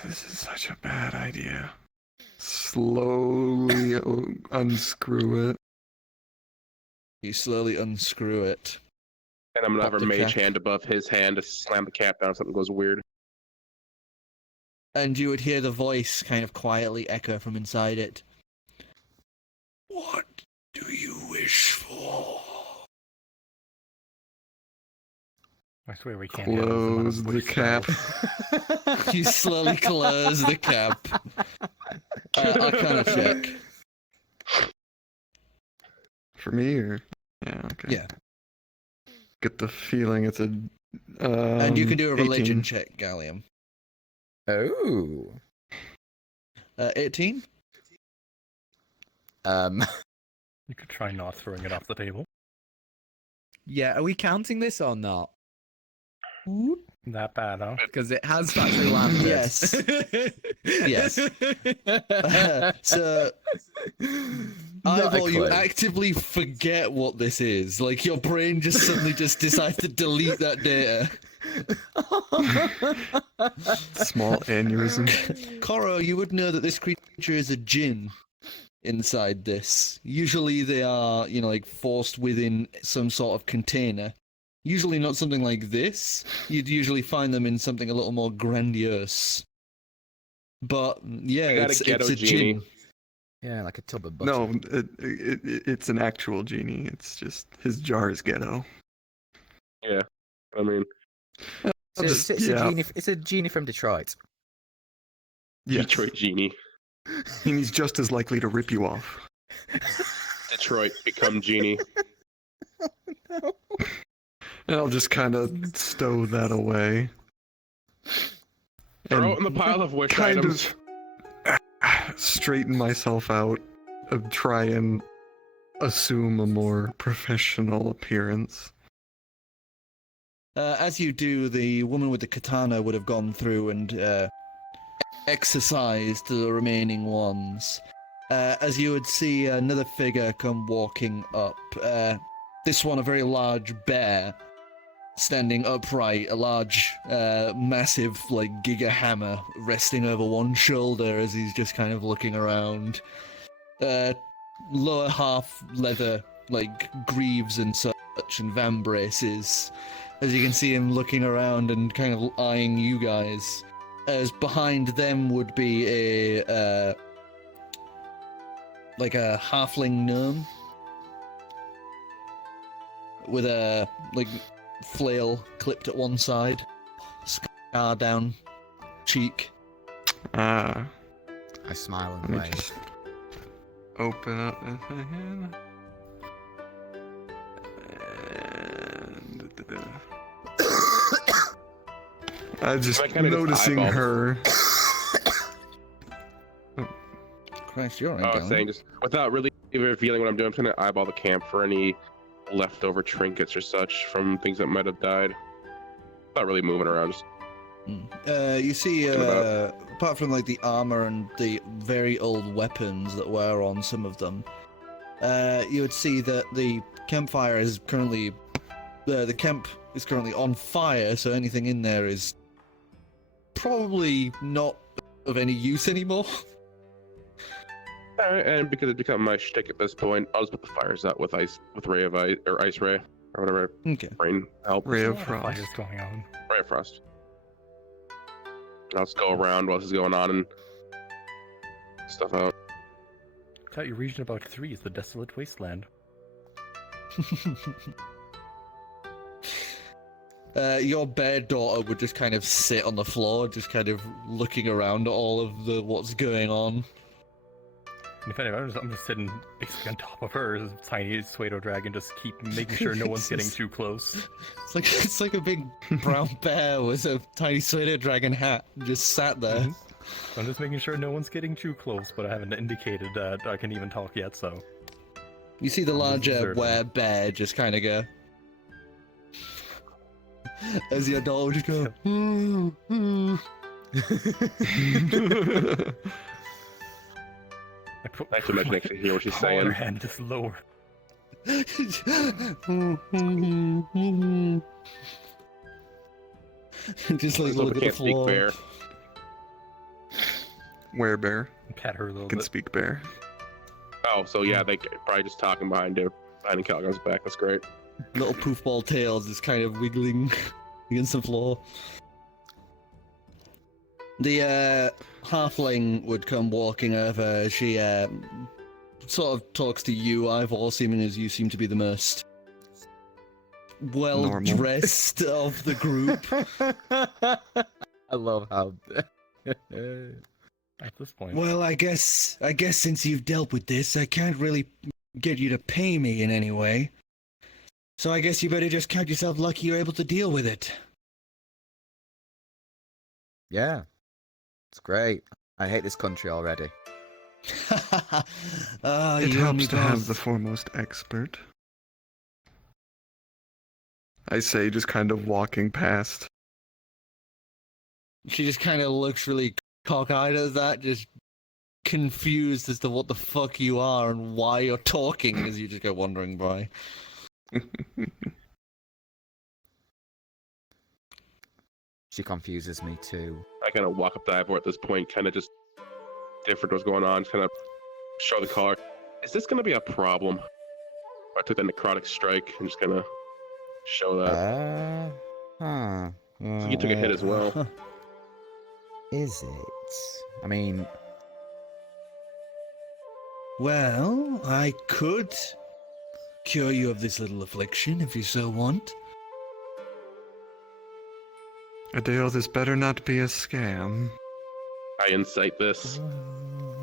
This is such a bad idea. Slowly unscrew it. You slowly unscrew it. And I'm gonna have Pop her the mage cap. hand above his hand to slam the cap down if something goes weird. And you would hear the voice kind of quietly echo from inside it. What do you wish for? I swear we can't Close the cap. You slowly close the cap. Arcana check. For me, or... Yeah, okay. Yeah. Get the feeling it's a... And you can do a religion 18. check, Gallium. Oh. 18? You could try not throwing it off the table. Yeah, are we counting this or not? That bad, huh? Because it has actually landed. Yes. Yes. So, Not a Ivor, you clue. actively forget what this is. Like, your brain just suddenly just decides to delete that data. Small aneurysm. Korro, you would know that this creature is a djinn inside this. Usually they are, like, forced within some sort of container. Usually not something like this. You'd usually find them in something a little more grandiose. But, yeah, I got a it's ghetto a genie. djinn. Yeah, like a tub of butter. No, it's an actual genie. It's just his jar is ghetto. Yeah, I mean, It's a genie from Detroit. Yes. Detroit genie. And he's just as likely to rip you off. Detroit become genie. And I'll just kind of stow that away. Throw And it in the pile of wish kind items. of straighten myself out, try and assume a more professional appearance. As you do, the woman with the katana would have gone through and exercised the remaining ones. As you would see another figure come walking up. This one, a very large bear, standing upright, a large, massive, like, giga hammer resting over one shoulder as he's just kind of looking around. Lower half leather like Greaves and such and Vambraces, as you can see him looking around and kind of eyeing you guys. As behind them would be a like a halfling gnome with a like flail clipped at one side, scar down cheek. Ah. I smile Let and me wave. just open up if I can. I'm just I kinda just noticing eyeballed. her. Christ, you're I right, was saying, just without really revealing what I'm doing, I'm just gonna eyeball the camp for any leftover trinkets or such from things that might have died. Not really moving around. Just You see, Looking about. apart from like the armor and the very old weapons that were on some of them, you would see that the campfire is currently, the camp is currently on fire. So anything in there is probably not of any use anymore. Alright, and because it's become my shtick at this point, I'll just put the fires out with ray of ice or ice ray or whatever. Okay. Rain help. Ray of What Frost. fires going on? Ray of frost. I'll just go around while this is going on and stuff out. I thought your region about 3 is the desolate wasteland. Your bear daughter would just kind of sit on the floor, just kind of looking around at all of the what's going on. And if anything, I'm just sitting basically on top of her, as a tiny pseudo dragon, just keep making sure no one's getting too close. It's like a big brown bear with a tiny pseudo dragon hat, just sat there. I'm just making sure no one's getting too close, but I haven't indicated that I can even talk yet, so. You see the larger observing. bear just kind of go. As your daughter would just go. I put I can imagine actually hear what she's paw in her saying. hand just lower. Just like So look we at the can't speak floor. bear. Werebear And pat her a little can bit. speak bear. Oh, so yeah, they probably just talking behind Ancalagon's back. That's great. Little poofball tails just kind of wiggling against the floor. The halfling would come walking over. She sort of talks to you, Ivor, seeming as you seem to be the most well dressed of the group. I love how. At this point. Well, I guess since you've dealt with this, I can't really get you to pay me in any way. So I guess you better just count yourself lucky you're able to deal with it. Yeah. It's great. I hate this country already. Oh, It you and me helps to have both. the foremost expert. I say, just kind of walking past. She just kind of looks really cockeyed at that, just confused as to what the fuck you are and why you're talking as you just go wandering by. She confuses me too. I kind of walk up to Ivor at this point, kind of just different what's going on, kind of show the collar. Is this going to be a problem? I took that necrotic strike and just gonna show that. So you took a hit as well. Is it? I mean, Well, I could cure you of this little affliction if you so want. Adele, this better not be a scam. I insight this.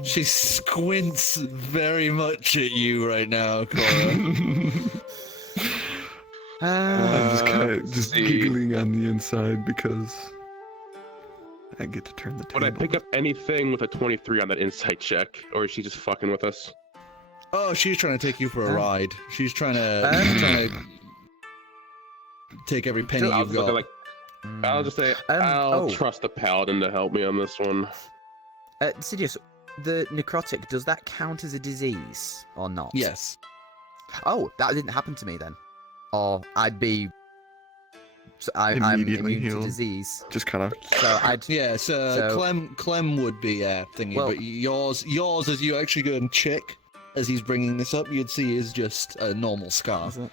She squints very much at you right now, Korro. I'm just kind of just see. giggling on the inside because I get to turn the table. Would I pick up anything with a 23 on that insight check, or is she just fucking with us? Oh, she's trying to take you for a ride. She's trying to take every penny I'll you've just look got. at, like, I'll just say, I'll trust the paladin to help me on this one. Sidious, the necrotic, does that count as a disease or not? Yes. Oh, that didn't happen to me then. Or I'd be. I'm Immediately immune healed. to disease. Just kind of. So I'd. Yeah, so, So- Clem would be thingy, Well- but yours is you actually go and check as he's bringing this up, you'd see is just a normal scar. Is it?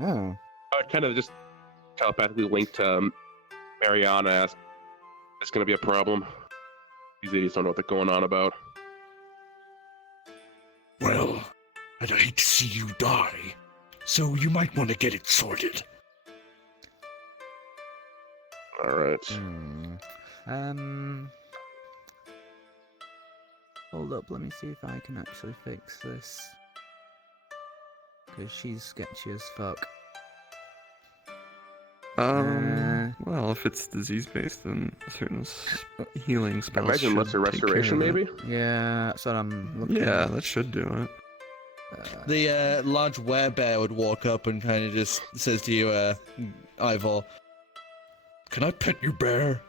Oh. I would kind of just telepathically link to Mariana, ask, "It's going to be a problem? These idiots don't know what they're going on about." Well, I'd hate to see you die, so you might want to get it sorted. All right. Hold up, let me see if I can actually fix this. Because she's sketchy as fuck. Well, if it's disease-based, then a certain healing I spell imagine should lesser take care restoration, of it. maybe? Yeah, that's what I'm looking Yeah, at. that should do it. The large werebear would walk up and kind of just says to you, Ivor, "Can I pet your bear?"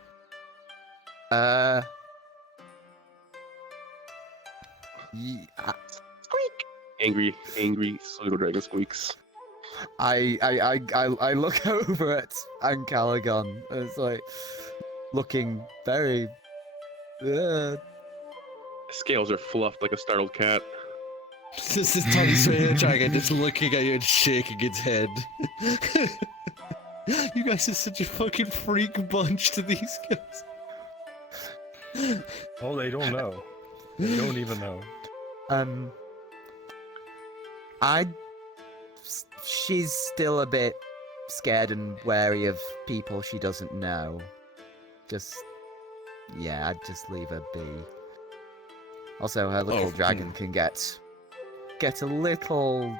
Squeak! Angry pseudo dragon squeaks. I look over at Ancalagon. It's like looking very. Scales are fluffed like a startled cat. This is tiny sweater dragon just looking at you and shaking its head. You guys are such a fucking freak bunch to these guys. Oh, they don't know. They don't even know. She's still a bit scared and wary of people she doesn't know. I'd just leave her be. Also, her little dragon can get a little,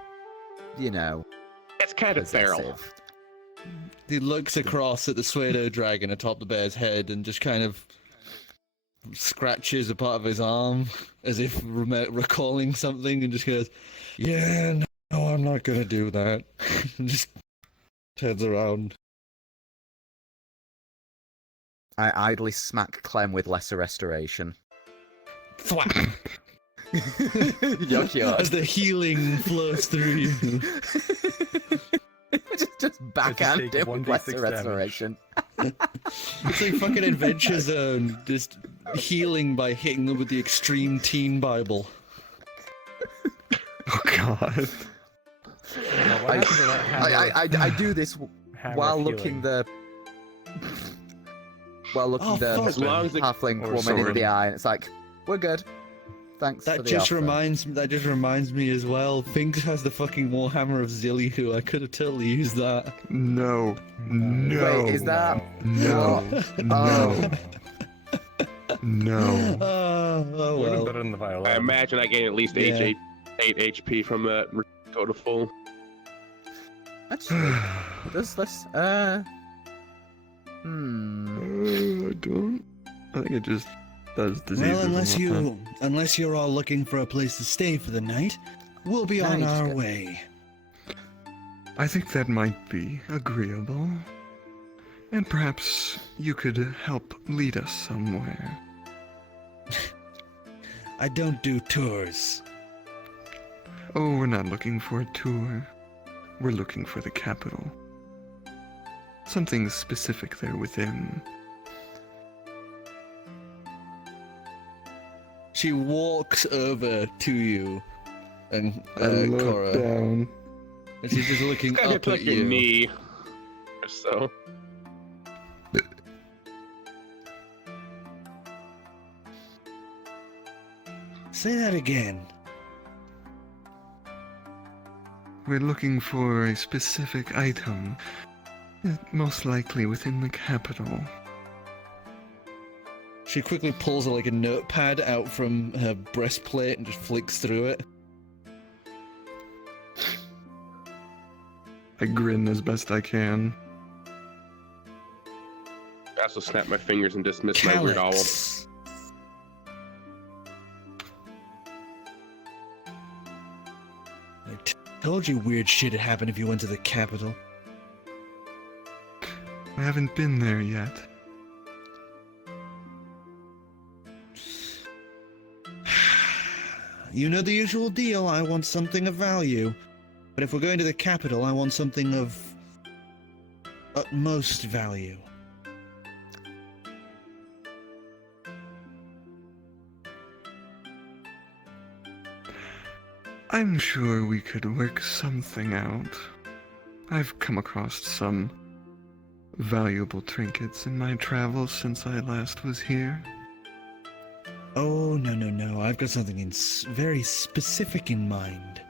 It's kind of feral. possessive. He looks across at the pseudo dragon atop the bear's head and just kind of scratches a part of his arm as if recalling something and just goes, "Yeah, no, I'm not gonna do that." And just turns around. I idly smack Clem with lesser restoration. Thwap! Yuck. As the healing flows through you. just backhand take him with 1d6 lesser damage. restoration. It's like fucking Adventure Zone, just healing by hitting them with the Extreme Teen Bible. Oh god. I do this while looking the fuck. As long as the- halfling or woman in sword. the eye, and it's like, we're good. Thanks for That the just offer. reminds me as well. Finks has the fucking Warhammer of Zillihu. I could have totally used that. No. No. Wait, is that? No. No. No. Oh Would have been well. better than the violin. I imagine I gain at least Yeah. 8 HP from that go to full. Actually, let's I don't. I think it just does diseases. Well, and whatnot. unless you're all looking for a place to stay for the night, we'll be on Nice. our way. I think that might be agreeable. And perhaps you could help lead us somewhere. I don't do tours. Oh, we're not looking for a tour. We're looking for the capital. Something specific there within. She walks over to you and I look Korro, down. and she's just looking Kind up of like at your you. knee. Or so. Say that again. We're looking for a specific item. Most likely within the capital. She quickly pulls like a notepad out from her breastplate and just flicks through it. I grin as best I can. I also snap my fingers and dismiss my weird owl. Calix. Told you weird shit would happen if you went to the capital. I haven't been there yet. You know the usual deal, I want something of value. But if we're going to the capital, I want something of utmost value. I'm sure we could work something out. I've come across some valuable trinkets in my travels since I last was here. Oh, no. I've got something very specific in mind.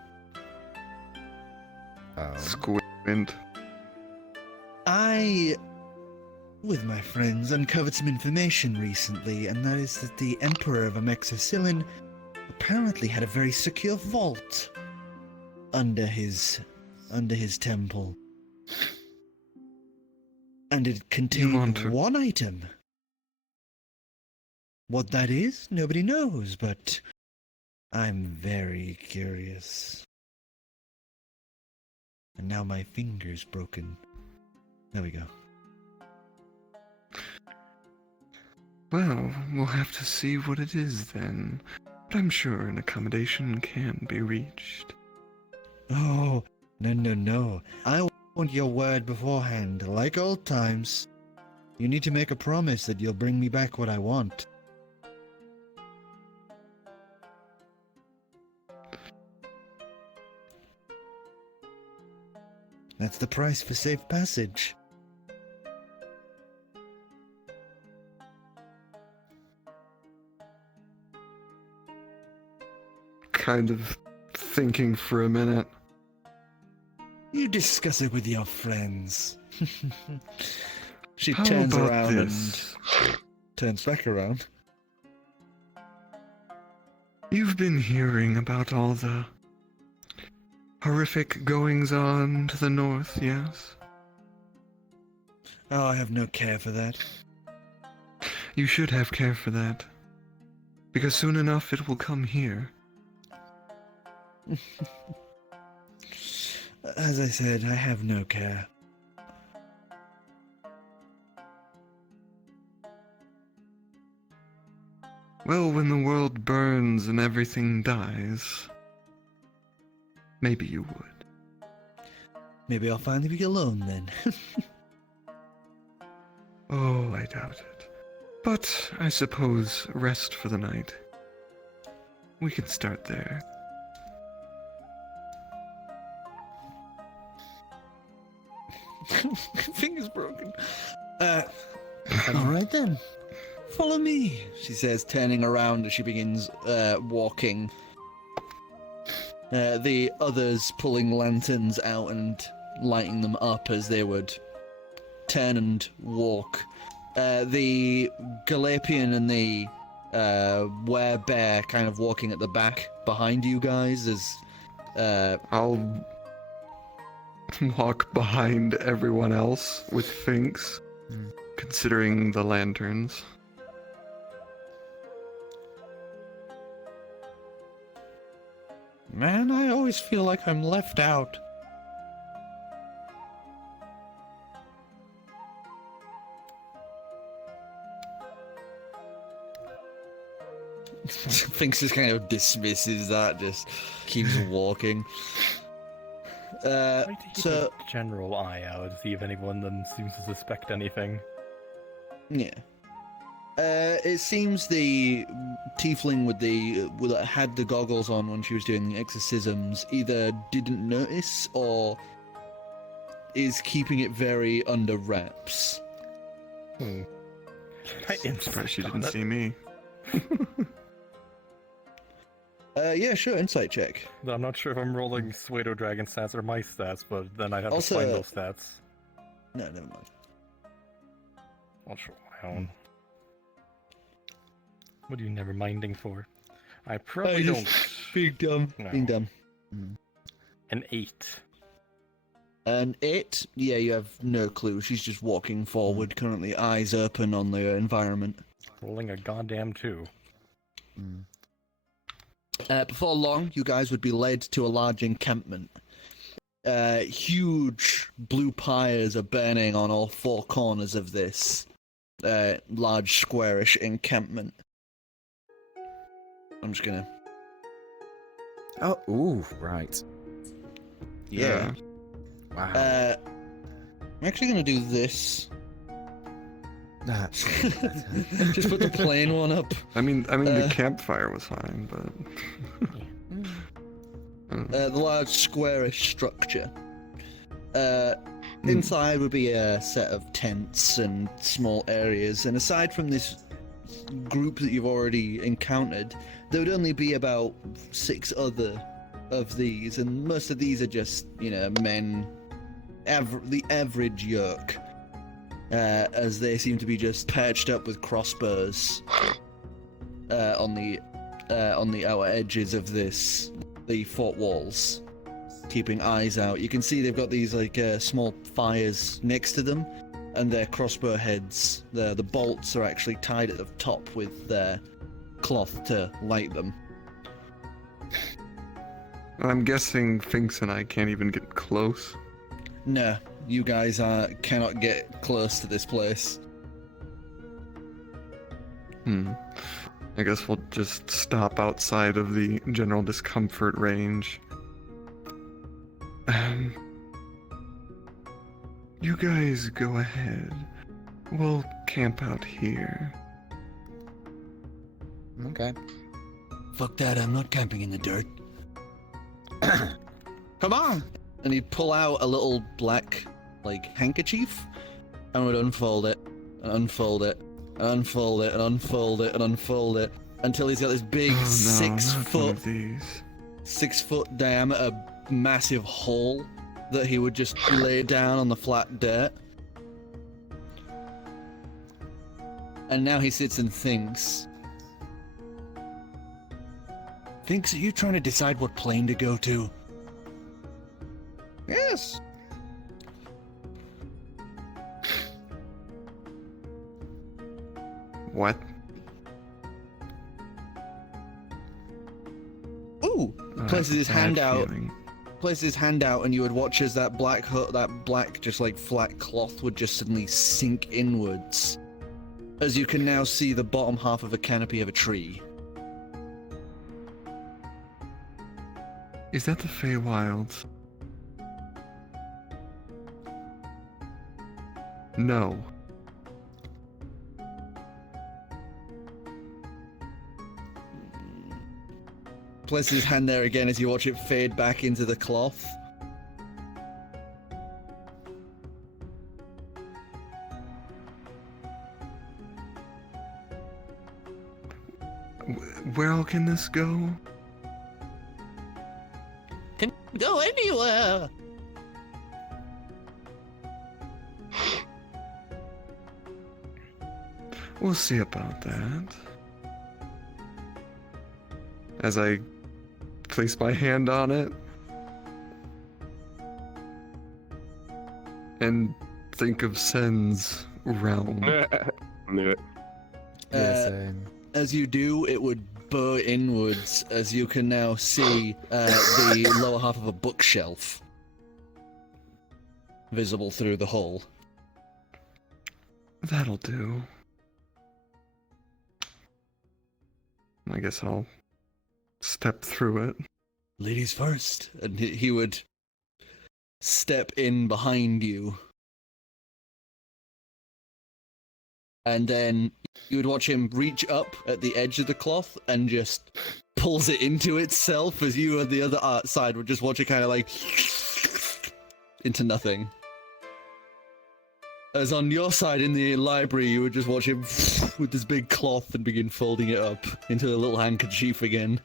Squint. I, with my friends, uncovered some information recently, and that is that the Emperor of Amexicillin apparently had a very secure vault under his temple. And it contained one item. What that is, nobody knows, but I'm very curious. And now my finger's broken. There we go. Well, we'll have to see what it is then. But I'm sure an accommodation can be reached. Oh, no. I want your word beforehand, like old times. You need to make a promise that you'll bring me back what I want. That's the price for safe passage. Kind of thinking for a minute. You discuss it with your friends. She How turns about around this? and turns back around. You've been hearing about all the horrific goings-on to the north, yes? Oh, I have no care for that. You should have care for that. Because soon enough it will come here. As I said, I have no care. Well, when the world burns and everything dies, maybe you would. Maybe I'll finally be alone then. Oh, I doubt it. But I suppose rest for the night. We can start there. Finger's broken. Alright then. Follow me, she says, turning around as she begins walking. The others pulling lanterns out and lighting them up as they would turn and walk. The Galapian and the werebear kind of walking at the back behind you guys as I'll walk behind everyone else with Finks, considering the lanterns. Man, I always feel like I'm left out. Finks just kind of dismisses that, just keeps walking. Try to keep So a general eye out, see if anyone then seems to suspect anything. yeah. It seems the tiefling that had the goggles on when she was doing the exorcisms either didn't notice or is keeping it very under wraps. My Surprised she didn't see me. Yeah, sure, insight check. I'm not sure if I'm rolling Pseudo Dragon stats or my stats, but then I'd have Also, to find those stats. No, never mind. I'll show my own. What are you never minding for? I probably don't. Being dumb. No. Being dumb. An 8. An 8? Yeah, you have no clue. She's just walking forward, currently eyes open on the environment. Rolling a goddamn 2. Before long, you guys would be led to a large encampment. Huge blue pyres are burning on all four corners of this large squarish encampment. I'm just gonna... Oh, ooh, right. Yeah. Wow. I'm actually gonna do this. That's Just put the plain one up. I mean, the campfire was fine, but The large squarish structure. Inside would be a set of tents and small areas, and aside from this group that you've already encountered, there would only be about 6 other of these, and most of these are just, men, the average yoke, as they seem to be just perched up with crossbows on the outer edges of the fort walls, keeping eyes out. You can see they've got these small fires next to them, and their crossbow heads, the bolts are actually tied at the top with their cloth to light them. I'm guessing Finks and I can't even get close. No, you guys cannot get close to this place. I guess we'll just stop outside of the general discomfort range. You guys go ahead. We'll camp out here. Okay. Fuck that, I'm not camping in the dirt. Come on! And he'd pull out a little black, handkerchief, and would unfold it, and unfold it, and unfold it, and unfold it, and unfold it, until he's got this big 6 foot, 6 foot diameter, massive hole that he would just lay down on the flat dirt. And now he sits and thinks. Thinks, are you trying to decide what plane to go to? Yes. What? Ooh! Places his hand out. Places his hand out, and you would watch as that black just flat cloth would just suddenly sink inwards, as you can now see the bottom half of a canopy of a tree. Is that the Feywilds? No. Places his hand there again as you watch it fade back into the cloth. Where all can this go? Can go anywhere. We'll see about that. As I place my hand on it and think of Sen's realm. Knew it. As you do, it would burrow inwards, as you can now see the lower half of a bookshelf visible through the hole. That'll do. I guess I'll step through it. Ladies first. And he would step in behind you. And then you would watch him reach up at the edge of the cloth and just pulls it into itself, as you on the other side would just watch it kind of into nothing. As on your side in the library, you would just watch him with this big cloth and begin folding it up into a little handkerchief again.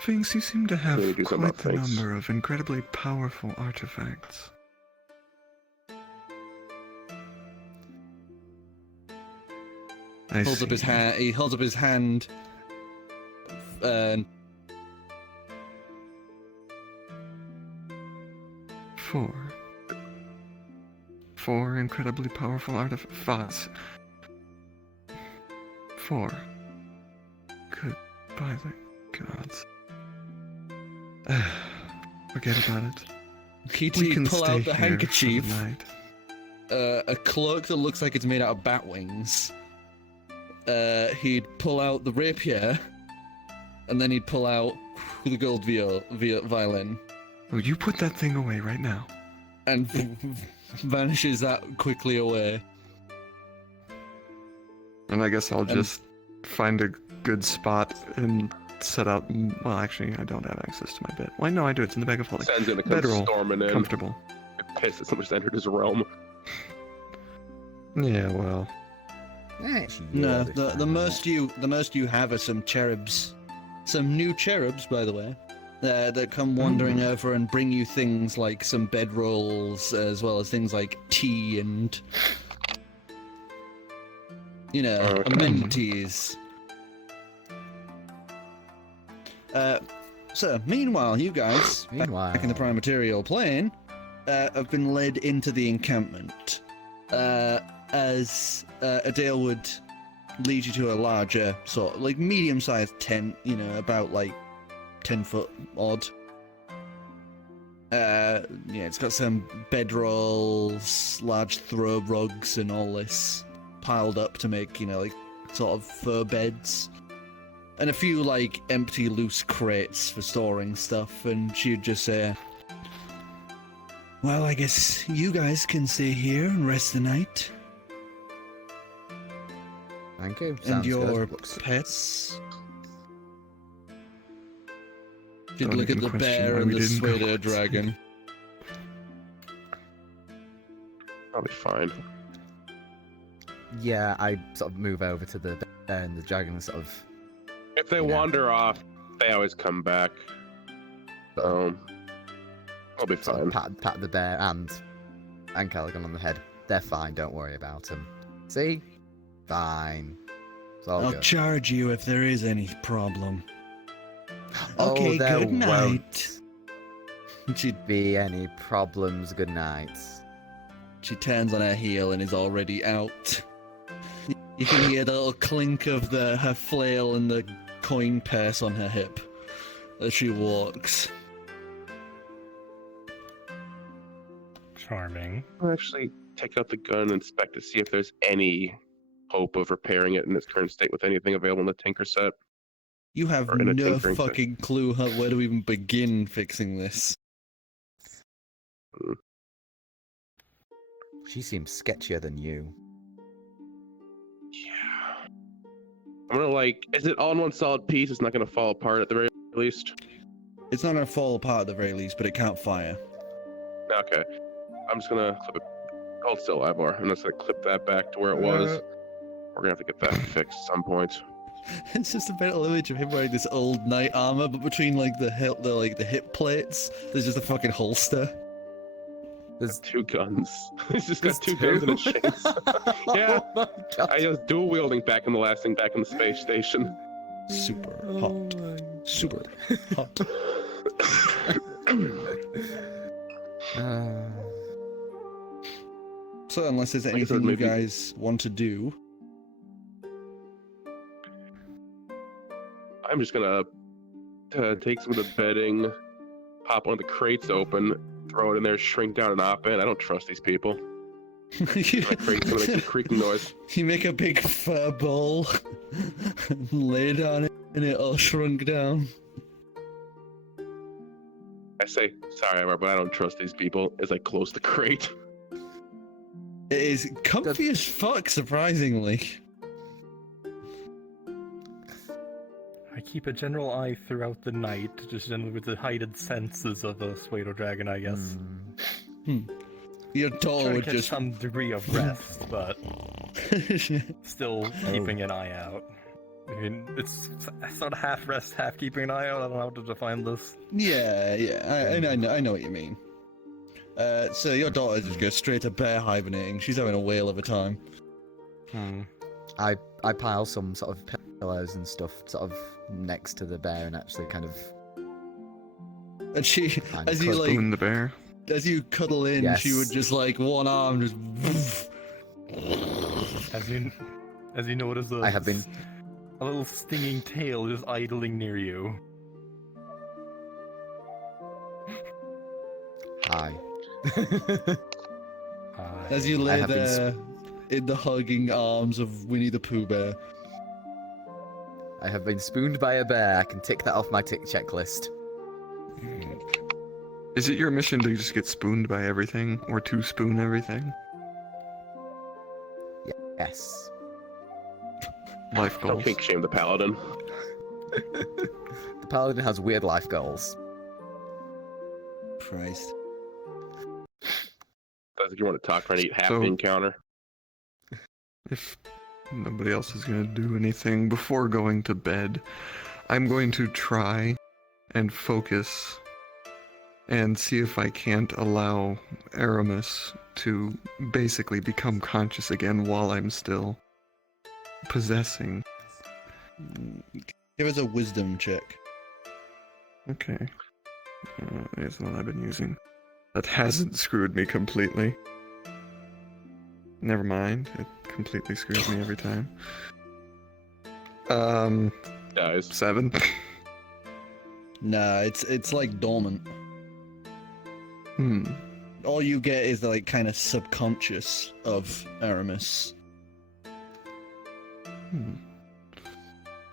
Finks, you seem to have Really do something quite the about Finks. number of incredibly powerful artifacts. I Holds up his see. hand. He holds up his hand. Four incredibly powerful artifacts. 4. Good by the gods. Forget about it. We He'd can pull stay out the here handkerchief, for the night. a cloak that looks like it's made out of bat wings. He'd pull out the rapier, and then he'd pull out the gold violin, Oh, you put that thing away right now. and vanishes that quickly away. And I guess I'll just find a good spot and set up. Well, actually, I don't have access to my bed. Well, no, I do. It's in the bag of holding. Sen's gonna come Bedroll. storming in. Comfortable. Pissed that someone just entered his realm. Yeah, well. No, the most you have are some cherubs, some new cherubs, by the way, that come wandering over and bring you things like some bedrolls, as well as things like tea and, amenities. So, meanwhile, you guys, back in the prime material plane, have been led into the encampment. As Adele would lead you to a larger sort of like medium-sized tent, about like 10 foot odd. It's got some bedrolls, large throw rugs, and all this piled up to make like sort of fur beds, and a few like empty loose crates for storing stuff. And she'd just say, "Well, I guess you guys can stay here and rest the night." Thank you. And Sounds your good. pets? You'd Don't look at even the question bear why and we the didn't go pseudo outside. dragon. Probably fine. Yeah, I sort of move over to the bear and the dragon and sort of. If they wander off, they always come back. I'll be Sort fine. of pat the bear and Ancalagon on the head. They're fine, don't worry about them. See? Fine. It's all I'll good. charge you if there is any problem. Oh, Okay, there good night. She Be any problems, good night. turns on her heel and is already out. You can hear the little clink of her flail and the coin purse on her hip as she walks. Charming. I'll actually take out the gun and inspect to see if there's any hope of repairing it in its current state with anything available in the Tinker set. You have Or in a no tinkering set. fucking clue where to even begin fixing this. She seems sketchier than you. Yeah. I'm gonna is it all in one solid piece? It's not gonna fall apart at the very least? It's not gonna fall apart at the very least, but it can't fire. Okay. I'm just gonna clip it. Hold still, Ivor. I'm just gonna clip that back to where it was. We're gonna have to get that fixed at some point. It's just a mental image of him wearing this old knight armor, but between the hip plates, there's just a fucking holster. There's Two guns. He's just got There's two guns and a two? chainsaw. Yeah. Oh my God. I was dual wielding back in the space station. Super Oh hot. my Super hot. So unless there's Like I said, anything you maybe- guys want to do, I'm just gonna take some of the bedding, pop one of the crates open, throw it in there, shrink down and hop in. I don't trust these people. My crate's gonna make a creaking noise. you make a big fur ball and lay down it, and it all shrunk down. I say, sorry, Ivor, but I don't trust these people as I close the crate. It is comfy as fuck, surprisingly. I keep a general eye throughout the night, just generally with the heightened senses of a pseudo dragon, I guess. Your doll Trying to would catch just. some degree of rest, but still keeping an eye out. I mean, it's sort of half rest, half keeping an eye out. I don't know how to define this. Yeah. I know what you mean. So your daughter just goes straight to bear hibernating. She's having a whale of a time. I pile some sort of pillows and stuff sort of next to the bear and actually kind of And she, Kind as of you Spoon the bear. as you cuddle in, she Yes. would just one arm just. As you notice, I have been a little stinging tail just idling near you. high. As you lay have been there in the hugging arms of Winnie the Pooh Bear. I have been spooned by a bear. I can tick that off my checklist. Is it your mission to just get spooned by everything, or to spoon everything? Yes. Life Don't goals. kink shame the Paladin. The Paladin has weird life goals. Christ. I think you want to talk right, eat half So- the encounter. If nobody else is going to do anything before going to bed, I'm going to try and focus and see if I can't allow Aramis to basically become conscious again while I'm still possessing. Give us a wisdom check. Okay. Here's the one I've been using. That hasn't screwed me completely. Never mind. It completely screws me every time. Guys. 7. Nah, it's like dormant. All you get is the like kind of subconscious of Aramis.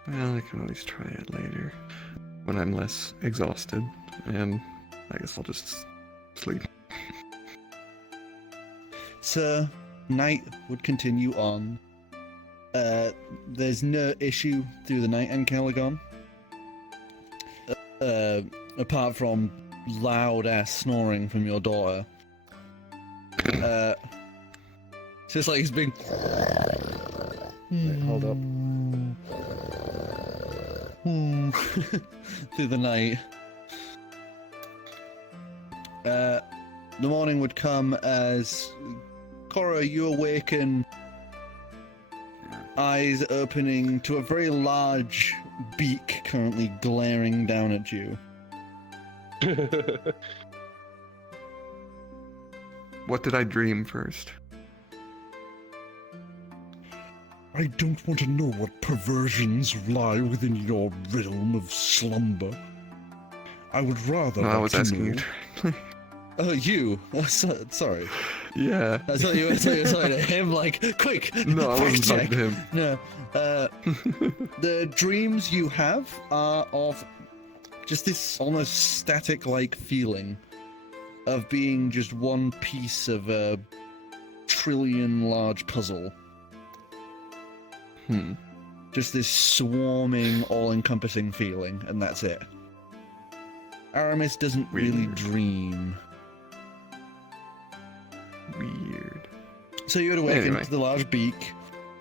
Well, I can always try it later when I'm less exhausted, and I guess I'll just sleep. So, night would continue on. There's no issue through the night, Ancalagon. Apart from loud-ass snoring from your daughter. So it's like he's been... Wait, hold up. through the night. The morning would come as Korro, you awaken, eyes opening to a very large beak currently glaring down at you. What did I dream first? I don't want to know what perversions lie within your realm of slumber. I would rather. No, I like was to asking know- you. Oh, you? Oh, sorry. Yeah. I thought you were talking to him, like, quick! No, I wasn't fact talking to him. No. The dreams you have are of just this almost static-like feeling of being just one piece of a trillion-large puzzle. Just this swarming, all-encompassing feeling, and that's it. Aramis doesn't really Weird. dream. Weird. So you would awaken Anyway. to the large beak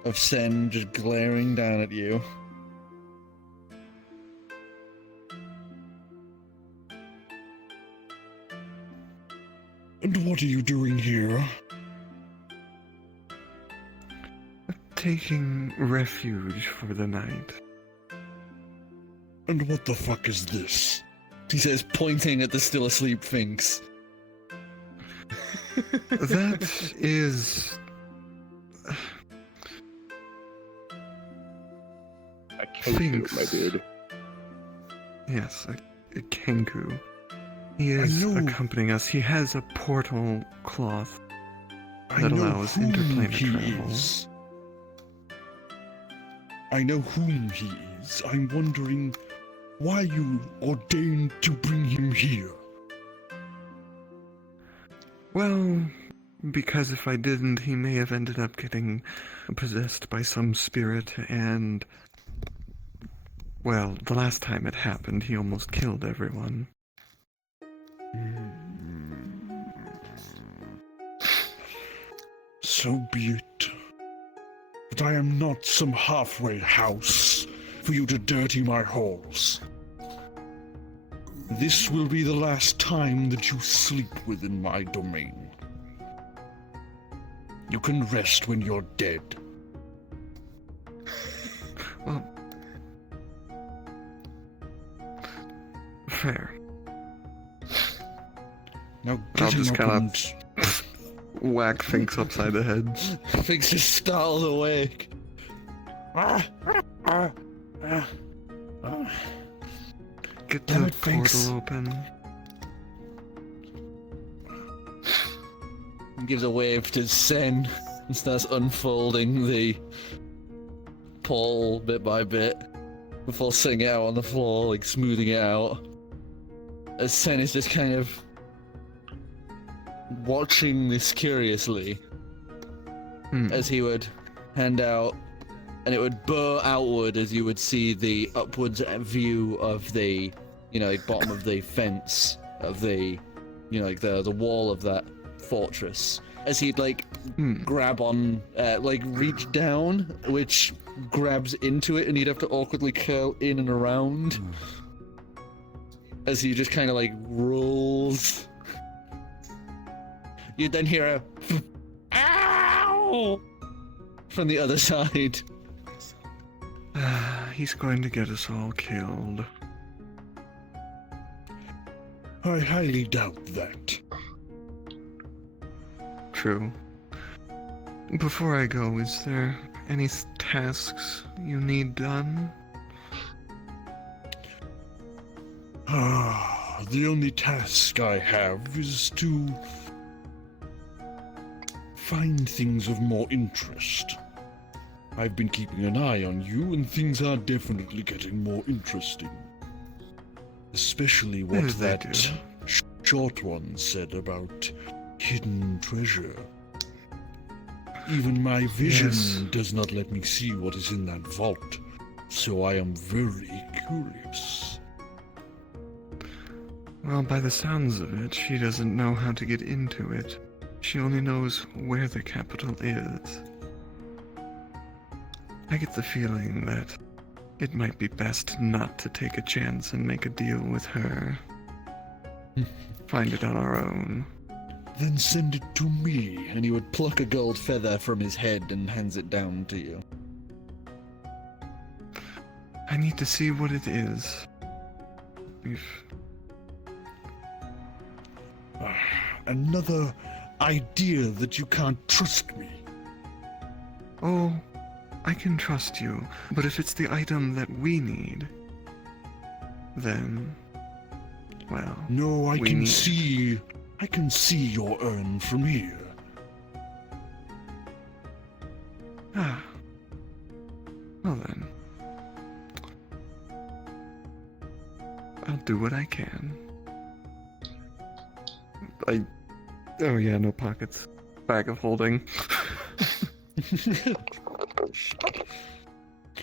of Sen just glaring down at you. And what are you doing here? Taking refuge for the night. And what the fuck is this? He says, pointing at the still asleep Finks. That is... I can't do it, my Thanks. dude. Yes, a Kenku. He I is know. accompanying us. He has a portal cloth I that know allows whom interplanar he travel. is. I know whom he is. I'm wondering why you ordained to bring him here. Well, because if I didn't, he may have ended up getting possessed by some spirit, and... Well, the last time it happened, he almost killed everyone. So be it. But I am not some halfway house for you to dirty my halls. This will be the last time that you sleep within my domain. You can rest when you're dead. Well... Fair. Now I'll get him just up kinda- and... Whack Finks upside the head. Finks just startled awake. Get Damn the it, Finks. portal open. He gives a wave to Sen and starts unfolding the pole bit by bit before setting it out on the floor, like smoothing it out. As Sen is just kind of watching this curiously, as he would hand out and it would burr outward as you would see the upwards view of the, like bottom of the fence of the, like the wall of that fortress. As he'd grab on, reach down, which grabs into it, and he'd have to awkwardly curl in and around. As he just kind of rolls. You'd then hear a ow from the other side. He's going to get us all killed. I highly doubt that. True. Before I go, is there any tasks you need done? The only task I have is to find things of more interest. I've been keeping an eye on you, and things are definitely getting more interesting. Especially what As they that short one said about hidden treasure. Even my vision does not let me see what is in that vault, so I am very curious. Well, by the sounds of it, she doesn't know how to get into it. She only knows where the capital is. I get the feeling that it might be best not to take a chance and make a deal with her. Find it on our own. Then send it to me. And he would pluck a gold feather from his head and hands it down to you. I need to see what it is. Another idea that you can't trust me. Oh, I can trust you, but if it's the item that we need, then, well... No, I can see your urn from here. Ah. Well then. I'll do what I can. Oh yeah, no pockets. Bag of holding.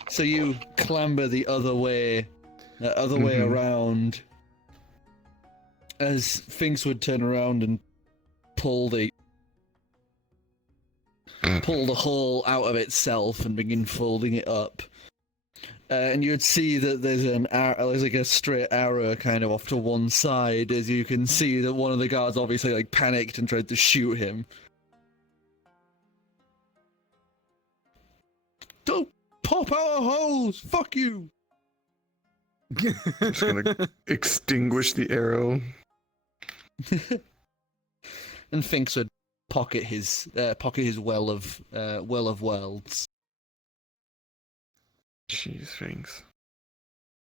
So you clamber the other way around, as things would turn around and pull the hole out of itself and begin folding it up. And you'd see that there's there's a straight arrow kind of off to one side, as you can see that one of the guards obviously panicked and tried to shoot him. Don't pop our holes! Fuck you! I'm just gonna extinguish the arrow. And Finks would pocket his well of worlds. Jeez, Finks.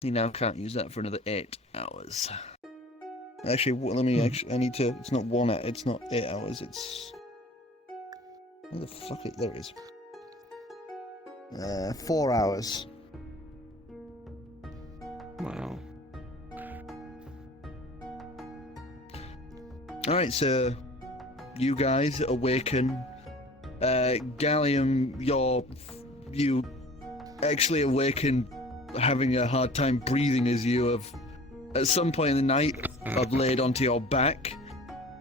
He now can't use that for another 8 hours. Actually, let me I need to. It's not 1 hour. It's not 8 hours. It's where the fuck it? There it is. 4 hours. Wow. All right, so you guys awaken. Gallium, you actually awaken having a hard time breathing as you have, at some point in the night, have laid onto your back,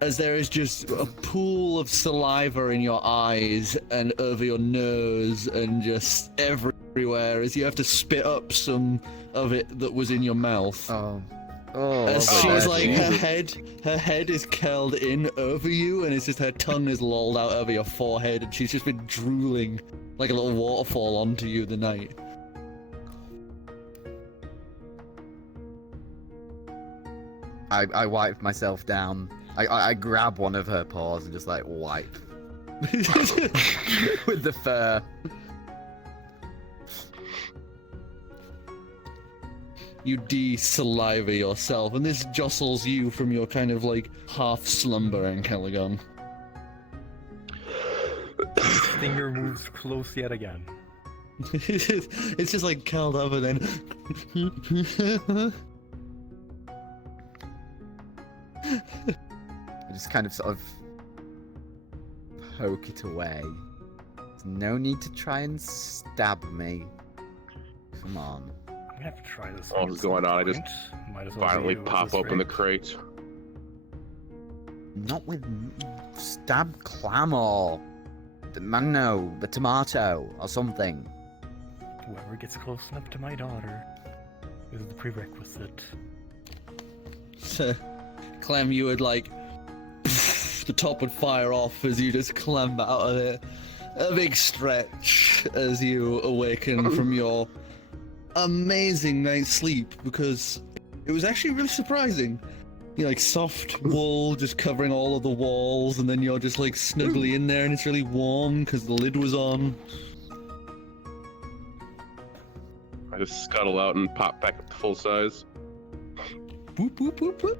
as there is just a pool of saliva in your eyes and over your nose and just everywhere, as you have to spit up some of it that was in your mouth. As she's her head is curled in over you, and it's just her tongue is lolled out over your forehead, and she's just been drooling like a little waterfall onto you the night. I wipe myself down. I grab one of her paws and just wipe with the fur. You de-saliva yourself, and this jostles you from your kind of half-slumber, Ancalagon. Stinger moves close yet again. It's just curled up and then... I just kind of sort of poke it away. There's no need to try and stab me. Come on. I'm gonna have to try this. All thing is at some going on. I just point. Might as well violently see who pop this open the range. crate. Not with stab Clam or the mango, the tomato, or something. Whoever gets close enough to my daughter is the prerequisite. So, Clem, you would like the top would fire off as you just climb out of it. A big stretch as you awaken from your amazing night's sleep, because it was actually really surprising. You know, like soft wool just covering all of the walls, and then you're just like snugly in there, and it's really warm because the lid was on. I just scuttle out and pop back up to full size. Boop boop boop boop.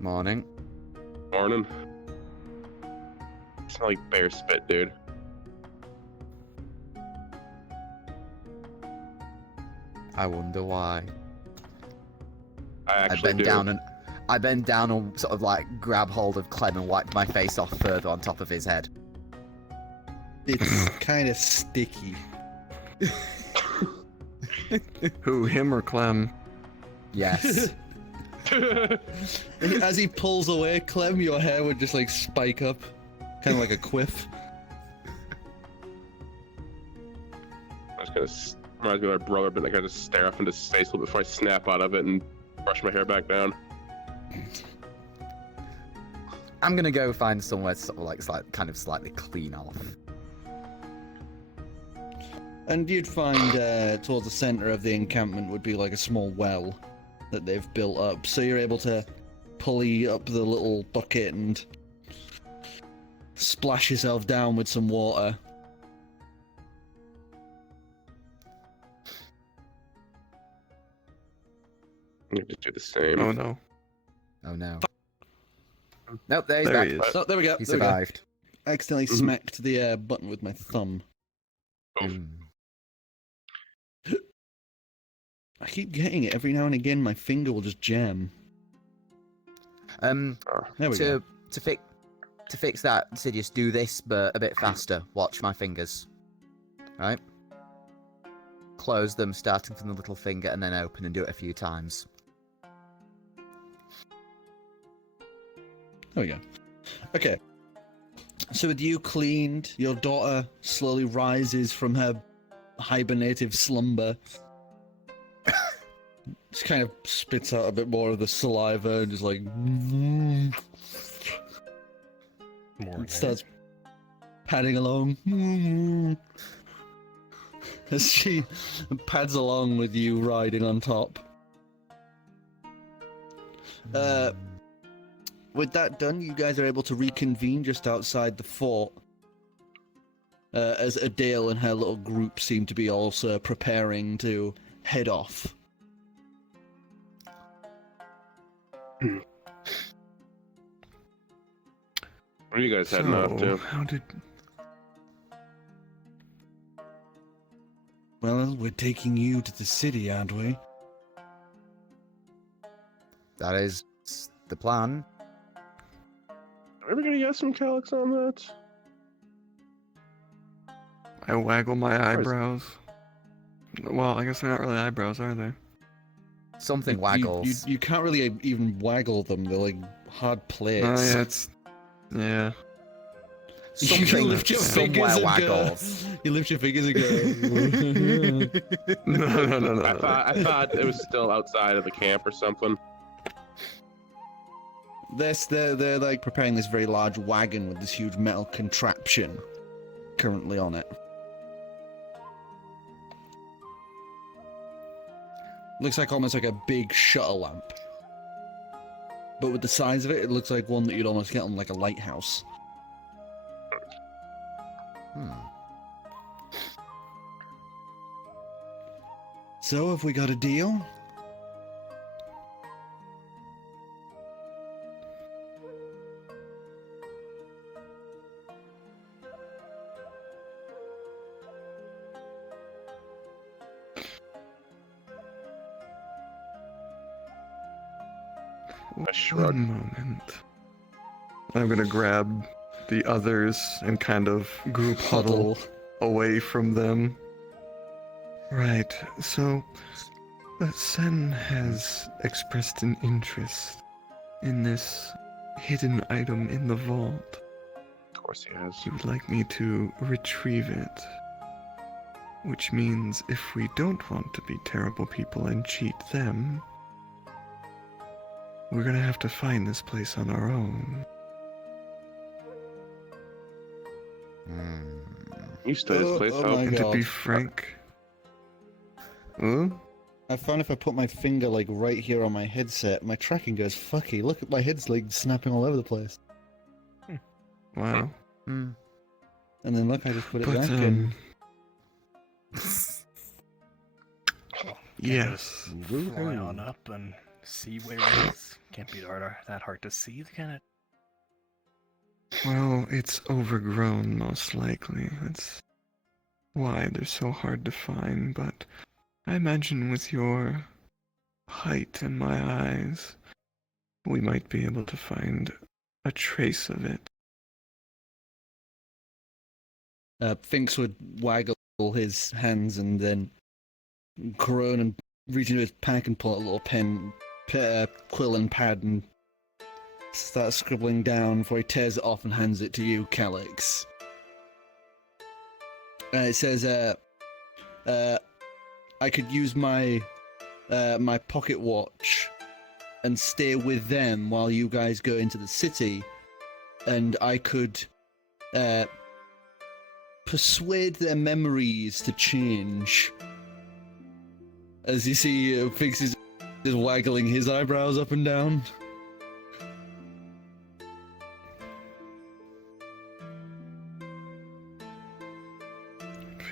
Morning. Morning. Smell like bear spit, dude. I wonder why. I actually do. I bend down and sort of like grab hold of Clem and wipe my face off further on top of his head. It's kind of sticky. Who, him or Clem? Yes. As he pulls away, Clem, your hair would just like spike up, kind of like a quiff. I was gonna reminds me of my brother, but like I just stare off into space a little before I snap out of it and brush my hair back down. I'm gonna go find somewhere to sort of like kind of slightly clean off. And you'd find towards the center of the encampment would be like a small well that they've built up, so you're able to pulley up the little bucket and splash yourself down with some water. You have to do the same. Oh no. Oh no. Nope, there he's There back. he is. Oh, there we go. He there we go. survived. I accidentally smacked the button with my thumb. Mm. I keep getting it every now and again. My finger will just jam. There we go. To fix that, Sidious, do this, but a bit faster. Watch my fingers. Right? Close them, starting from the little finger, and then open and do it a few times. There we go. Okay. So with you cleaned, your daughter slowly rises from her hibernative slumber. Just kind of spits out a bit more of the saliva and just like starts padding along. As she pads along with you riding on top. With that done, you guys are able to reconvene just outside the fort. As Adele and her little group seem to be also preparing to head off. What are you guys heading off to? How did... Well, we're taking you to the city, aren't we? That is the plan. Are we gonna get some Calix on that? I waggle my Where's- eyebrows. Well, I guess they're not really eyebrows, are they? Something waggles. You can't really even waggle them. They're like hard plates. Oh, yeah, it's... Yeah. Something lift your somewhere fingers and waggles. You lift your fingers and go. No. I thought it was still outside of the camp or something. They're like preparing this very large wagon with this huge metal contraption currently on it. Looks like almost like a big shutter lamp. But with the size of it, it looks like one that you'd almost get on like a lighthouse. So, have we got a deal? I shrug. One moment. I'm gonna grab the others and kind of group huddle away from them. Right, so Sen has expressed an interest in this hidden item in the vault. Of course he has. He would like me to retrieve it. Which means if we don't want to be terrible people and cheat them, we're gonna have to find this place on our own. You stay this place out. my And to be God. frank... Huh? I found if I put my finger like right here on my headset, my tracking goes fucky. Look at my head's like snapping all over the place. Wow. And then look, I just put it But, back in. Yes. Fly on up and see where it is. Can't be that hard to see, can it? Well, it's overgrown, most likely. That's why they're so hard to find, but I imagine with your height and my eyes, we might be able to find a trace of it. Finks would waggle his hands and then groan and reach into his pack and pull out a little quill and pad and start scribbling down before he tears it off and hands it to you, Calix. It says, I could use my my pocket watch and stay with them while you guys go into the city, and I could persuade their memories to change. As you see, Finks is waggling his eyebrows up and down.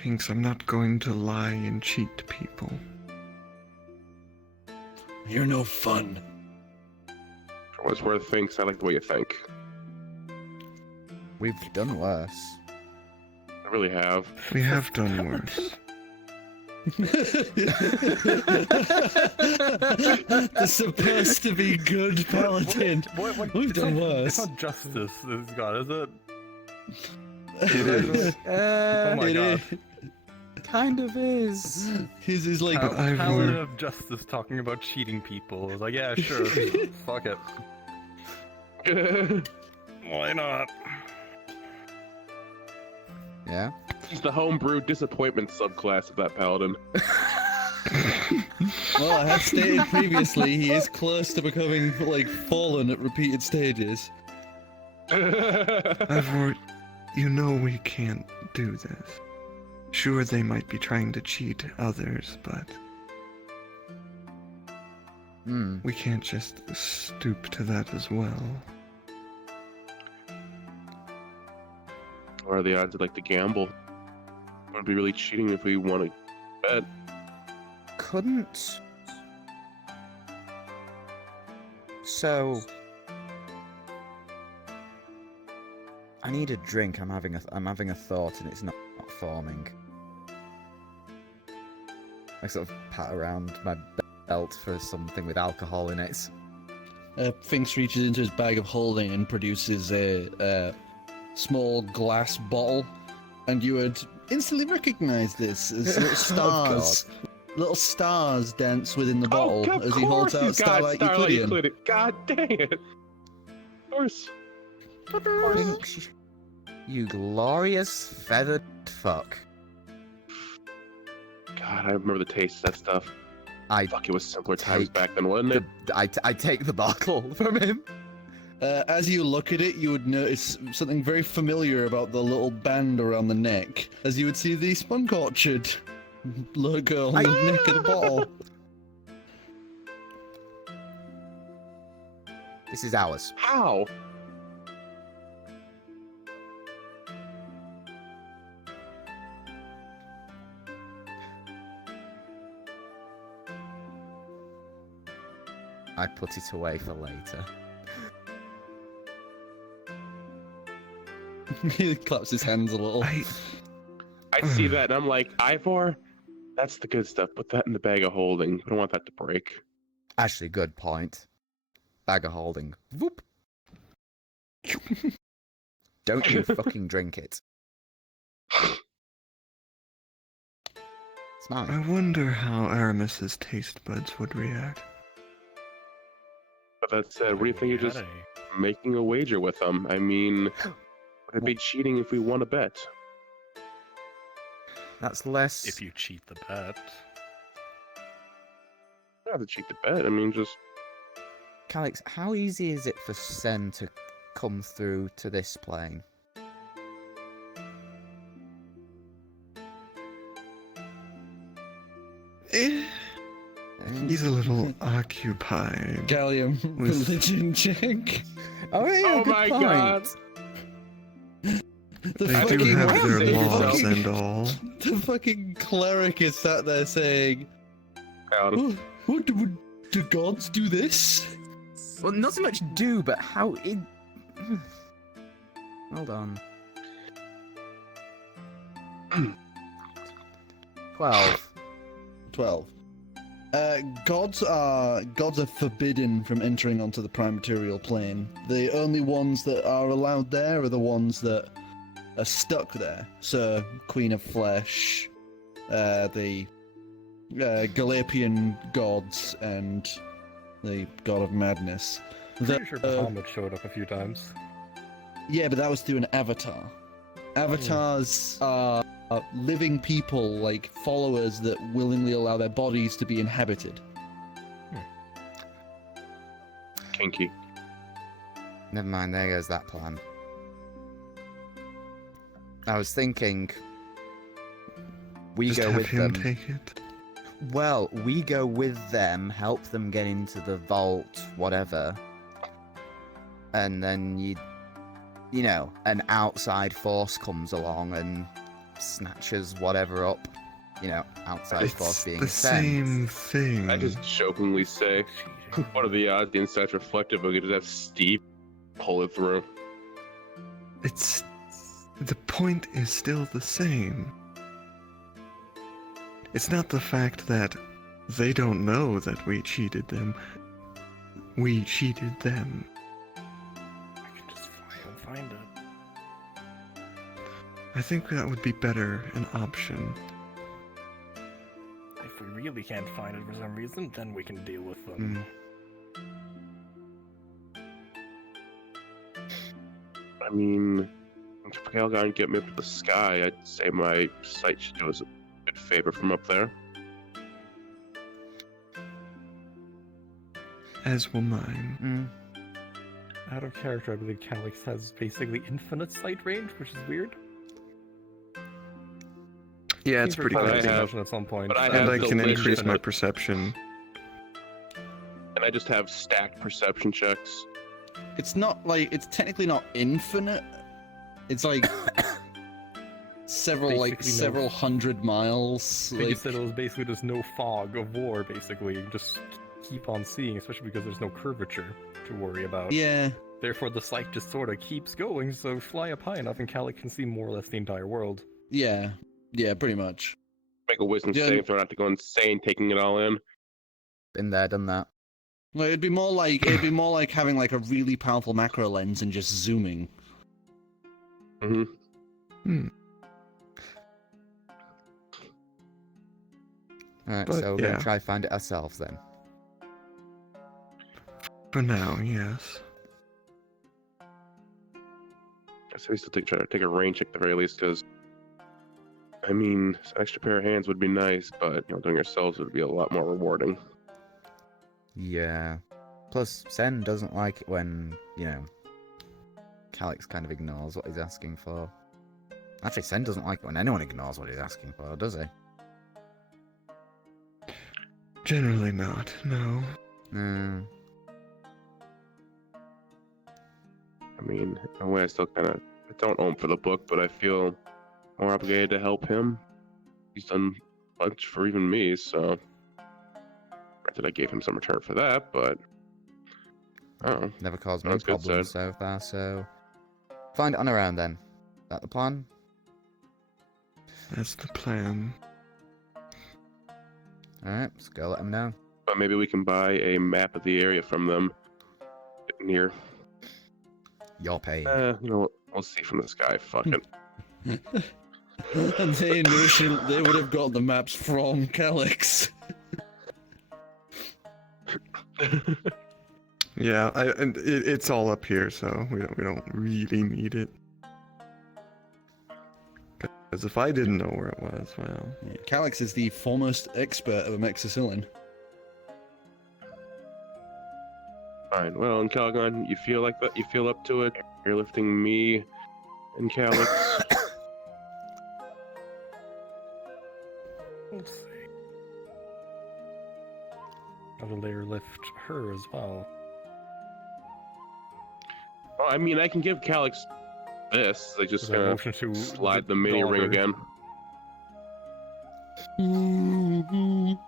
Finks, I'm not going to lie and cheat people. You're no fun. For what it's worth, thinks I like the way you think. We've done worse. I really have. We have done worse. The supposed to be good paladin. We've done worse. It's not justice this God, is it? It is. Oh my It God. is. Kind of is. His is like Paladin of justice talking about cheating people. I was like, yeah, sure. Fuck it. Why not? Yeah. He's the homebrew disappointment subclass of that paladin. Well, I have stated previously he is close to becoming like fallen at repeated stages. Ivor, you know we can't do this. Sure, they might be trying to cheat others, but we can't just stoop to that as well. What are the odds I'd like to gamble? Would be really cheating if we want to bet. Couldn't. So I need a drink. I'm having a thought and it's not forming. I sort of pat around my belt for something with alcohol in it. Finks reaches into his bag of holding and produces a small glass bottle, and you would instantly recognize this as little stars. Little stars dance within the bottle of as he holds course out he's got Starlight Starlight Euclidean. Euclidean. God dang it. Of course. Finks, you glorious feathered fuck. God, I remember the taste of that stuff. Fuck, it was simpler times take back then, wasn't it? I take the bottle from him. As you look at it, you would notice something very familiar about the little band around the neck, as you would see the Spunk Orchard logo on the neck of the bottle. This is ours. How? I put it away for later. He claps his hands a little. I see that and I'm like, Ivor, that's the good stuff. Put that in the bag of holding. I don't want that to break. Actually, good point. Bag of holding. Whoop. Don't you fucking drink it. It's mine. I wonder how Aramis's taste buds would react. But that said, what do you think you're just making a wager with them? I mean, would it be cheating if we won a bet? That's less. If you cheat the bet. Not to cheat the bet. I mean, just Calix, how easy is it for Sen to come through to this plane? He's a little occupied. Gallium, With- religion check. Oh, yeah, Oh good my point. God. The They do have their laws and all. The fucking cleric is sat there saying, Paladin. What would the gods do this? Well, not so much do, but how it. Hold on. 12. 12. Gods are forbidden from entering onto the prime material plane. The only ones that are allowed there are the ones that are stuck there. So, Queen of Flesh, the Galapian gods, and the God of Madness. Pretty sure Bahamut showed up a few times. Yeah, but that was through an avatar. Avatars are living people, like followers that willingly allow their bodies to be inhabited. Kinky. Never mind, there goes that plan. I was thinking. We Just go have with him them. take it. Well, we go with them, help them get into the vault, whatever. And then you know, an outside force comes along and snatches whatever up. You know, outside force It's being the sent. same thing. I just jokingly say, what are the odds the insight's reflective? We could just have Steve pull it through. It's the point is still the same. It's not the fact that they don't know that we cheated them. We cheated them. I can just fly and find it. I think that would be better an option. If we really can't find it for some reason, then we can deal with them. I mean, if Ancalagon can get me up to the sky, I'd say my sight should do us a good favor from up there. As will mine. Out of character, I believe Calix has basically infinite sight range, which is weird. Yeah, it's Seems pretty required crazy. to mention at some point. But I And have I can delicious- increase my perception. And I just have stacked perception checks. It's not like it's technically not infinite. It's like Basically no- several hundred miles. They Like, said it was basically just no fog of war, basically. You just keep on seeing, especially because there's no curvature to worry about. yeah, Therefore, the sight just sort of keeps going, so fly up high enough and Calix can see more or less the entire world. yeah, pretty much. Make a wisdom Yeah. saving throw not to go insane taking it all in. Been there, done that. Like, it'd be more like having like a really powerful macro lens and just zooming. Mm-hmm. Alright, But, so we're yeah. gonna try find it ourselves then. For now, yes. I say we still try to take a rain check at the very least, because I mean, an extra pair of hands would be nice, but doing it ourselves would be a lot more rewarding. Yeah. Plus, Sen doesn't like it when, Calix kind of ignores what he's asking for. Actually, Sen doesn't like it when anyone ignores what he's asking for, does he? Generally not, no. No. I mean, in a way, I still I don't owe him for the book, but I feel more obligated to help him. He's done a bunch for even me, so. Granted, I gave him some return for that, but. Oh, Never caused me That's good, problems Sen. so far, so... Find it on around then. Is that the plan? That's the plan. Alright, let's go let him know. but maybe we can buy a map of the area from them in here. You're paying. You know what? We'll see from this guy. Fuck it. And they would have got the maps from Calix. Yeah, and it's all up here, so we don't really need it. Because if I didn't know where it was, well, Yeah, Calix is the foremost expert of amoxicillin. Fine. Well, Ancalagon, you feel like that? You feel up to it? You're lifting me and Calix. We'll see. I will later lift her as well. Well, I mean, I can give Calix this. I just As I gonna motion to slide the mini ring daughter, again.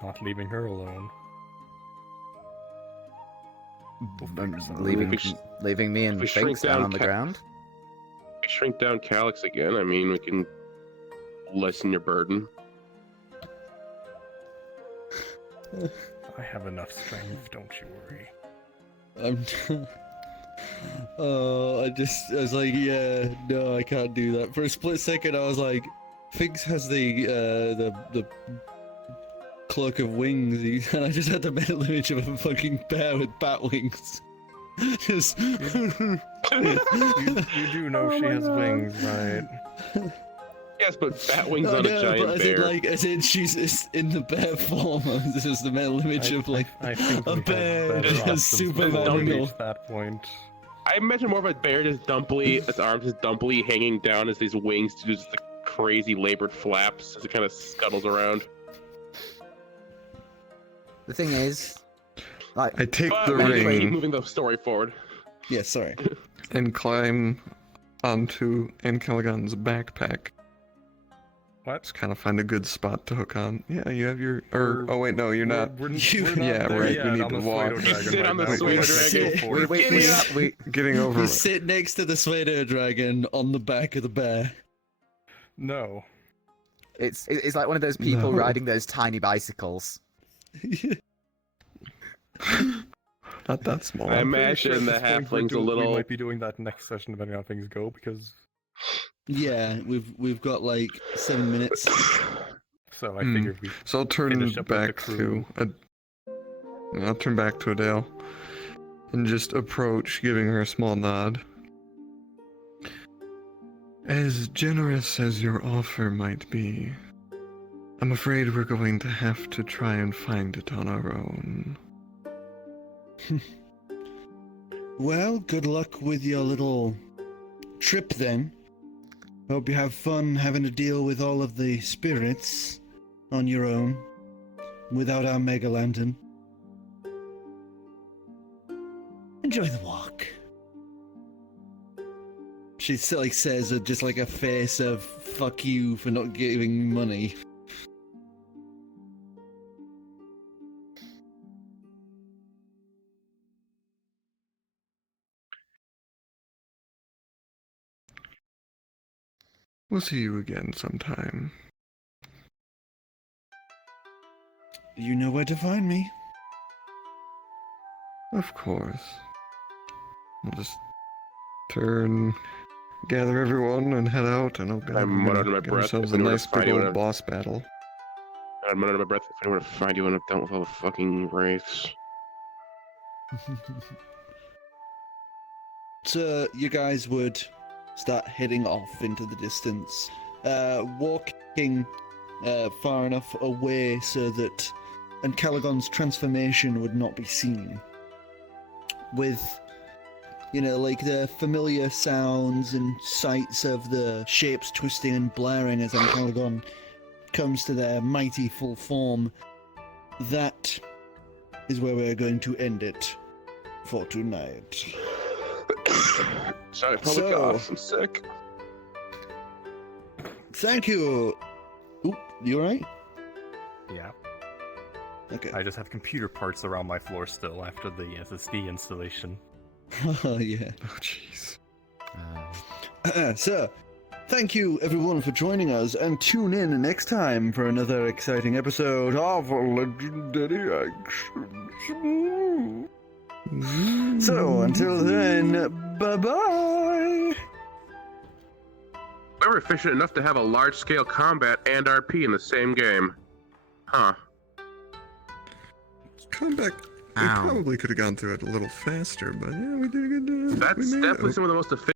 not leaving her alone. Leaving me and we shrink Finks down down on the ground. If we shrink down Calix again, I mean, we can lessen your burden. I have enough strength, don't you worry. I was like, yeah, no, I can't do that. For a split second, I was like, Figs has the cloak of wings, and I just had the mental image of a fucking bear with bat wings. Just. You do know she has wings, right? Yes, but bat wings No, on a no, giant but bear. as in she's in the bear form. This is the mental image of like I think a we bear have better with a options Superman before we angle. reach that point. I imagine more of a bear just dumpily, its arms just dumpily hanging down as these wings do just the crazy labored flaps as it kind of scuttles around. The thing is, like, I take But the we need to keep ring moving the story forward. Yeah, sorry. and climb onto Ancalagon's backpack. What? Just kind of find a good spot to hook on. Yeah, you have your. Oh wait, no, you're not. We're not Yeah, there right, we yet need on to the walk. Suedo Dragon Sit right on the now. Suedo We're Dragon. gonna go for it. we Getting over. You sit next to the Suedo dragon on the back of the bear. No. it's like one of those people No. riding those tiny bicycles. Not that small. I I'm pretty imagine sure at the this point halfling's a we little. might be doing that next session depending on how things go, because Yeah, we've got like 7 minutes. so I figured we So I'll turn finish up with the back crew. I'll turn back to Adele and just approach, giving her a small nod. As generous as your offer might be, I'm afraid we're going to have to try and find it on our own. Well, good luck with your little trip then. Hope you have fun having to deal with all of the spirits on your own, without our mega lantern. Enjoy the walk. She like says with just like a face of fuck you for not giving me money. We'll see you again sometime. You know where to find me. Of course. We'll just gather everyone and head out, and I mutter under my get breath ourselves if a anyone nice find big you in old a- boss battle. I'm under my breath if anyone to find you when I'm done with all the fucking wraiths. So you guys would start heading off into the distance, walking far enough away so that Ancalagon's transformation would not be seen. With, you know, like the familiar sounds and sights of the shapes twisting and blaring as Ancalagon comes to their mighty full form. That is where we're going to end it for tonight. Sorry, public So- off. I'm sick. Thank you. Oop, you alright? yeah. Okay. I just have computer parts around my floor still after the SSD installation. Oh, yeah. Oh, jeez. So, thank you everyone for joining us, and tune in next time for another exciting episode of Legendary Actions. So until then, bye-bye. We were efficient enough to have a large-scale combat and RP in the same game. Huh. Comeback. We Ow. probably could have gone through it a little faster, but yeah, we did a good job. That's We made it. definitely some of the most efficient